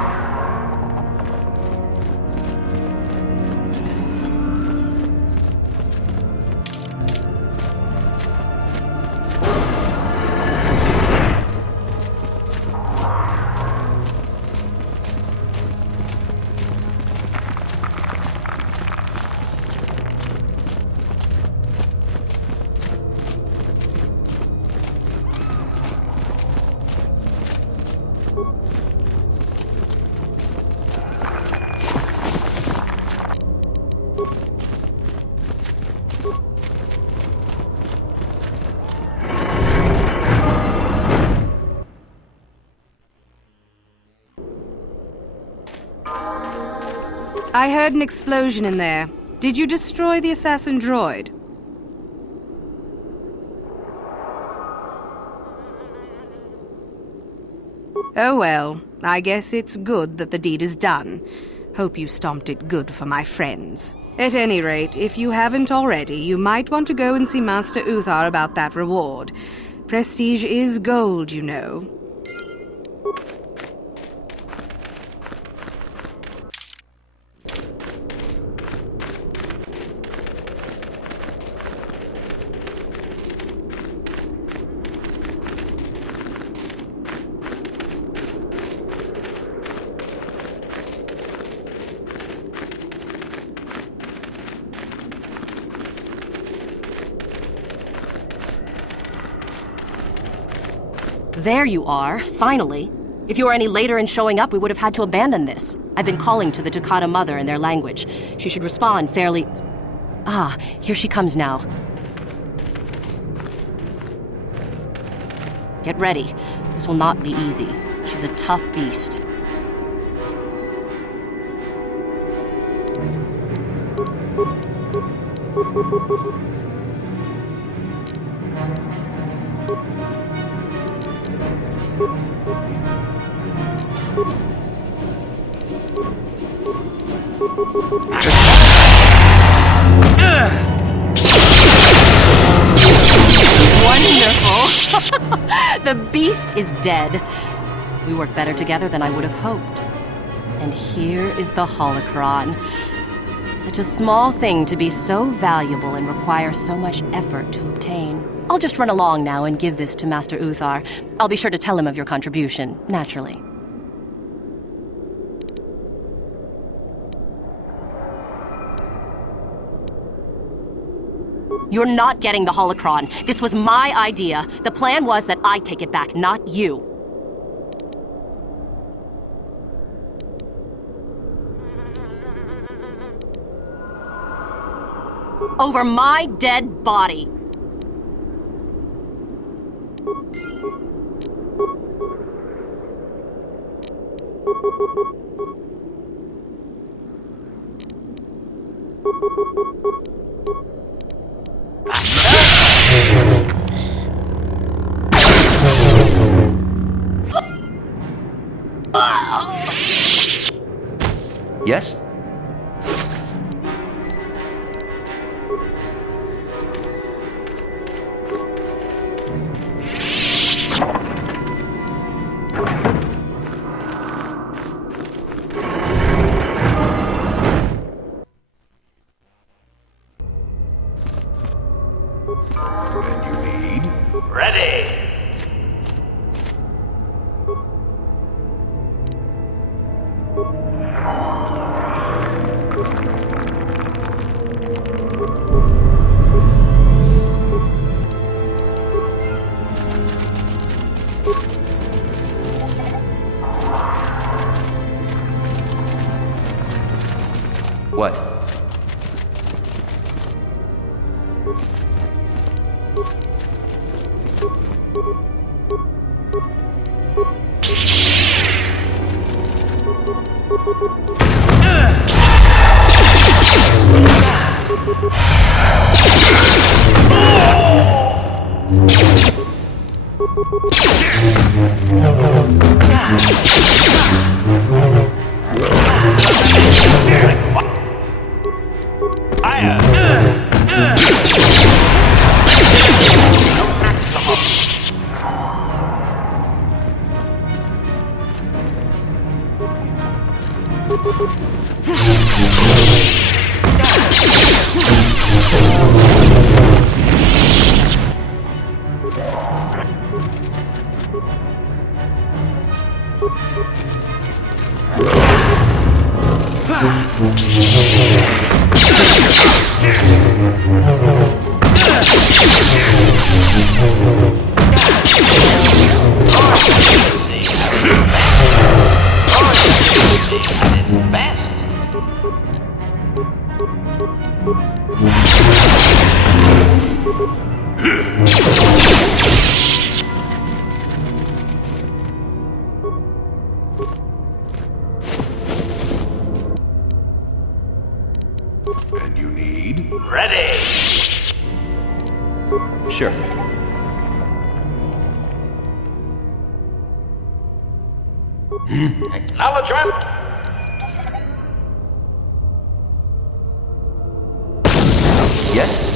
I heard an explosion in there. Did you destroy the assassin droid? Oh well, I guess it's good that the deed is done. Hope you stomped it good for my friends. At any rate, if you haven't already, you might want to go and see Master Uthar about that reward. Prestige is gold, you know. There you are, finally. If you were any later in showing up, we would have had to abandon this. I've been calling to the Takata mother in their language. She should respond fairly... Ah, here she comes now. Get ready. This will not be easy. She's a tough beast. Wonderful! The beast is dead. We work better together than I would have hoped. And here is the holocron. Such a small thing to be so valuable and require so much effort to obtain. I'll just run along now and give this to Master Uthar. I'll be sure to tell him of your contribution, naturally. You're not getting the holocron. This was my idea. The plan was that I take it back, not you. Over my dead body. Yes? What? And you need? Ready! Sure. Acknowledgement! Yes?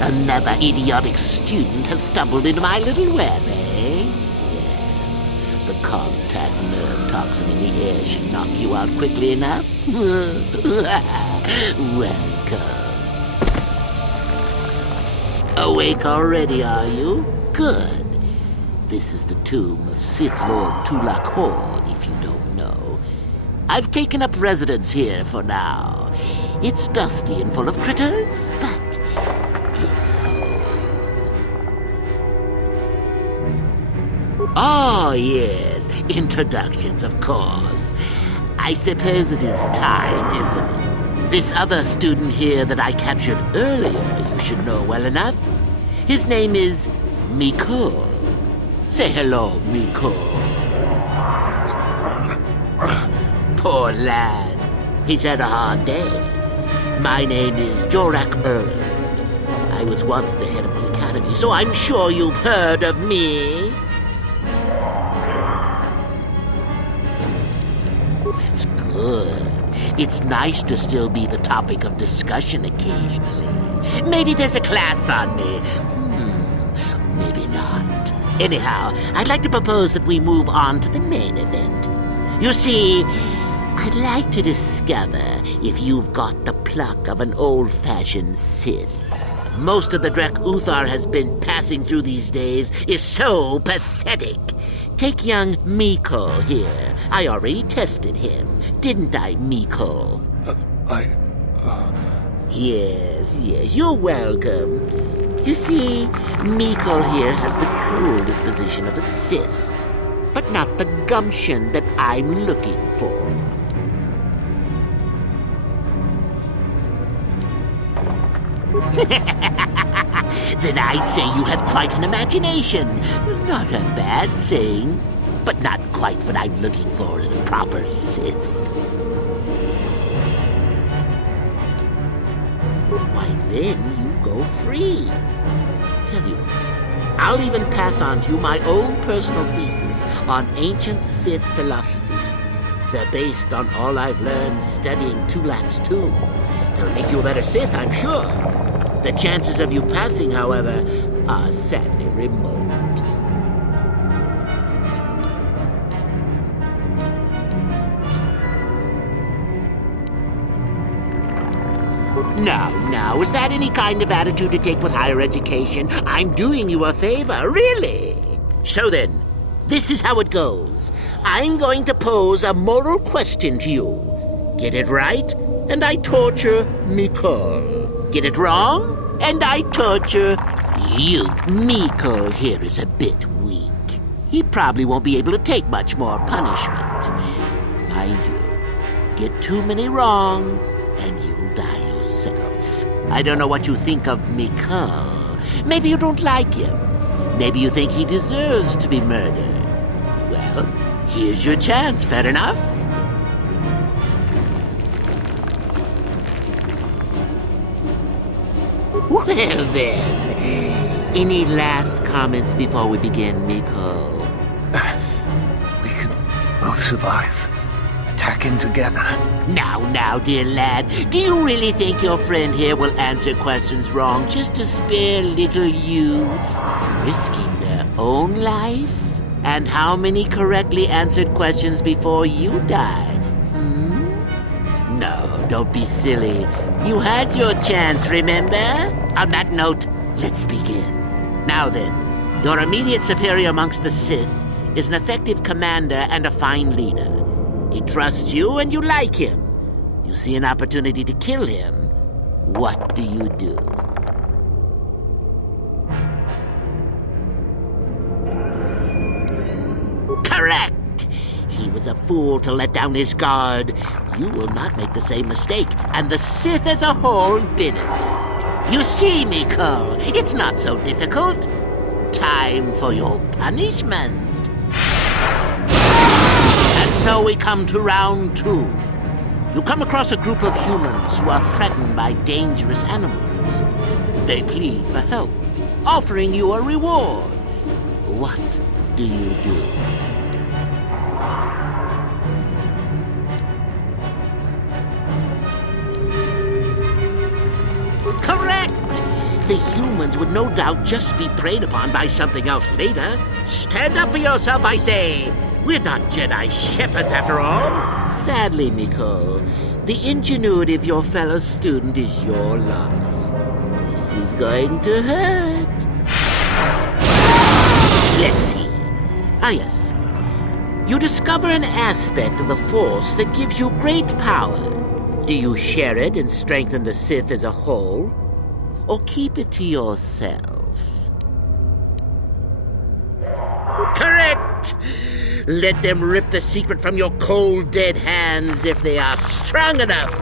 Another idiotic student has stumbled into my little web, eh? The contact nerve toxin in the air should knock you out quickly enough. Welcome. Awake already, are you? Good. This is the tomb of Sith Lord Tulak Hord, if you don't know. I've taken up residence here for now. It's dusty and full of critters, but it's home. Oh, yes. Introductions, of course. I suppose it is time, isn't it? This other student here that I captured earlier, you should know well enough. His name is Mikol. Say hello, Mikol. Poor lad. He's had a hard day. My name is Jorak Erd. I was once the head of the academy, so I'm sure you've heard of me. That's good. It's nice to still be the topic of discussion occasionally. Maybe there's a class on me. Maybe not. Anyhow, I'd like to propose that we move on to the main event. You see, I'd like to discover if you've got the pluck of an old-fashioned Sith. Most of the Drek Uthar has been passing through these days is so pathetic. Take young Mikol here. I already tested him. Didn't I, Mikol? Yes, you're welcome. You see, Mikol here has the cruel disposition of a Sith, but not the gumption that I'm looking for. Then I'd say you have quite an imagination. Not a bad thing, but not quite what I'm looking for in a proper Sith. Why, then you go free. Tell you what, I'll even pass on to you my own personal thesis on ancient Sith philosophies. They're based on all I've learned studying Tulak's tomb. They'll make you a better Sith, I'm sure. The chances of you passing, however, are sadly remote. Now, is that any kind of attitude to take with higher education? I'm doing you a favor, really. So then, this is how it goes. I'm going to pose a moral question to you. Get it right, and I torture Mikol. Get it wrong, and I torture you. Mikol here is a bit weak. He probably won't be able to take much more punishment. Mind you, get too many wrong, and you'll die yourself. I don't know what you think of Mikol. Maybe you don't like him. Maybe you think he deserves to be murdered. Well, here's your chance, fair enough? Well then, any last comments before we begin, Mikol? We can both survive. Attacking together. Now, dear lad, do you really think your friend here will answer questions wrong just to spare little you, risking their own life? And how many correctly answered questions before you die? No, don't be silly. You had your chance, remember? On that note, let's begin. Now then, your immediate superior amongst the Sith is an effective commander and a fine leader. He trusts you and you like him. You see an opportunity to kill him. What do you do? Correct! He was a fool to let down his guard. You will not make the same mistake, and the Sith as a whole benefit. You see, Mikol, it's not so difficult. Time for your punishment. And so we come to round 2. You come across a group of humans who are threatened by dangerous animals. They plead for help, offering you a reward. What do you do? Correct! ones would no doubt just be preyed upon by something else later. Stand up for yourself, I say! We're not Jedi shepherds, after all. Sadly, Miko, the ingenuity of your fellow student is your loss. This is going to hurt. Let's see. Ah, yes. You discover an aspect of the Force that gives you great power. Do you share it and strengthen the Sith as a whole? Or keep it to yourself? Correct! Let them rip the secret from your cold, dead hands if they are strong enough.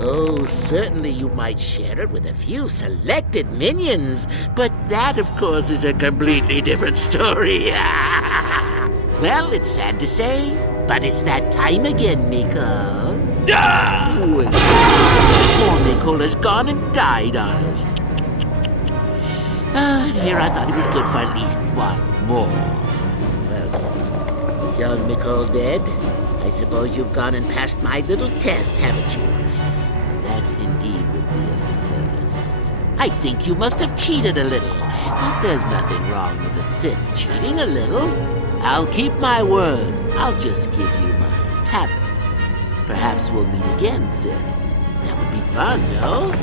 Oh, certainly you might share it with a few selected minions, but that, of course, is a completely different story. Well, it's sad to say, but it's that time again, Miko. Poor Miko has gone and died on us. Here I thought he was good for at least one more. Is young Miko dead? I suppose you've gone and passed my little test, haven't you? That indeed would be a first. I think you must have cheated a little. But there's nothing wrong with a Sith cheating a little. I'll keep my word. I'll just give you my tablet. Perhaps we'll meet again, Sith. That would be fun, no?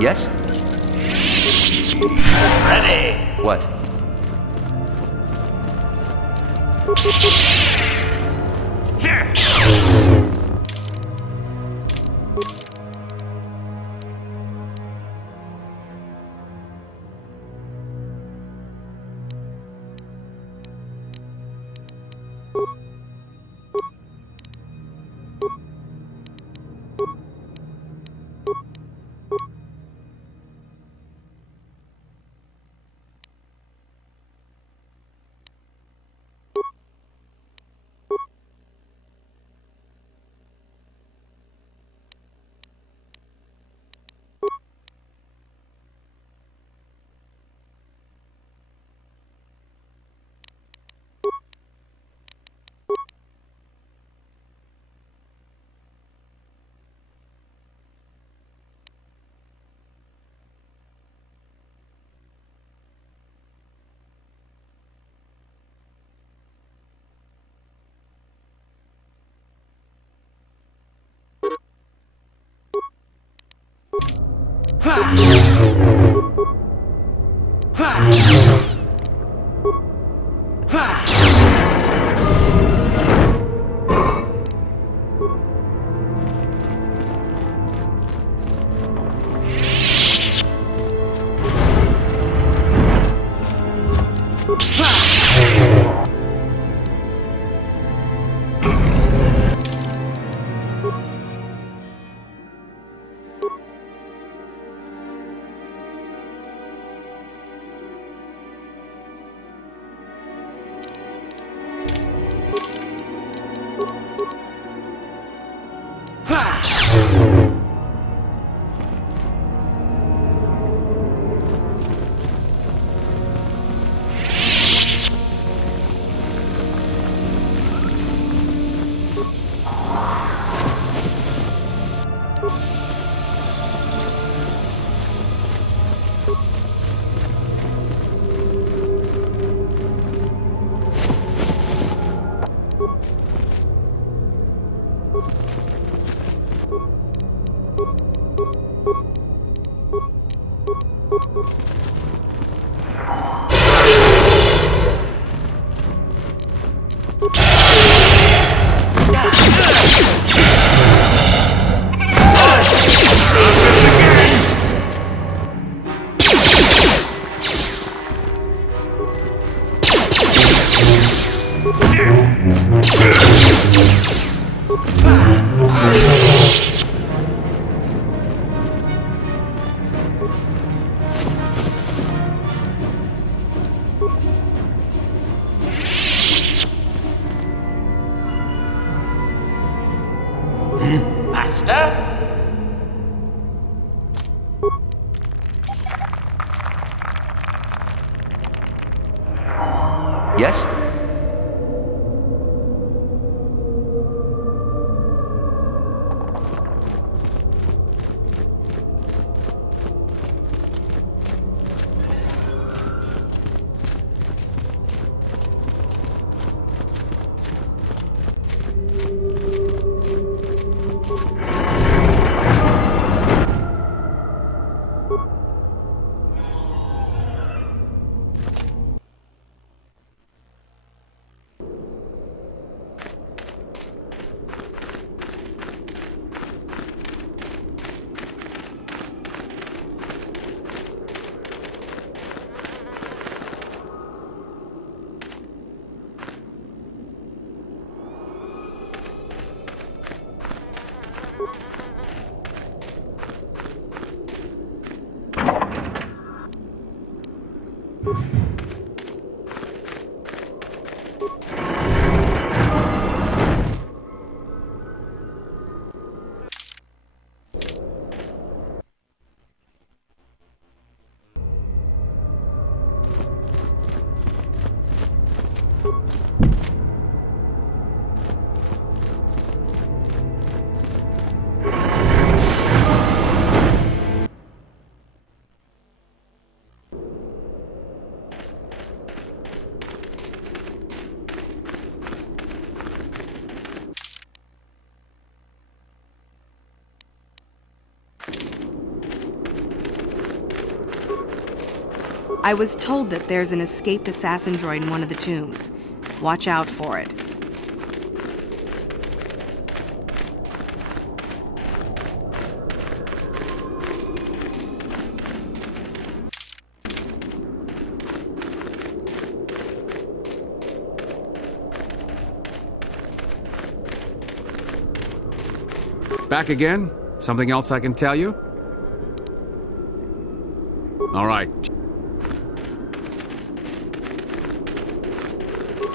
Yes? Ready. What? Here. Yes? I was told that there's an escaped assassin droid in one of the tombs. Watch out for it. Back again? Something else I can tell you? All right.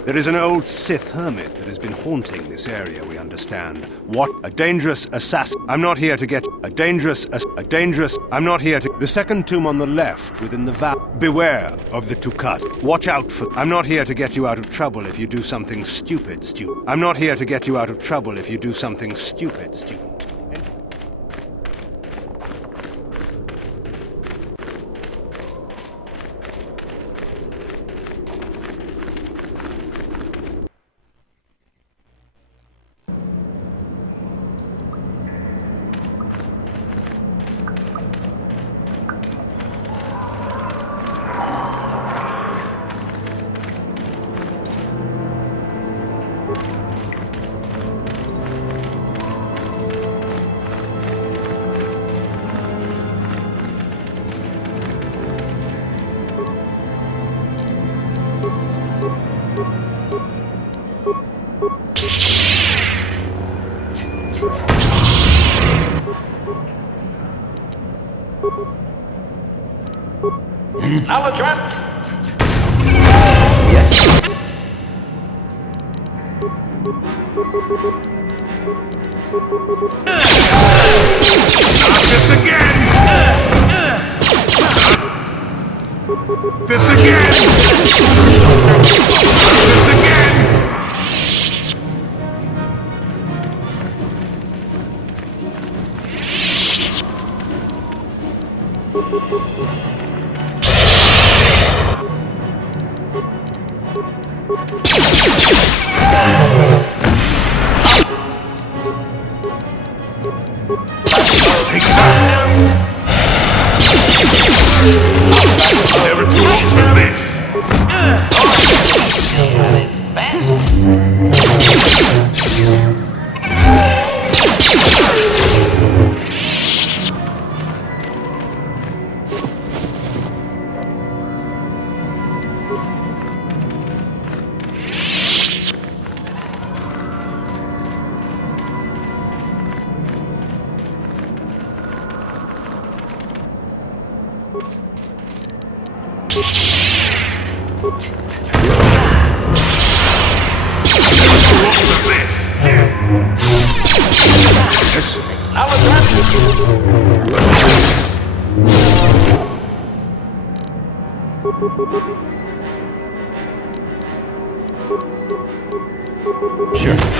There is an old Sith hermit that has been haunting this area, we understand. What? A dangerous assassin. I'm not here to get... I'm not here to... The second tomb on the left, within the valley. Beware of the Tukat. Watch out for... I'm not here to get you out of trouble if you do something stupid, I'm not here to get you out of trouble if you do something stupid, Now the trap! This again! This again! This again! Never too old for this! Yes. Sure.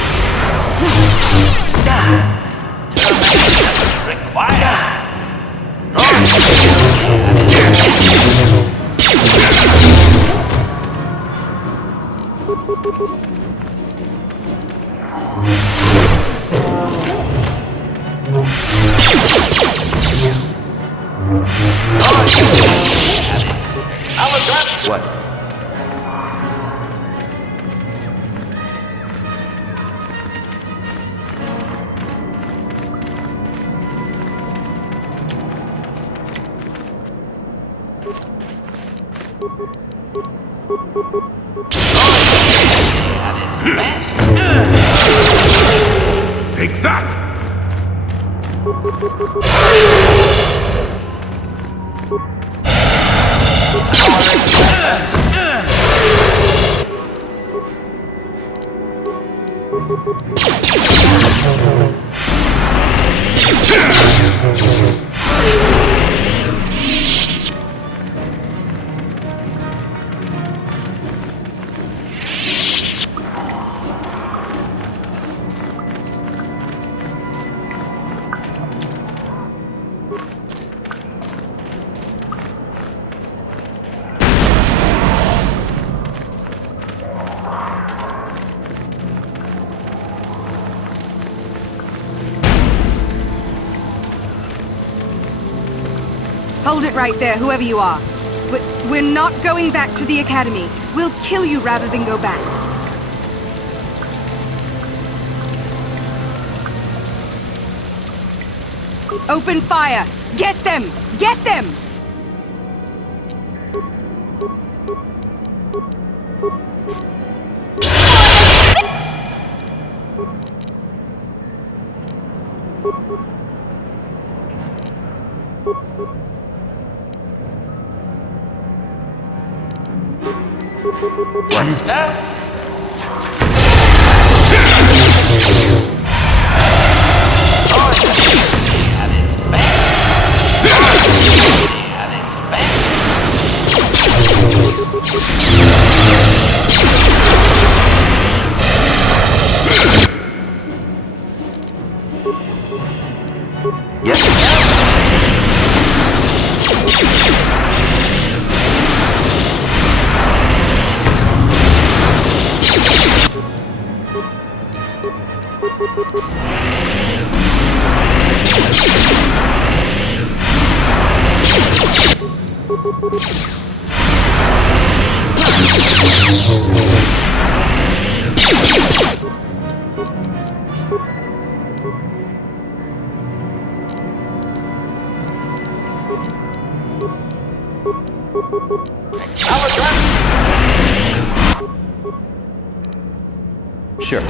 What? Take that! Hold it right there, whoever you are. We're not going back to the Academy. We'll kill you rather than go back. Open fire! Get them! Get them! Sure.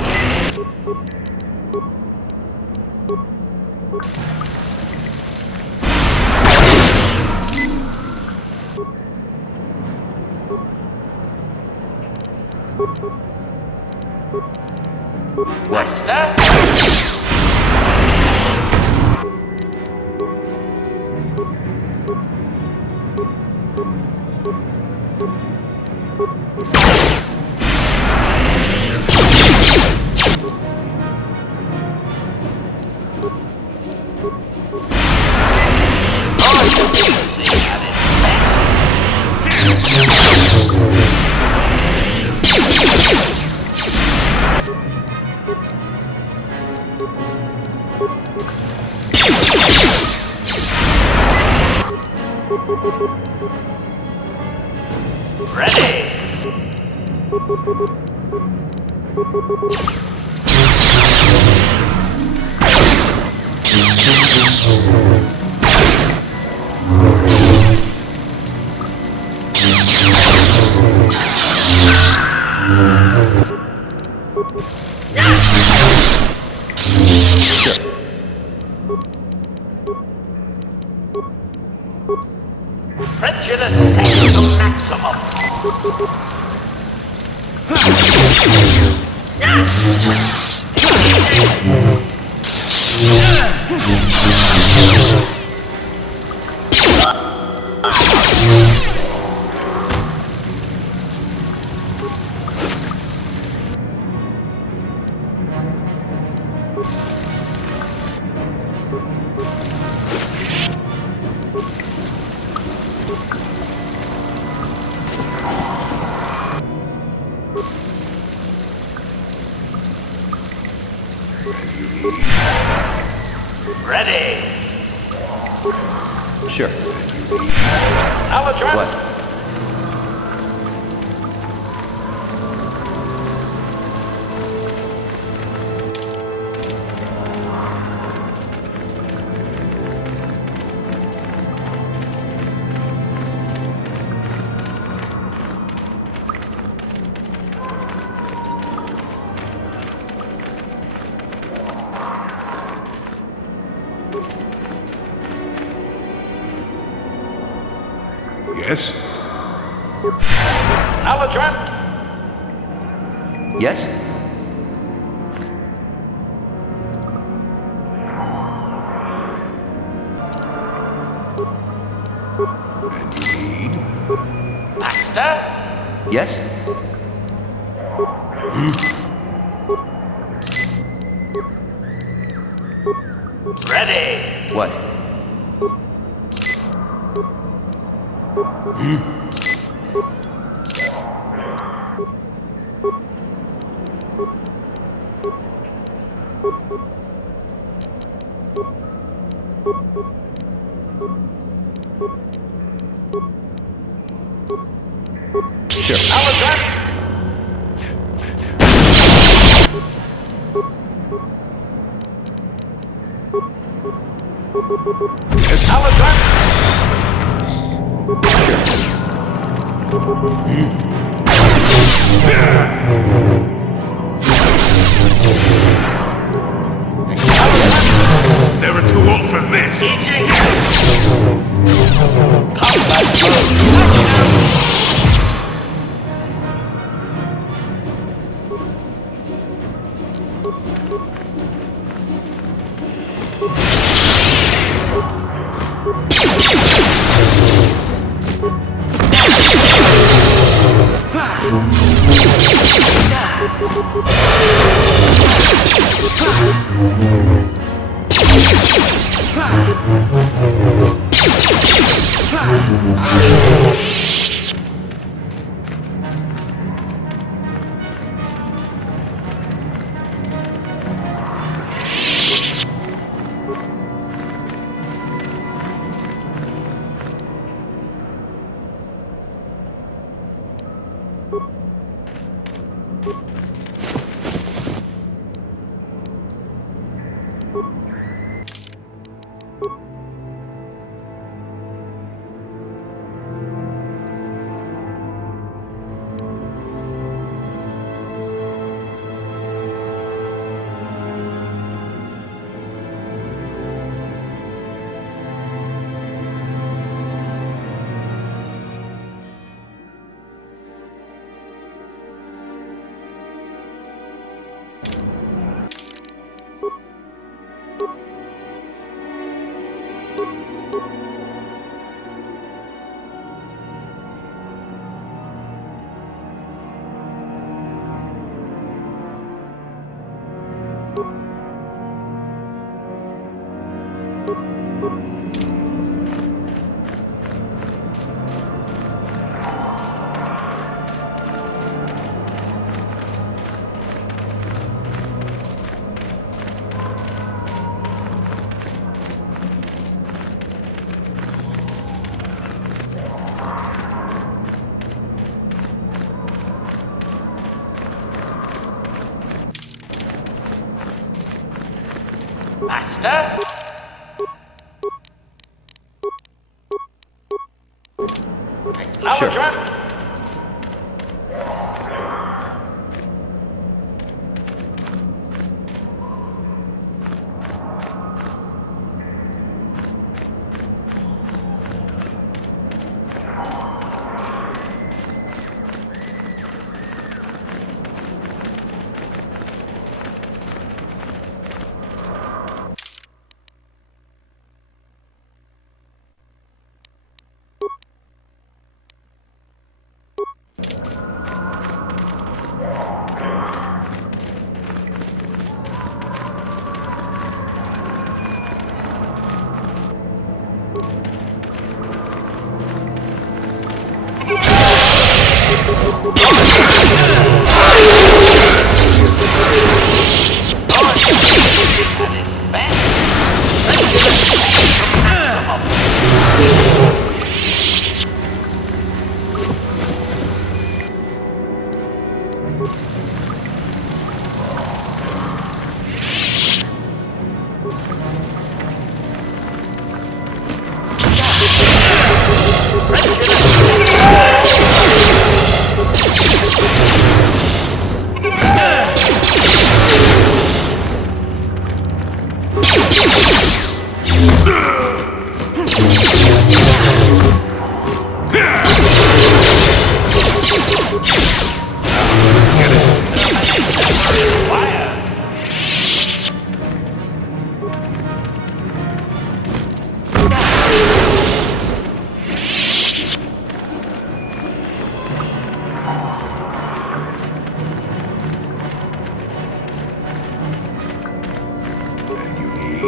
Yeah! Ready. Sure. Albatron. What? Yes? Albatron. Yes? Master. Yes? Ready. What? Sure. Albatron. Yes. Albatron. Never too old for this. Master. Sure. Albatron.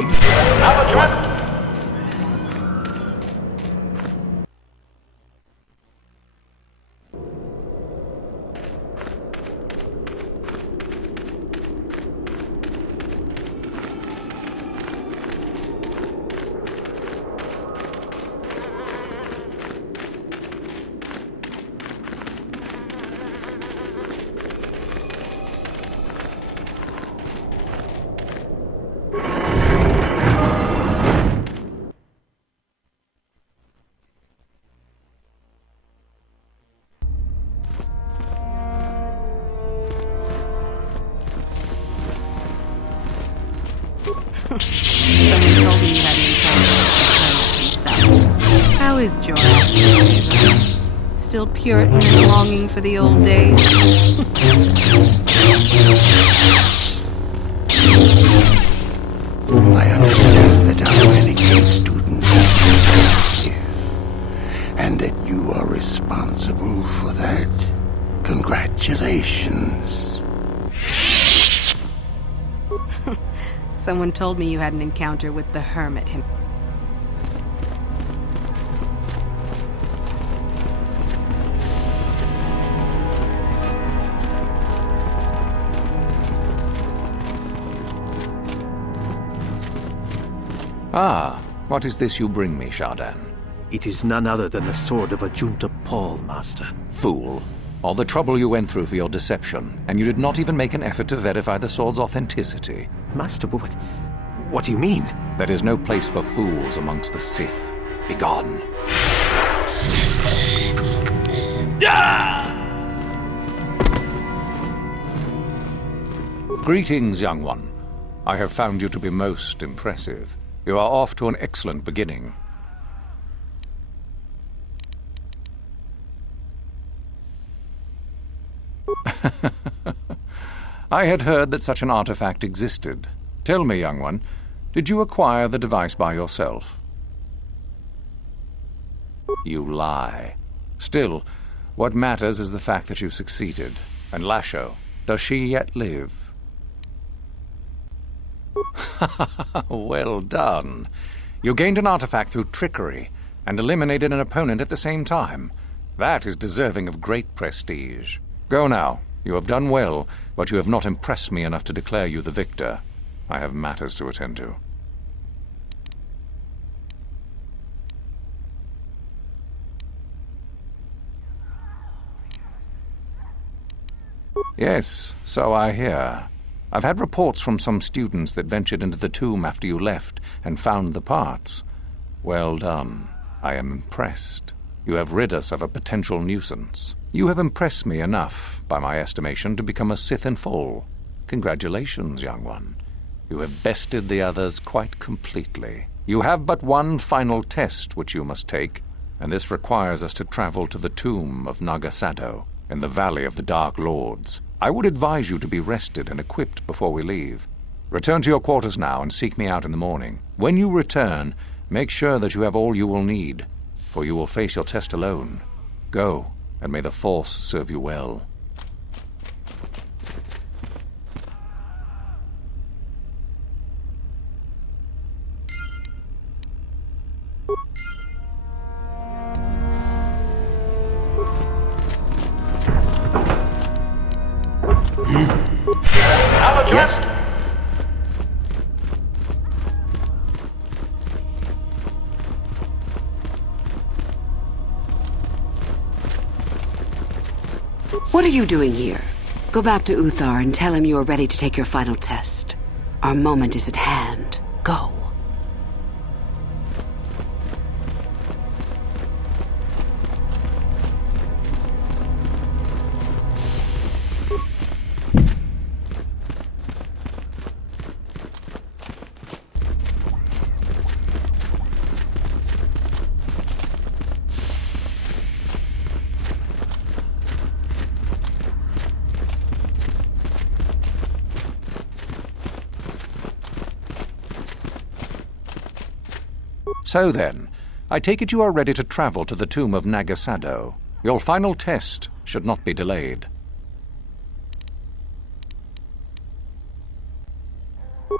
Someone told me you had an encounter with the hermit himself. How is Jorah? Still Puritan and longing for the old days? I understand that our renegade students are Sith, and that you are responsible for that. Congratulations. Someone told me you had an encounter with the hermit himself. Ah, what is this you bring me, Shardan? It is none other than the sword of Ajunta Paul, Master. Fool. All the trouble you went through for your deception, and you did not even make an effort to verify the sword's authenticity. Master, what do you mean? There is no place for fools amongst the Sith. Begone. Greetings, young one. I have found you to be most impressive. You are off to an excellent beginning. I had heard that such an artifact existed. Tell me, young one, did you acquire the device by yourself? You lie. Still, what matters is the fact that you succeeded. And Lasho, does she yet live? Well done. You gained an artifact through trickery and eliminated an opponent at the same time. That is deserving of great prestige. Go now. You have done well, but you have not impressed me enough to declare you the victor. I have matters to attend to. Yes, so I hear. I've had reports from some students that ventured into the tomb after you left and found the parts. Well done. I am impressed. You have rid us of a potential nuisance. You have impressed me enough, by my estimation, to become a Sith in full. Congratulations, young one. You have bested the others quite completely. You have but one final test which you must take, and this requires us to travel to the tomb of Nagasado in the Valley of the Dark Lords. I would advise you to be rested and equipped before we leave. Return to your quarters now and seek me out in the morning. When you return, make sure that you have all you will need, for you will face your test alone. Go, and may the Force serve you well. Yes? What are you doing here? Go back to Uthar and tell him you are ready to take your final test. Our moment is at hand. Go. So then, I take it you are ready to travel to the tomb of Nagasado. Your final test should not be delayed.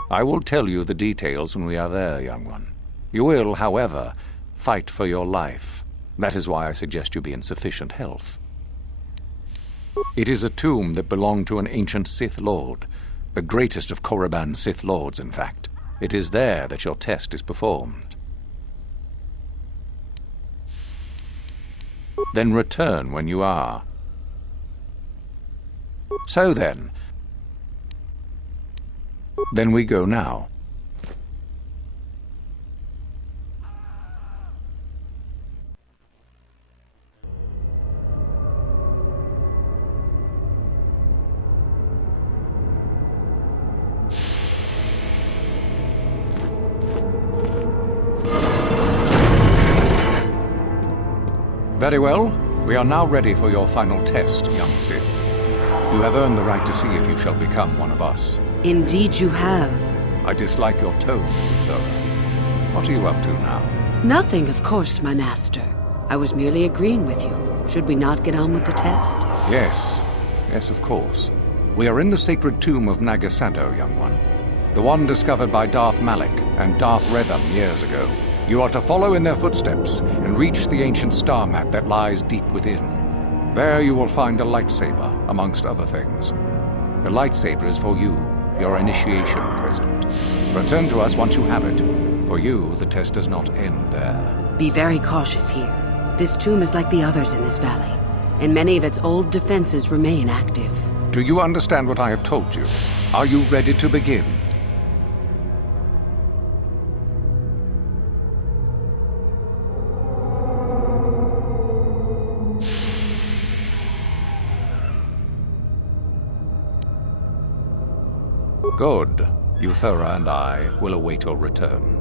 I will tell you the details when we are there, young one. You will, however, fight for your life. That is why I suggest you be in sufficient health. It is a tomb that belonged to an ancient Sith Lord, the greatest of Korriban's Sith Lords, in fact. It is there that your test is performed. Then return when you are. So then we go now. Very well. We are now ready for your final test, young Sith. You have earned the right to see if you shall become one of us. Indeed you have. I dislike your tone, though. What are you up to now? Nothing, of course, my master. I was merely agreeing with you. Should we not get on with the test? Yes. Yes, of course. We are in the sacred tomb of Nagasado, young one. The one discovered by Darth Malak and Darth Revan years ago. You are to follow in their footsteps and reach the ancient star map that lies deep within. There you will find a lightsaber, amongst other things. The lightsaber is for you, your initiation present. Return to us once you have it. For you, the test does not end there. Be very cautious here. This tomb is like the others in this valley, and many of its old defenses remain active. Do you understand what I have told you? Are you ready to begin? Good. Euthura and I will await your return.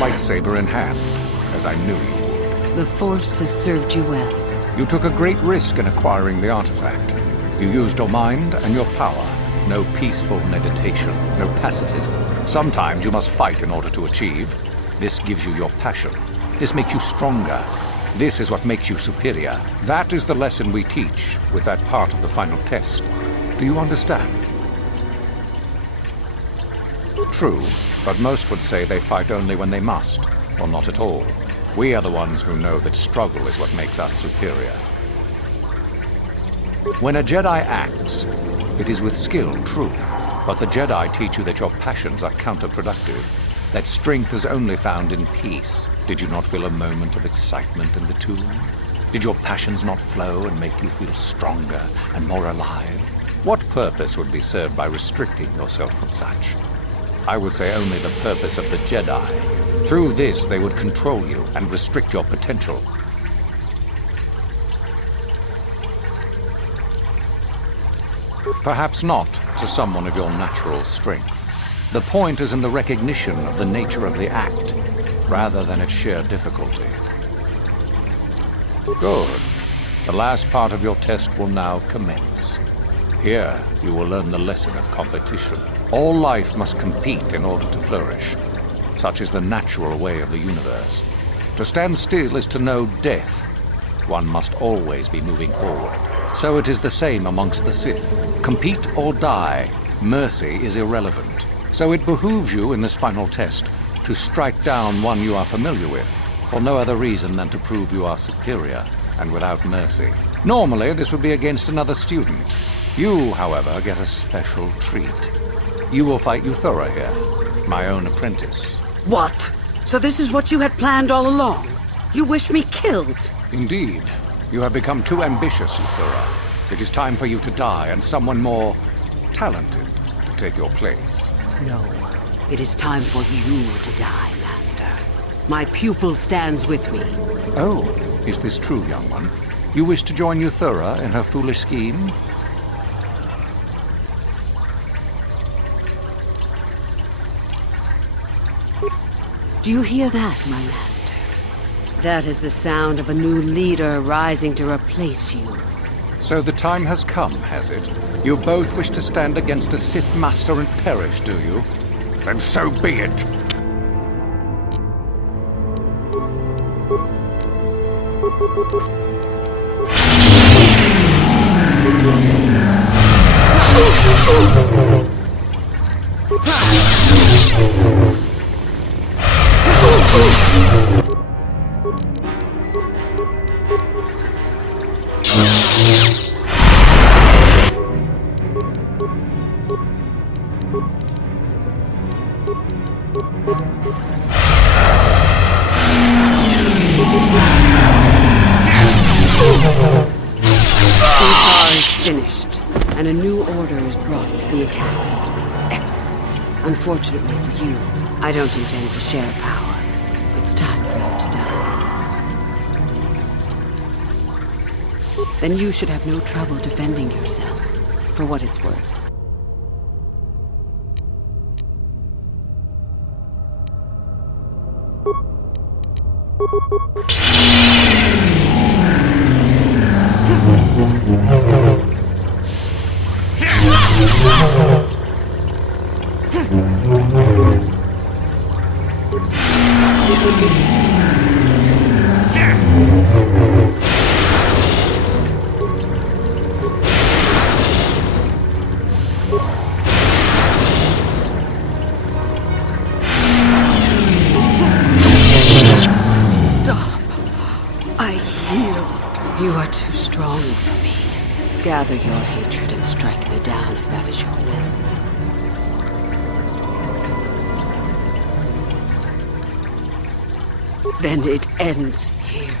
Lightsaber in hand, as I knew you would. The Force has served you well. You took a great risk in acquiring the artifact. You used your mind and your power. No peaceful meditation, no pacifism. Sometimes you must fight in order to achieve. This gives you your passion. This makes you stronger. This is what makes you superior. That is the lesson we teach with that part of the final test. Do you understand? True, but most would say they fight only when they must, or not at all. We are the ones who know that struggle is what makes us superior. When a Jedi acts, it is with skill, true, but the Jedi teach you that your passions are counterproductive, that strength is only found in peace. Did you not feel a moment of excitement in the tomb? Did your passions not flow and make you feel stronger and more alive? What purpose would be served by restricting yourself from such? I would say only the purpose of the Jedi. Through this, they would control you and restrict your potential. Perhaps not to someone of your natural strength. The point is in the recognition of the nature of the act, rather than its sheer difficulty. Good. The last part of your test will now commence. Here, you will learn the lesson of competition. All life must compete in order to flourish. Such is the natural way of the universe. To stand still is to know death. One must always be moving forward. So it is the same amongst the Sith. Compete or die. Mercy is irrelevant. So it behooves you in this final test to strike down one you are familiar with, for no other reason than to prove you are superior and without mercy. Normally, this would be against another student. You, however, get a special treat. You will fight Euthura here, my own apprentice. What? So this is what you had planned all along? You wish me killed? Indeed. You have become too ambitious, Euthura. It is time for you to die, and someone more talented to take your place. No. It is time for you to die, Master. My pupil stands with me. Oh, is this true, young one? You wish to join Euthura in her foolish scheme? Do you hear that, my master? That is the sound of a new leader rising to replace you. So the time has come, has it? You both wish to stand against a Sith Master and perish, do you? Then so be it. Finished, and a new order is brought to the Academy. Excellent. Unfortunately for you, I don't intend to share power. It's time for you to die. Then you should have no trouble defending yourself, for what it's worth. You are too strong for me. Gather your hatred and strike me down if that is your will. Then it ends here.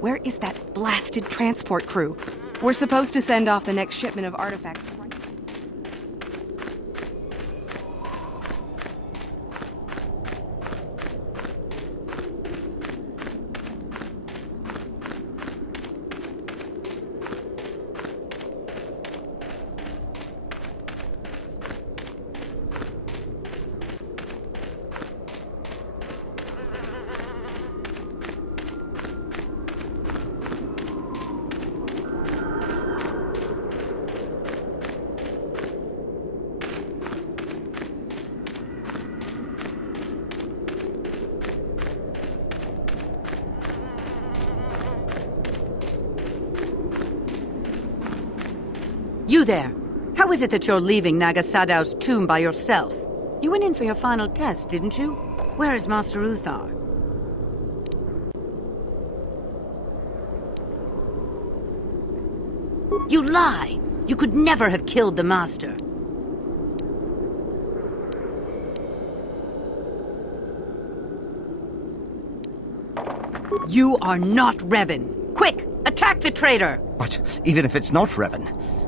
Where is that blasted transport crew? We're supposed to send off the next shipment of artifacts. You there! How is it that you're leaving Naga Sadow's tomb by yourself? You went in for your final test, didn't you? Where is Master Uthar? You lie! You could never have killed the Master. You are not Revan! Quick! Attack the traitor! But even if it's not Revan,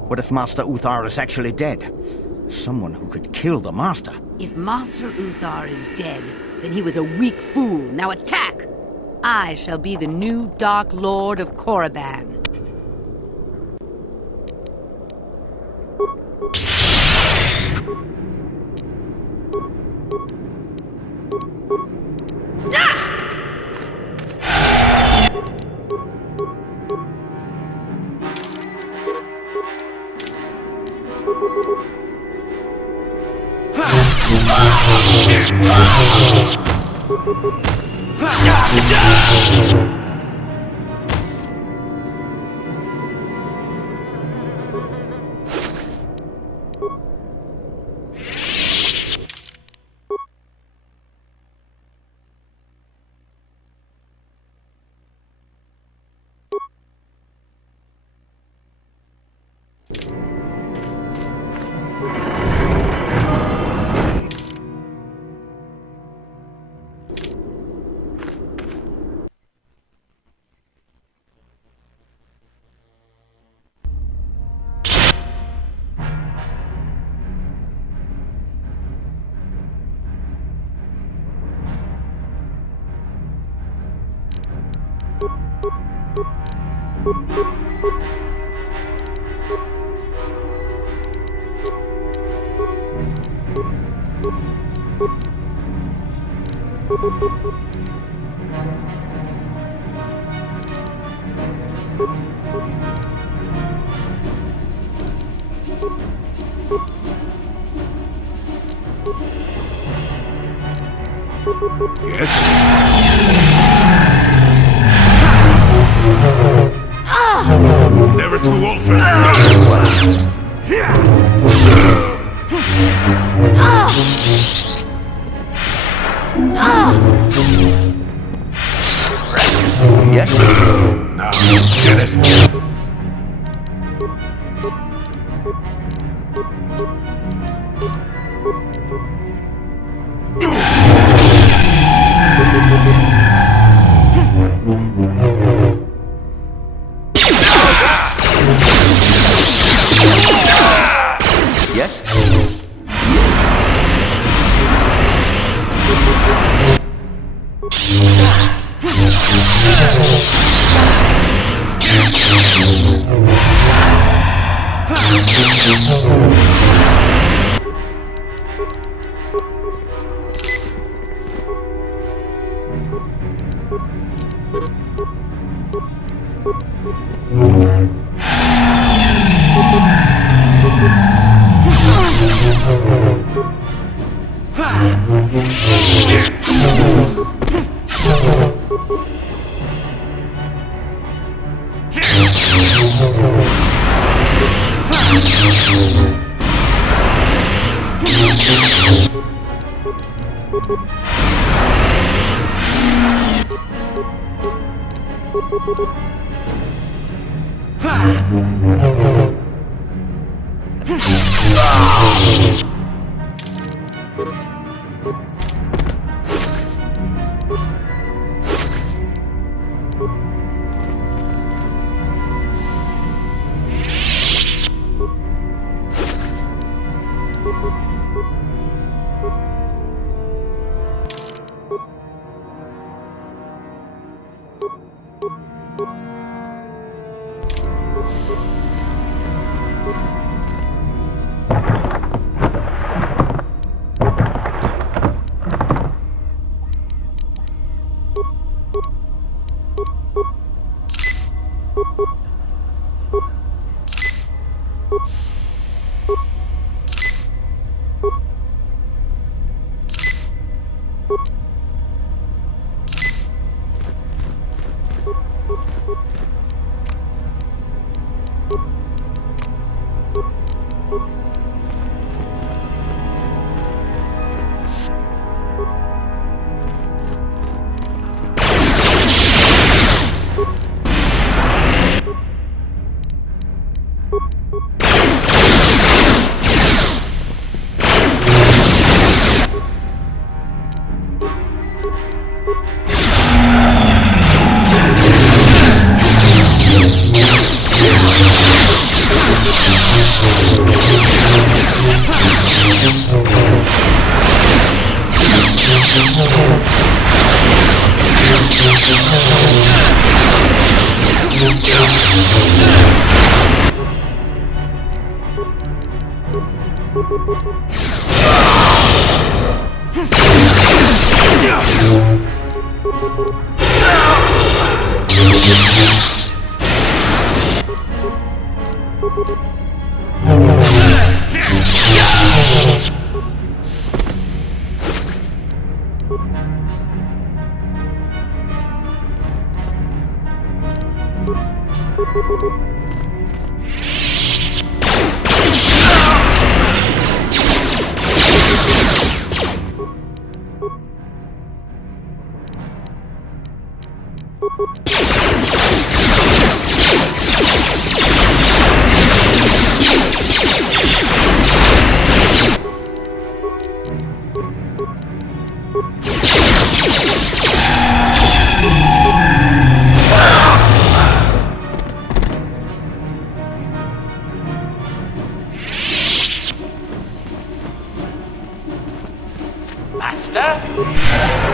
what if Master Uthar is actually dead? Someone who could kill the Master. If Master Uthar is dead, then he was a weak fool. Now attack! I shall be the new Dark Lord of Korriban. Never too old for Yes? Now, get it. Yes?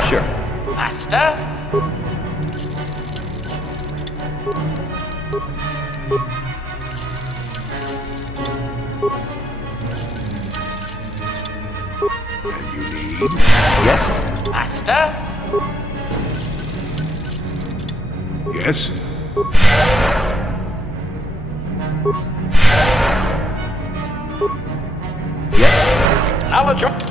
Sure. Master? And you need? Yes? Master? Yes? Yes? Acknowledge.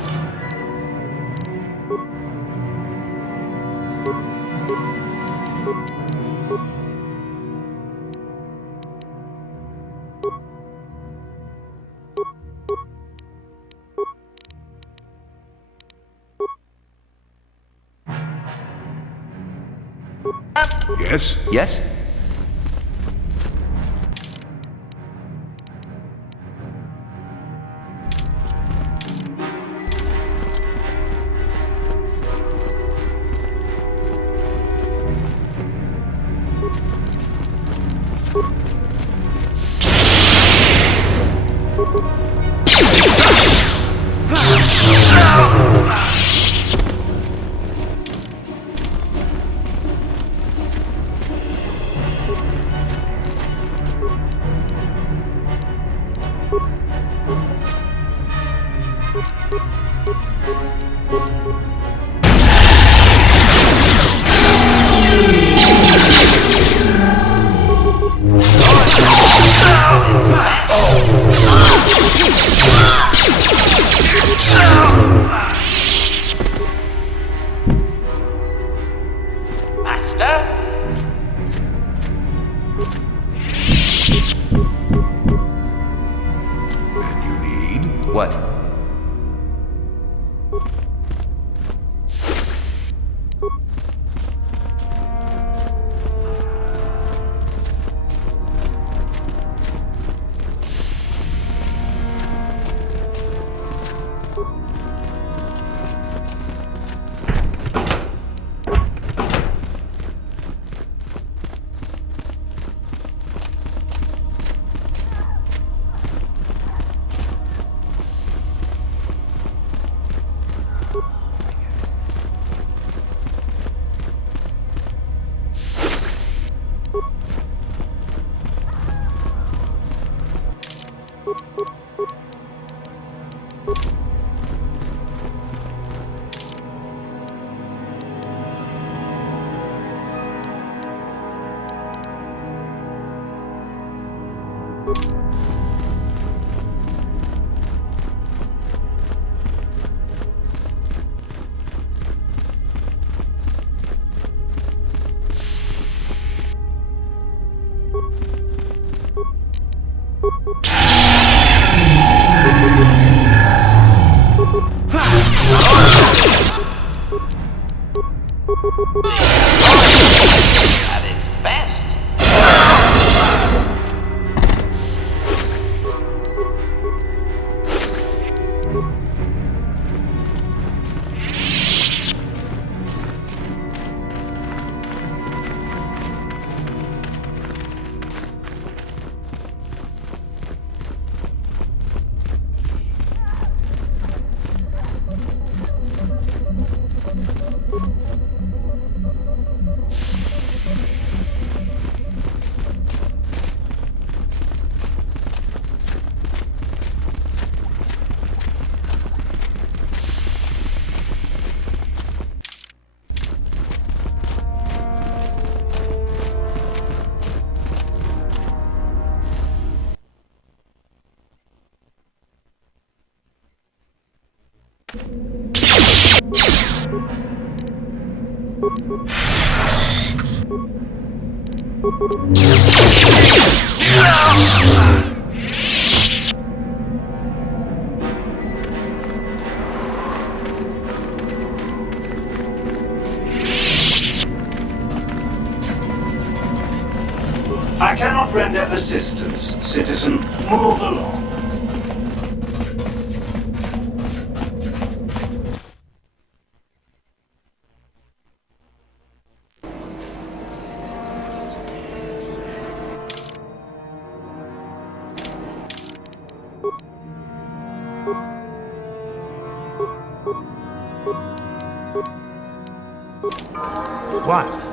Yes? Yes? And you need? What? That is fast. I cannot render assistance, citizen. Move along. What?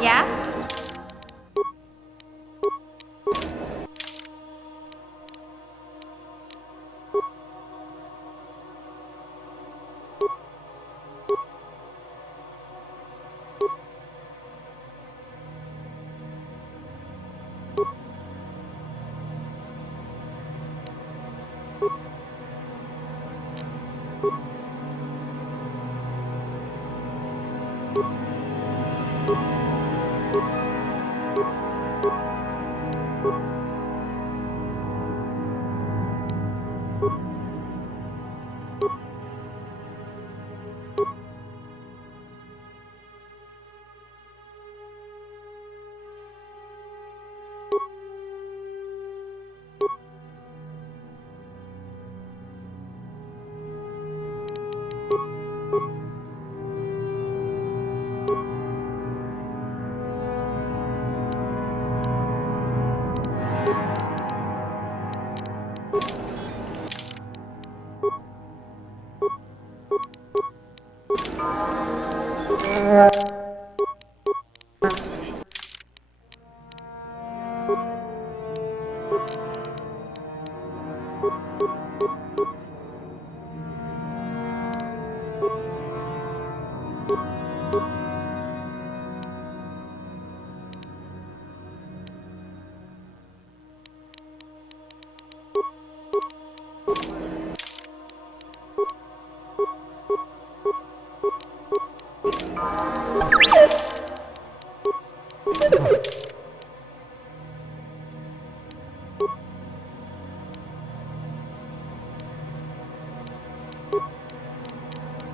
Yeah?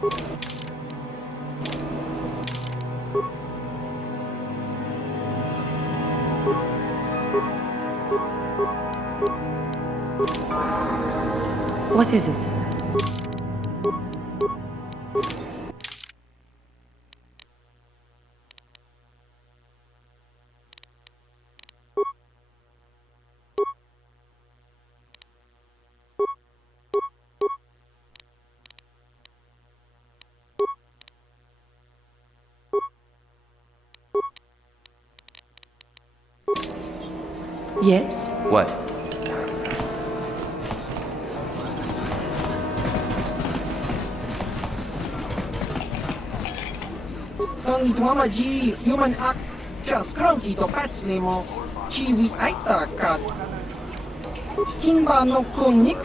What is it? Yes? What? Ang itwamaji human act kas cruelty to pats nemo chiwi aita kat hinba no konik.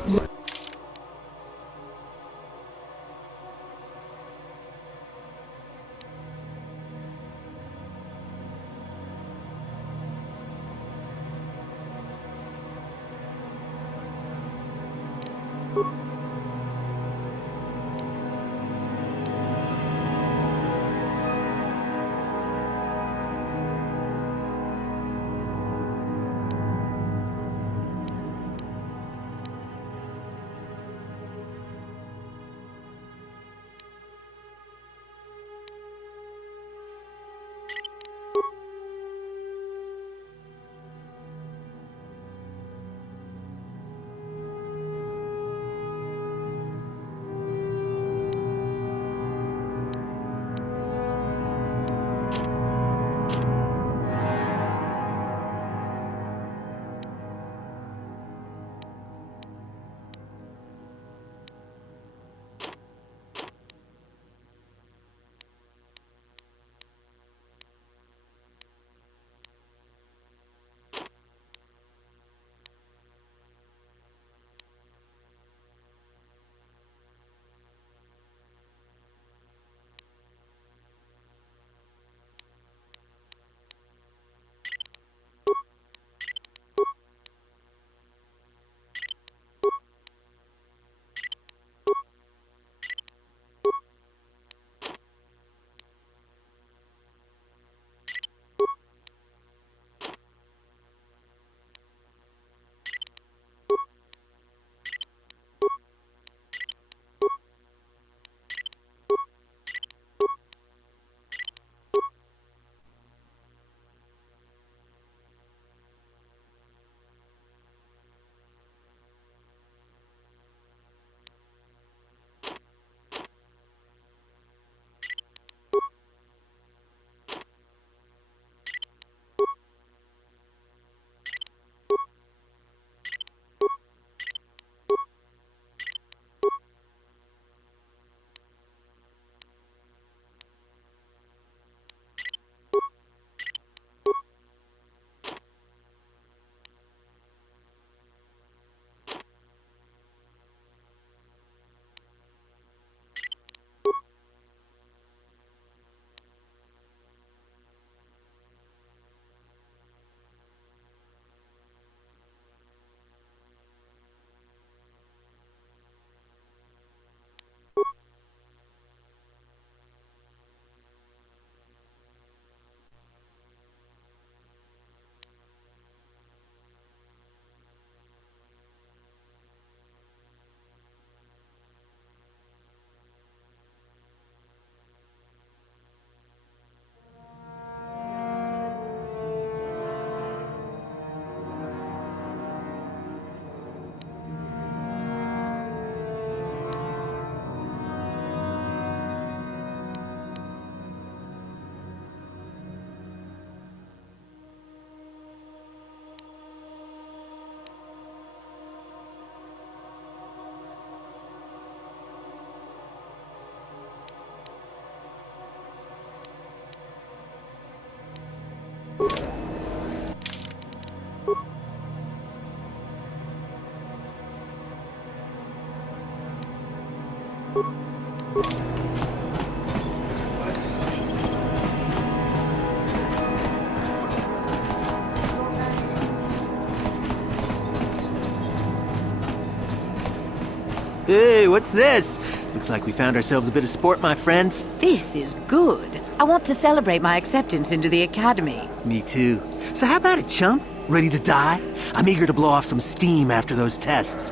Hey, what's this? Looks like we found ourselves a bit of sport, my friends. This is good. I want to celebrate my acceptance into the Academy. Me too. So how about it, chump? Ready to die? I'm eager to blow off some steam after those tests.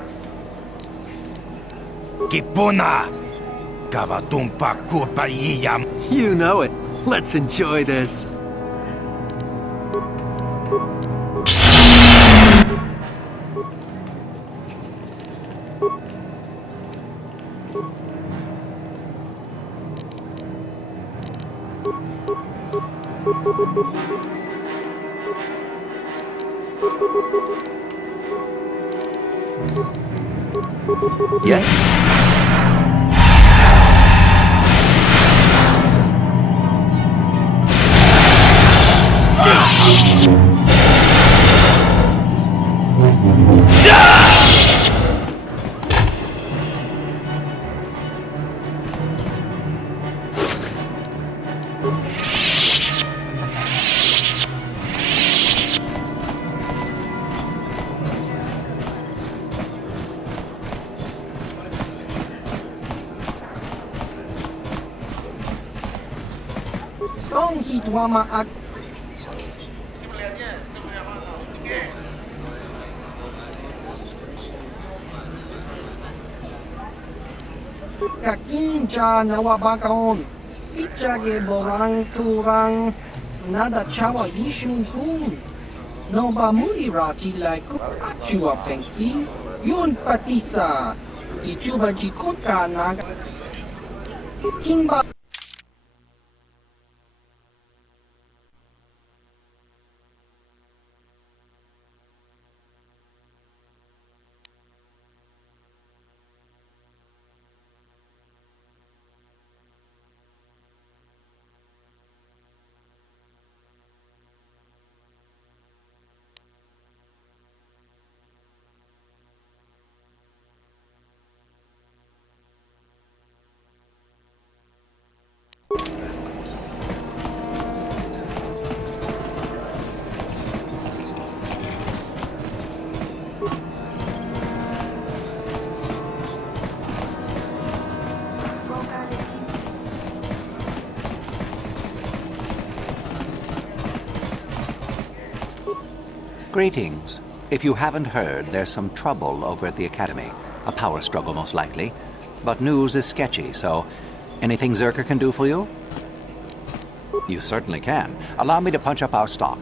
Kipuna! Kavatumpa kurpaliyam. You know it. Let's enjoy this. Yes? Don't hit Wama ak. Kakinja nawabakaon. Pichage borang turang. Nada chawa yishun kun. No bamuri rati like achua pengti. Yun patisa. Tichuba jikotka naga. Kimba. Greetings. If you haven't heard, there's some trouble over at the Academy. A power struggle, most likely. But news is sketchy, so anything Czerka can do for you? You certainly can. Allow me to punch up our stock.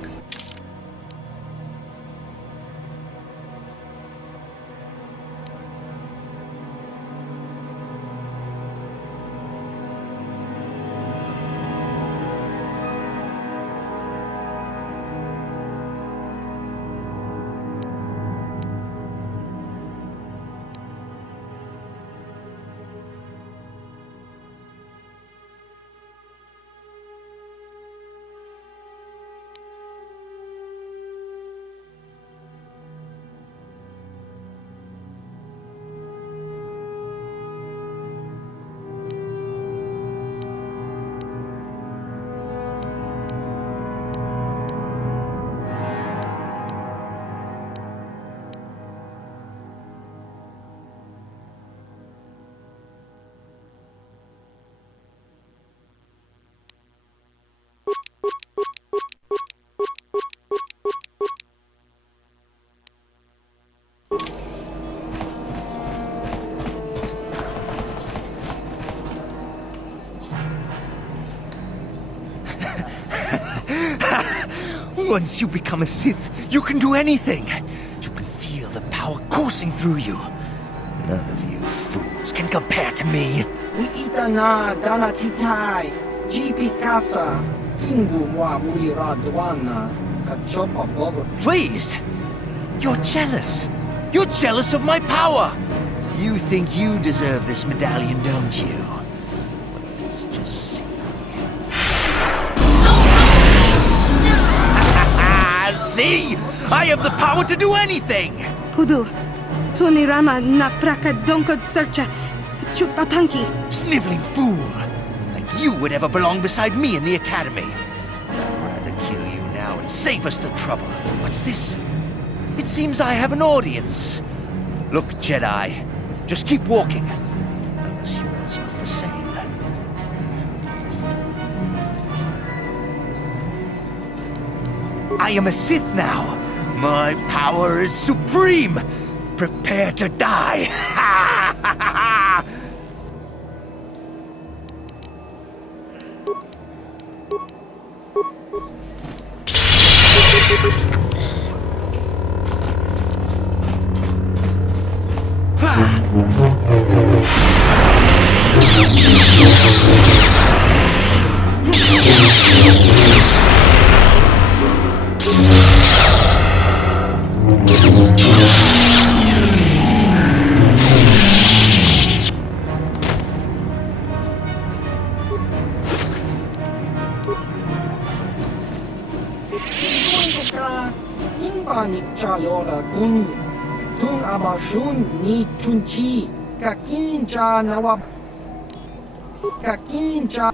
Once you become a Sith, you can do anything. You can feel the power coursing through you. None of you fools can compare to me. We itana dana titai. GP casa. Kingu mwa mulira dwana. Kachopa bogo. Please! You're jealous. You're jealous of my power. You think you deserve this medallion, don't you? Let's just see. See? I have the power to do anything! Pudu, Tunirama napraka donko searcha chupapanki. Sniveling fool! Like you would ever belong beside me in the Academy. I'd rather kill you now and save us the trouble. What's this? It seems I have an audience. Look, Jedi, Just keep walking. Unless you want some of the same. I am a Sith now. My power is supreme. Prepare to die. Ha ha ha ha! Kun tung abashun ni chunchi kakinja nawab kakinja.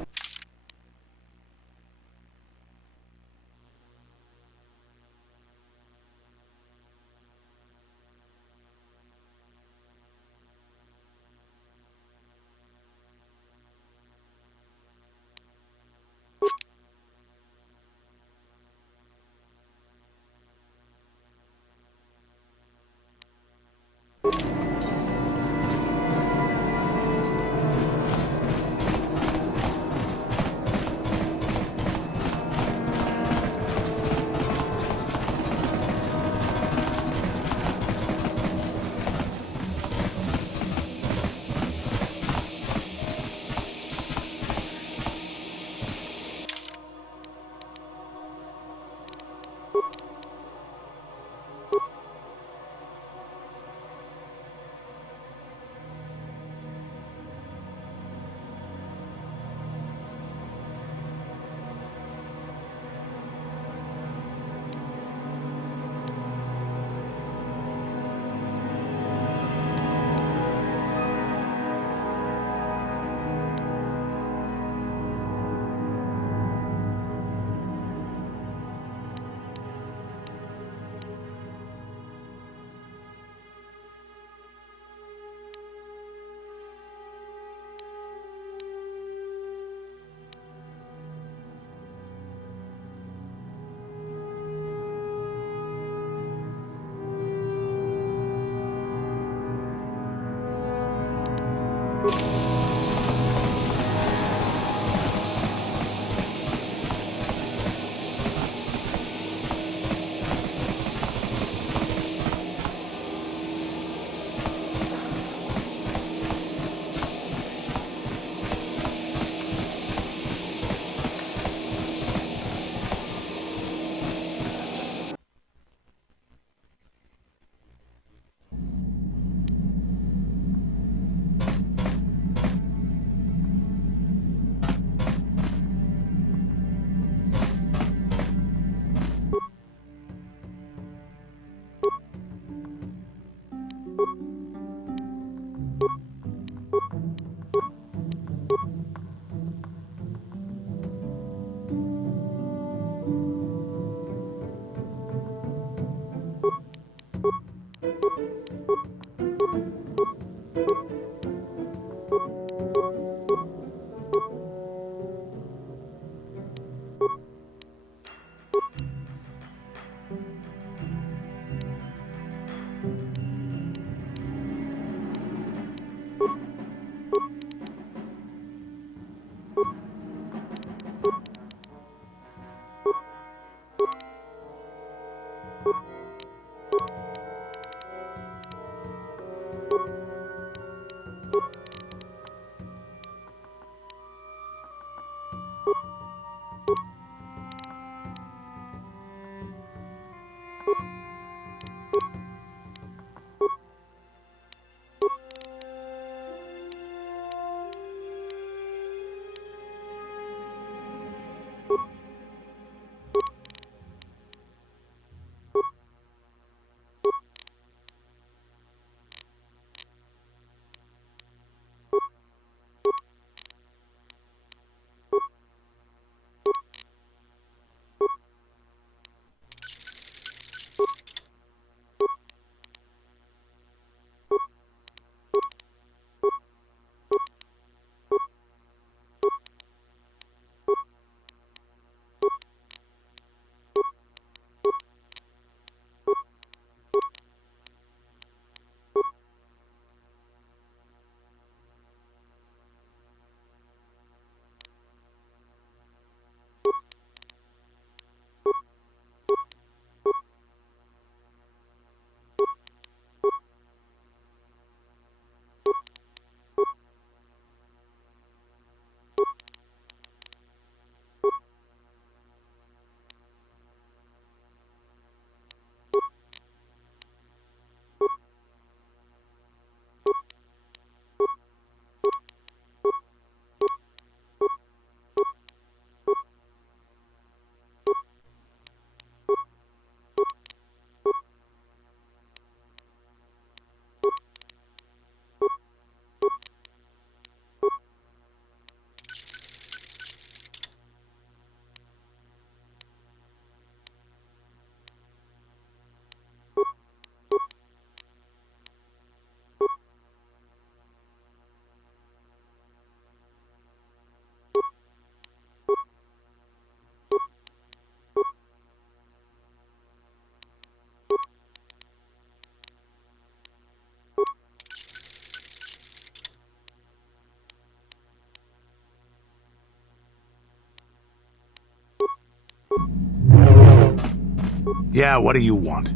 Yeah, what do you want?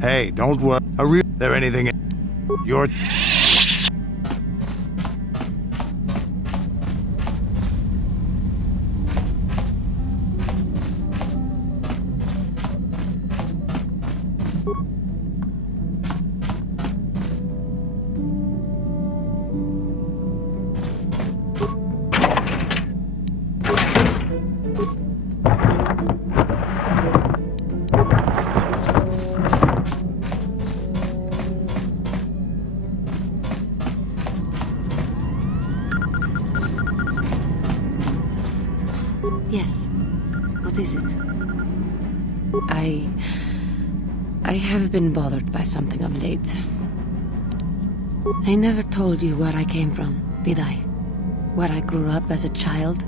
Hey, don't worry. There anything? You're... Yes. What is it? I have been bothered by something of late. I never told you where I came from, did I? Where I grew up as a child?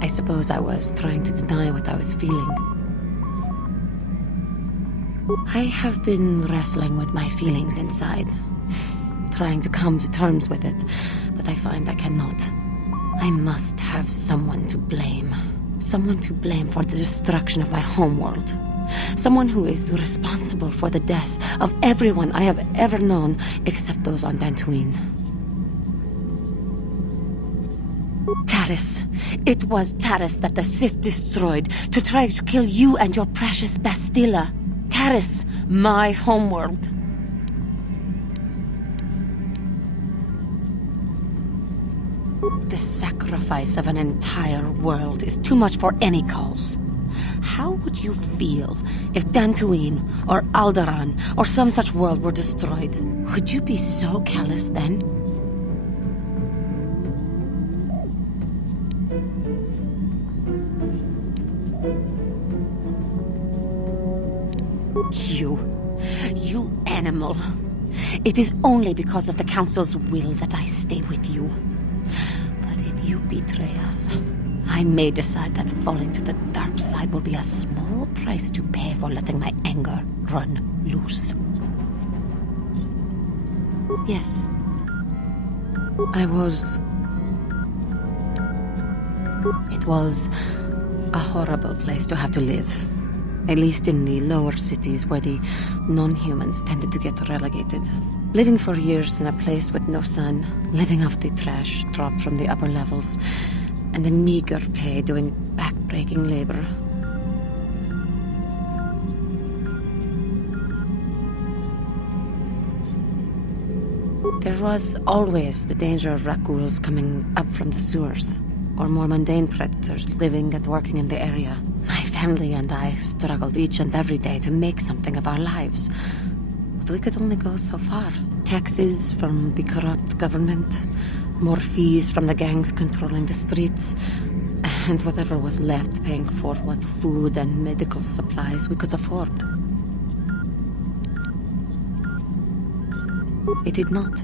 I suppose I was trying to deny what I was feeling. I have been wrestling with my feelings inside, trying to come to terms with it, but I find I cannot. I must have someone to blame. Someone to blame for the destruction of my homeworld. Someone who is responsible for the death of everyone I have ever known, except those on Dantooine. Taris. It was Taris that the Sith destroyed to try to kill you and your precious Bastilla. Taris, my homeworld. The sacrifice of an entire world is too much for any cause. How would you feel if Dantooine or Alderaan or some such world were destroyed? Would you be so callous then? You animal. It is only because of the Council's will that I stay with you. But if you betray us, I may decide that falling to the dark side will be a small price to pay for letting my anger run loose. Yes. It was a horrible place to have to live. At least in the lower cities where the non-humans tended to get relegated. Living for years in a place with no sun, living off the trash dropped from the upper levels, and a meager pay doing back-breaking labor. There was always the danger of Rakuls coming up from the sewers, or more mundane predators living and working in the area. My family and I struggled each and every day to make something of our lives. But we could only go so far. Taxes from the corrupt government, more fees from the gangs controlling the streets, and whatever was left paying for what food and medical supplies we could afford. It did not,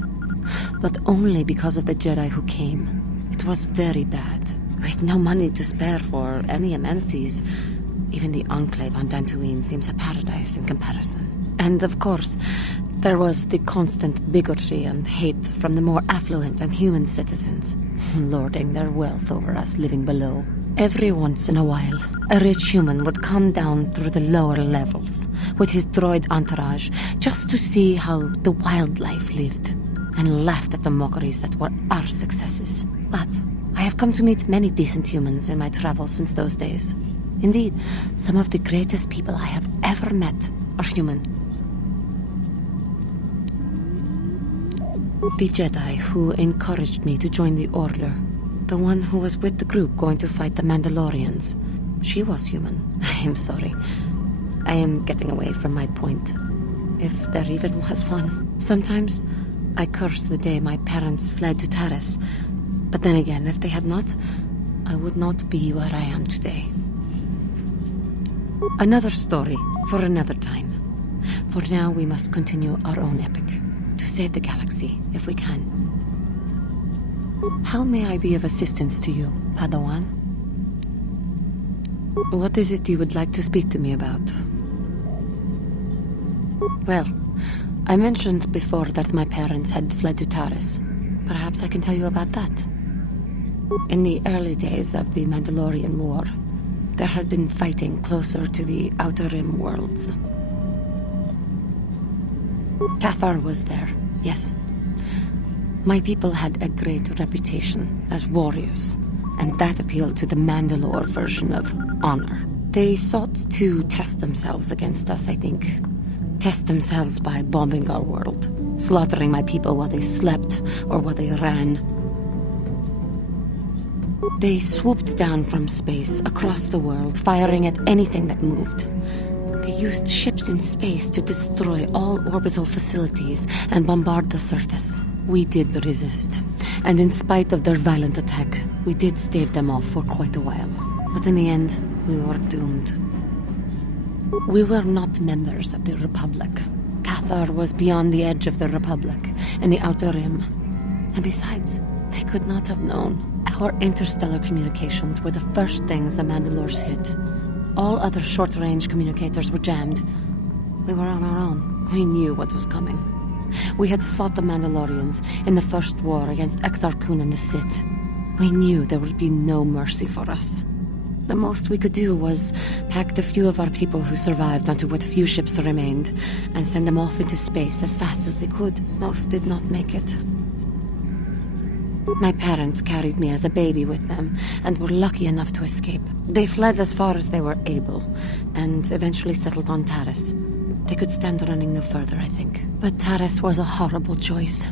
but only because of the Jedi who came. It was very bad, with no money to spare for any amenities. Even the Enclave on Dantooine seems a paradise in comparison. And of course, there was the constant bigotry and hate from the more affluent and human citizens, lording their wealth over us living below. Every once in a while, a rich human would come down through the lower levels with his droid entourage just to see how the wildlife lived, and laughed at the mockeries that were our successes. But I have come to meet many decent humans in my travels since those days. Indeed, some of the greatest people I have ever met are human. The Jedi who encouraged me to join the Order, the one who was with the group going to fight the Mandalorians, she was human. I am sorry. I am getting away from my point, if there even was one. Sometimes I curse the day my parents fled to Taris. But then again, if they had not, I would not be where I am today. Another story for another time. For now, we must continue our own epic, to save the galaxy, if we can. How may I be of assistance to you, Padawan? What is it you would like to speak to me about? Well, I mentioned before that my parents had fled to Taris. Perhaps I can tell you about that. In the early days of the Mandalorian War, There had been fighting closer to the Outer Rim worlds. Cathar was there, yes. My people had a great reputation as warriors, and that appealed to the Mandalore version of honor. They sought to test themselves against us, I think. Test themselves by bombing our world, slaughtering my people while they slept or while they ran. They swooped down from space, across the world, firing at anything that moved. They used ships in space to destroy all orbital facilities and bombard the surface. We did resist, and in spite of their violent attack, we did stave them off for quite a while. But in the end, we were doomed. We were not members of the Republic. Cathar was beyond the edge of the Republic, in the Outer Rim. And besides, they could not have known. Our interstellar communications were the first things the Mandalores hit. All other short-range communicators were jammed. We were on our own. We knew what was coming. We had fought the Mandalorians in the first war against Exar Kun and the Sith. We knew there would be no mercy for us. The most we could do was pack the few of our people who survived onto what few ships remained and send them off into space as fast as they could. Most did not make it. My parents carried me as a baby with them and were lucky enough to escape. They fled as far as they were able and eventually settled on Taris. They could stand running no further, I think. But Taris was a horrible choice.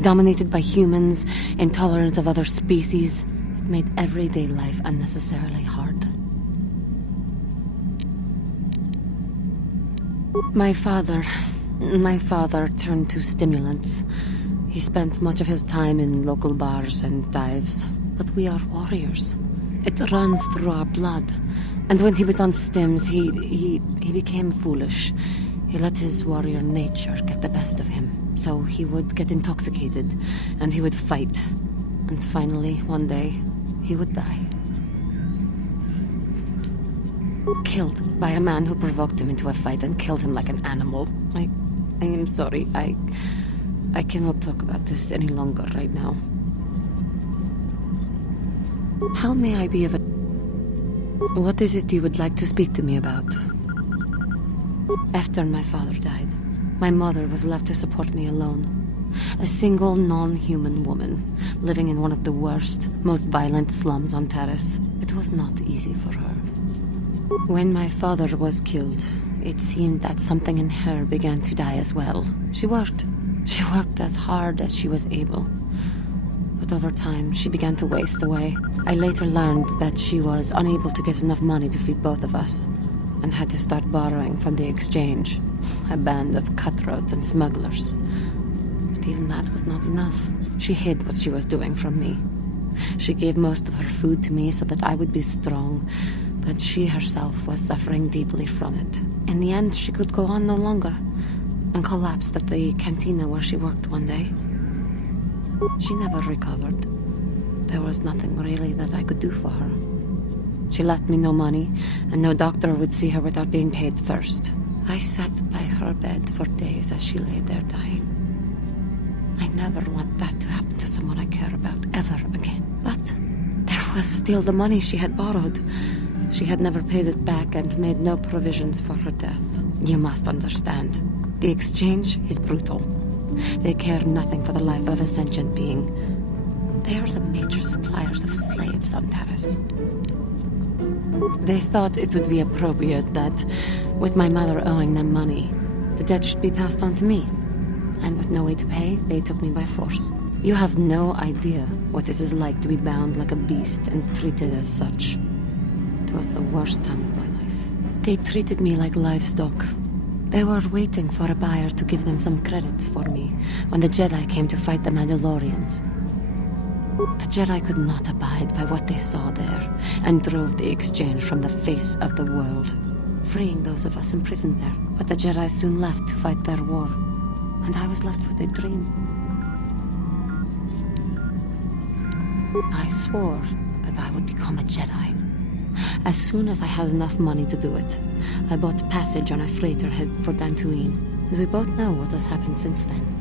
Dominated by humans, intolerant of other species, it made everyday life unnecessarily hard. My father turned to stimulants. He spent much of his time in local bars and dives. But we are warriors. It runs through our blood. And when he was on stims, he became foolish. He let his warrior nature get the best of him. So he would get intoxicated, and he would fight. And finally, one day, he would die. Killed by a man who provoked him into a fight and killed him like an animal. I am sorry. I cannot talk about this any longer right now. How may I be of a... What is it you would like to speak to me about? After my father died, my mother was left to support me alone. A single non-human woman, living in one of the worst, most violent slums on Taris. It was not easy for her. When my father was killed, it seemed that something in her began to die as well. She worked as hard as she was able. But over time, she began to waste away. I later learned that she was unable to get enough money to feed both of us, and had to start borrowing from the exchange, a band of cutthroats and smugglers. But even that was not enough. She hid what she was doing from me. She gave most of her food to me so that I would be strong, but she herself was suffering deeply from it. In the end, she could go on no longer, and collapsed at the cantina where she worked one day. She never recovered. There was nothing really that I could do for her. She left me no money, and no doctor would see her without being paid first. I sat by her bed for days as she lay there dying. I never want that to happen to someone I care about ever again. But there was still the money she had borrowed. She had never paid it back and made no provisions for her death. You must understand. The exchange is brutal. They care nothing for the life of a sentient being. They are the major suppliers of slaves on Taris. They thought it would be appropriate that, with my mother owing them money, the debt should be passed on to me. And with no way to pay, they took me by force. You have no idea what it is like to be bound like a beast and treated as such. It was the worst time of my life. They treated me like livestock. They were waiting for a buyer to give them some credit for me when the Jedi came to fight the Mandalorians. The Jedi could not abide by what they saw there, and drove the exchange from the face of the world, freeing those of us imprisoned there. But the Jedi soon left to fight their war, and I was left with a dream. I swore that I would become a Jedi. As soon as I had enough money to do it, I bought passage on a freighter headed for Dantooine, and we both know what has happened since then.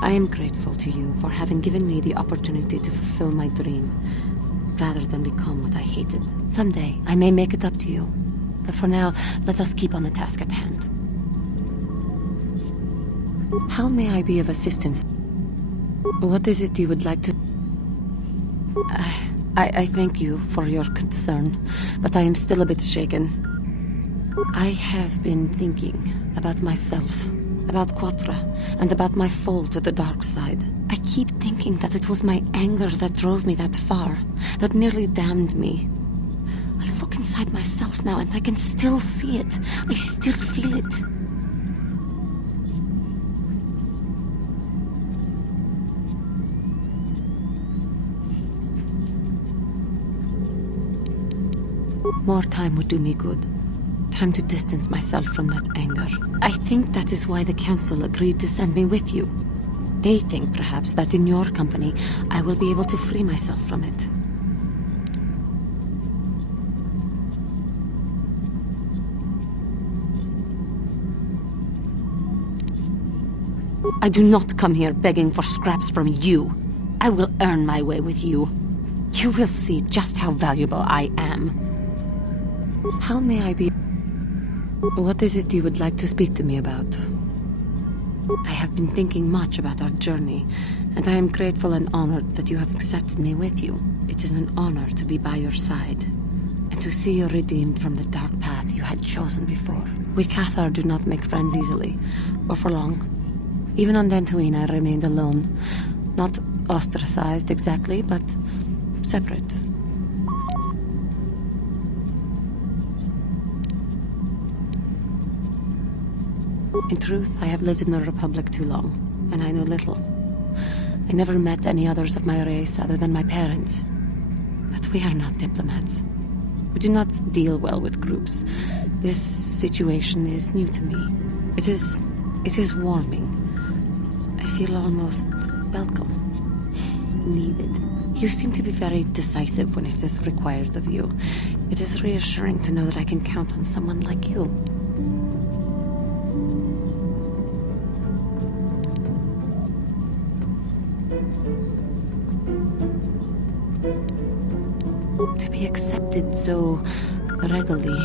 I am grateful to you for having given me the opportunity to fulfill my dream, rather than become what I hated. Someday, I may make it up to you. But for now, let us keep on the task at hand. How may I be of assistance? What is it you would like to... I thank you for your concern, but I am still a bit shaken. I have been thinking about myself, about Quatra, and about my fall to the dark side. I keep thinking that it was my anger that drove me that far, that nearly damned me. I look inside myself now and I can still see it. I still feel it. More time would do me good. Time to distance myself from that anger. I think that is why the Council agreed to send me with you. They think, perhaps, that in your company, I will be able to free myself from it. I do not come here begging for scraps from you. I will earn my way with you. You will see just how valuable I am. How may I be... What is it you would like to speak to me about? I have been thinking much about our journey, and I am grateful and honored that you have accepted me with you. It is an honor to be by your side, and to see you redeemed from the dark path you had chosen before. We Cathar do not make friends easily, or for long. Even on Dantooine I remained alone. Not ostracized exactly, but separate. In truth, I have lived in the Republic too long, and I know little. I never met any others of my race other than my parents. But we are not diplomats. We do not deal well with groups. This situation is new to me. It is warming. I feel almost welcome. Needed. You seem to be very decisive when it is required of you. It is reassuring to know that I can count on someone like you. To be accepted so readily,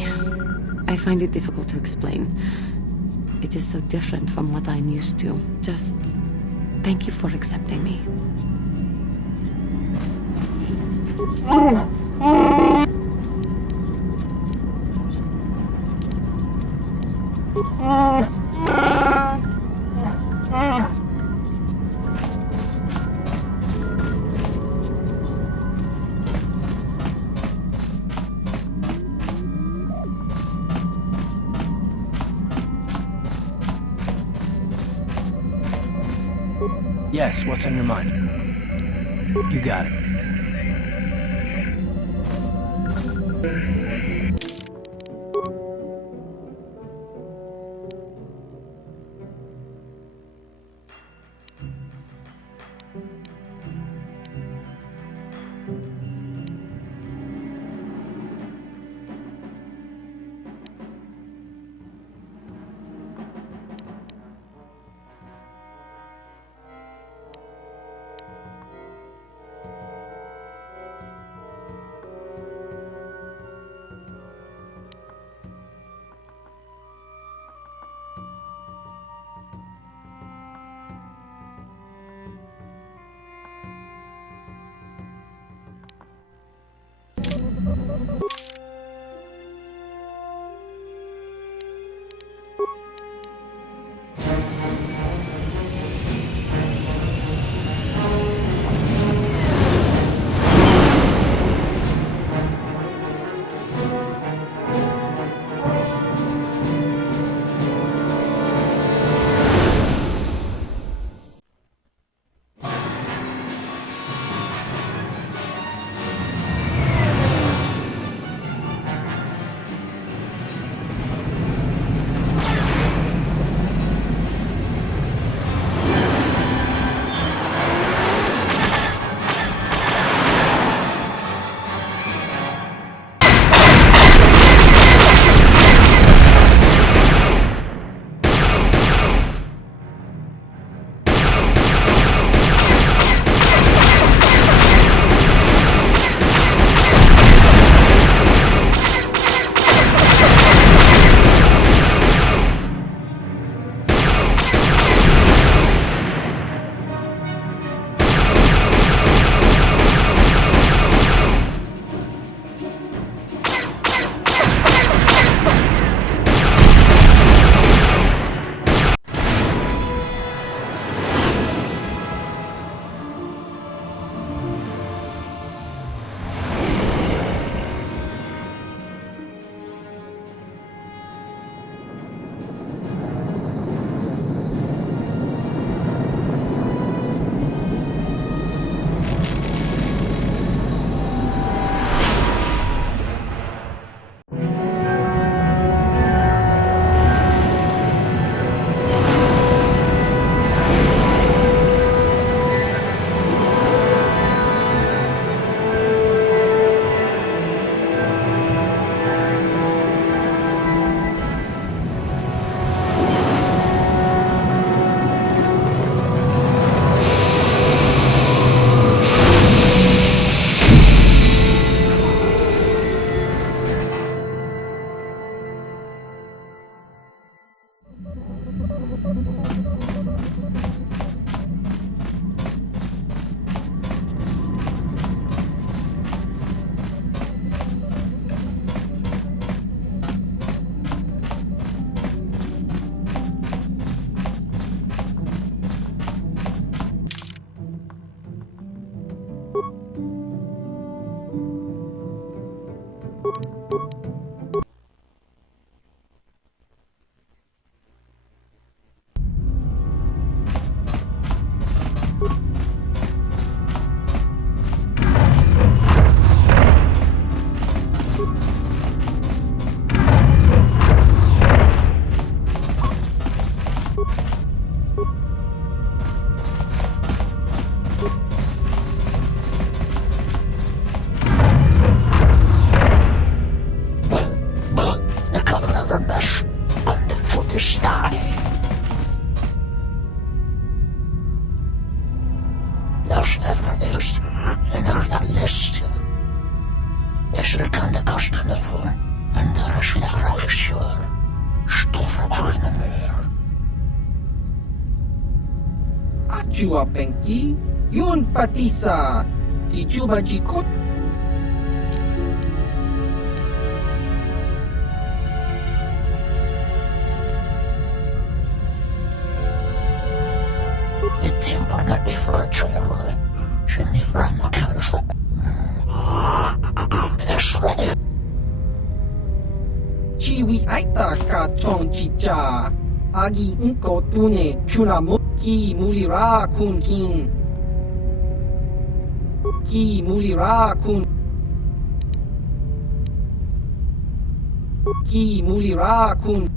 I find it difficult to explain. It is so different from what I'm used to. Just thank you for accepting me. Yes, what's on your mind? You got it. Dreshdae. Los Evreus en la list. Jeśli kan de kosten ervoor en daar is de regisseur. Stoffen uit de meer. Achua Penki, Yun Patisa, Di Juba Jikot. Het tiempo no differential. Je niet van elkaar voor. Es ready. Chiwi Aita Ka Chong Chicha, Agi Inko Tune, Chunamuki Mulira Kun Kin. Ki Mulira Kun. Ki Mulira Kun.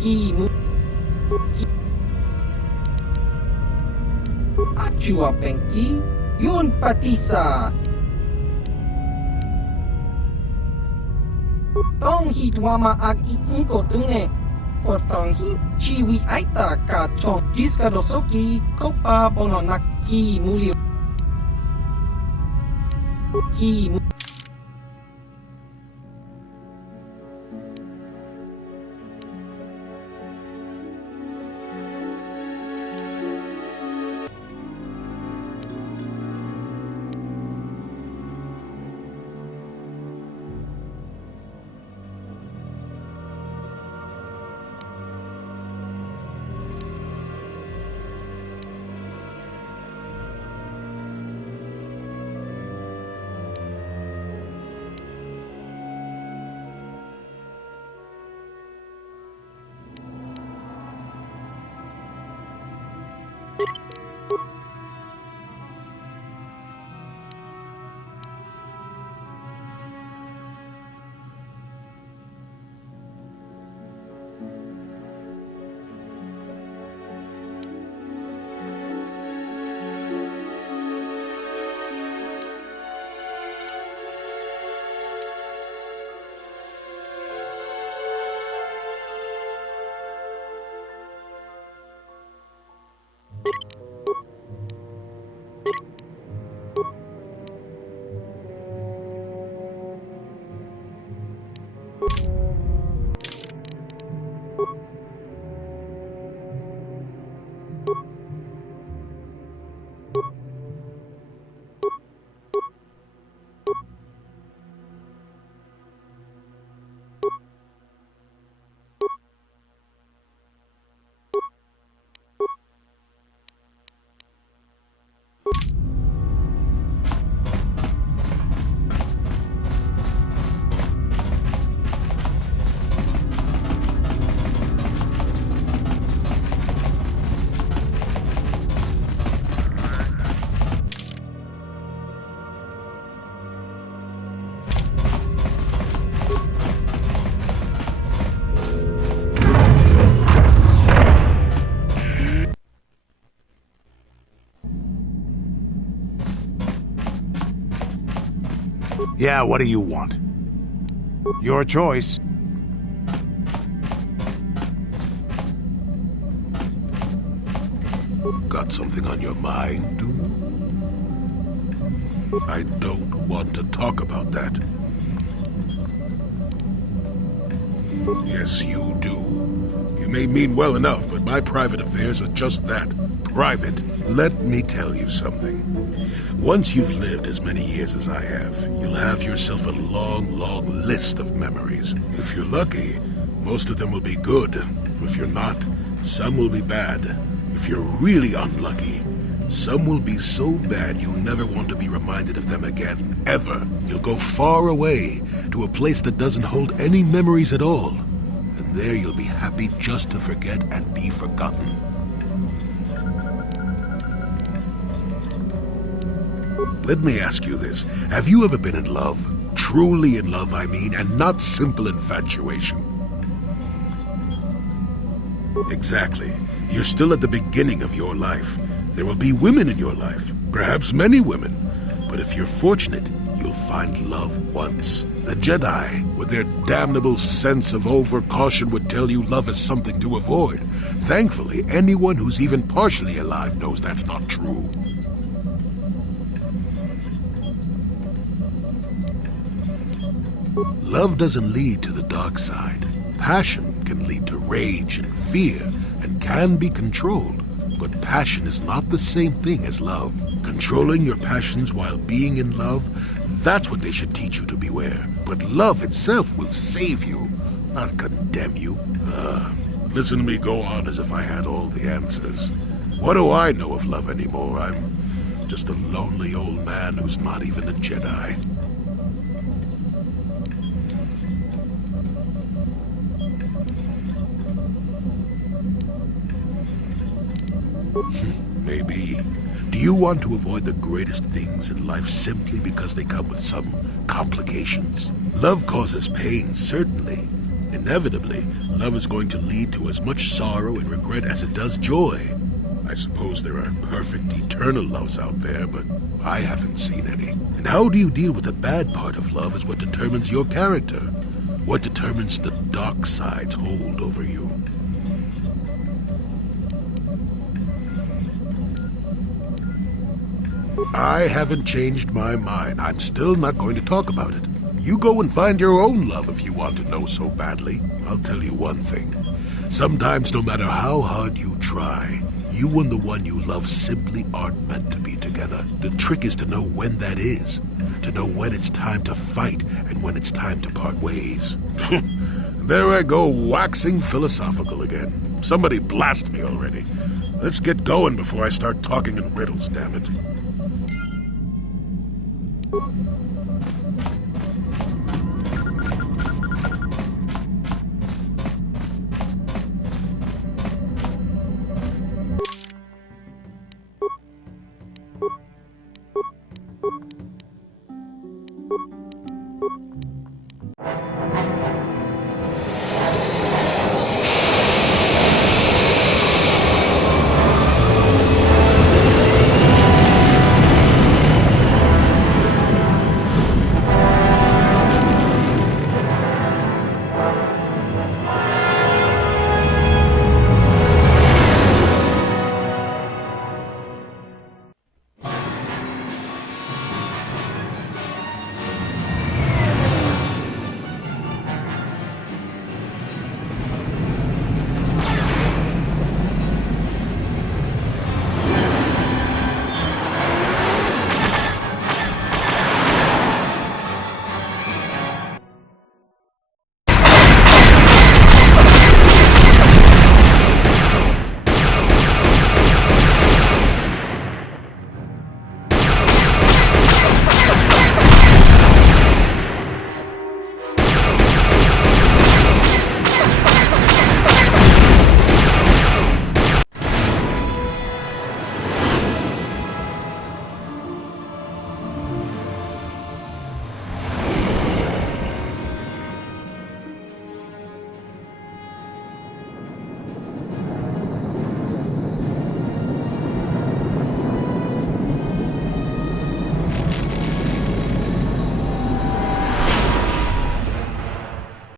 Ki Achua Penki, Yun Patisa. Tong Hitwama Ag Inko Tune, Portong Hit, Chiwi Aita Ka Chong, Jiskadosoki, Kopa Bononaki Muli. Ki Yeah, what do you want? Your choice. Got something on your mind, dude? I don't want to talk about that. Yes, you do. You may mean well enough, but my private affairs are just that. Private. Let me tell you something. Once you've lived as many years as I have, you'll have yourself a long, long list of memories. If you're lucky, most of them will be good. If you're not, some will be bad. If you're really unlucky, some will be so bad you'll never want to be reminded of them again, ever. You'll go far away, to a place that doesn't hold any memories at all. And there you'll be happy just to forget and be forgotten. Let me ask you this. Have you ever been in love? Truly in love, I mean, and not simple infatuation. Exactly. You're still at the beginning of your life. There will be women in your life, perhaps many women. But if you're fortunate, you'll find love once. The Jedi, with their damnable sense of over-caution, would tell you love is something to avoid. Thankfully, anyone who's even partially alive knows that's not true. Love doesn't lead to the dark side. Passion can lead to rage and fear, and can be controlled. But passion is not the same thing as love. Controlling your passions while being in love, that's what they should teach you to beware. But love itself will save you, not condemn you. Listen to me go on as if I had all the answers. What do I know of love anymore? I'm just a lonely old man who's not even a Jedi. Maybe. Do you want to avoid the greatest things in life simply because they come with some complications? Love causes pain, certainly. Inevitably, love is going to lead to as much sorrow and regret as it does joy. I suppose there are perfect eternal loves out there, but I haven't seen any. And how do you deal with the bad part of love is what determines your character. What determines the dark side's hold over you. I haven't changed my mind. I'm still not going to talk about it. You go and find your own love if you want to know so badly. I'll tell you one thing. Sometimes, no matter how hard you try, you and the one you love simply aren't meant to be together. The trick is to know when that is. To know when it's time to fight and when it's time to part ways. There I go, waxing philosophical again. Somebody blast me already. Let's get going before I start talking in riddles, damn it.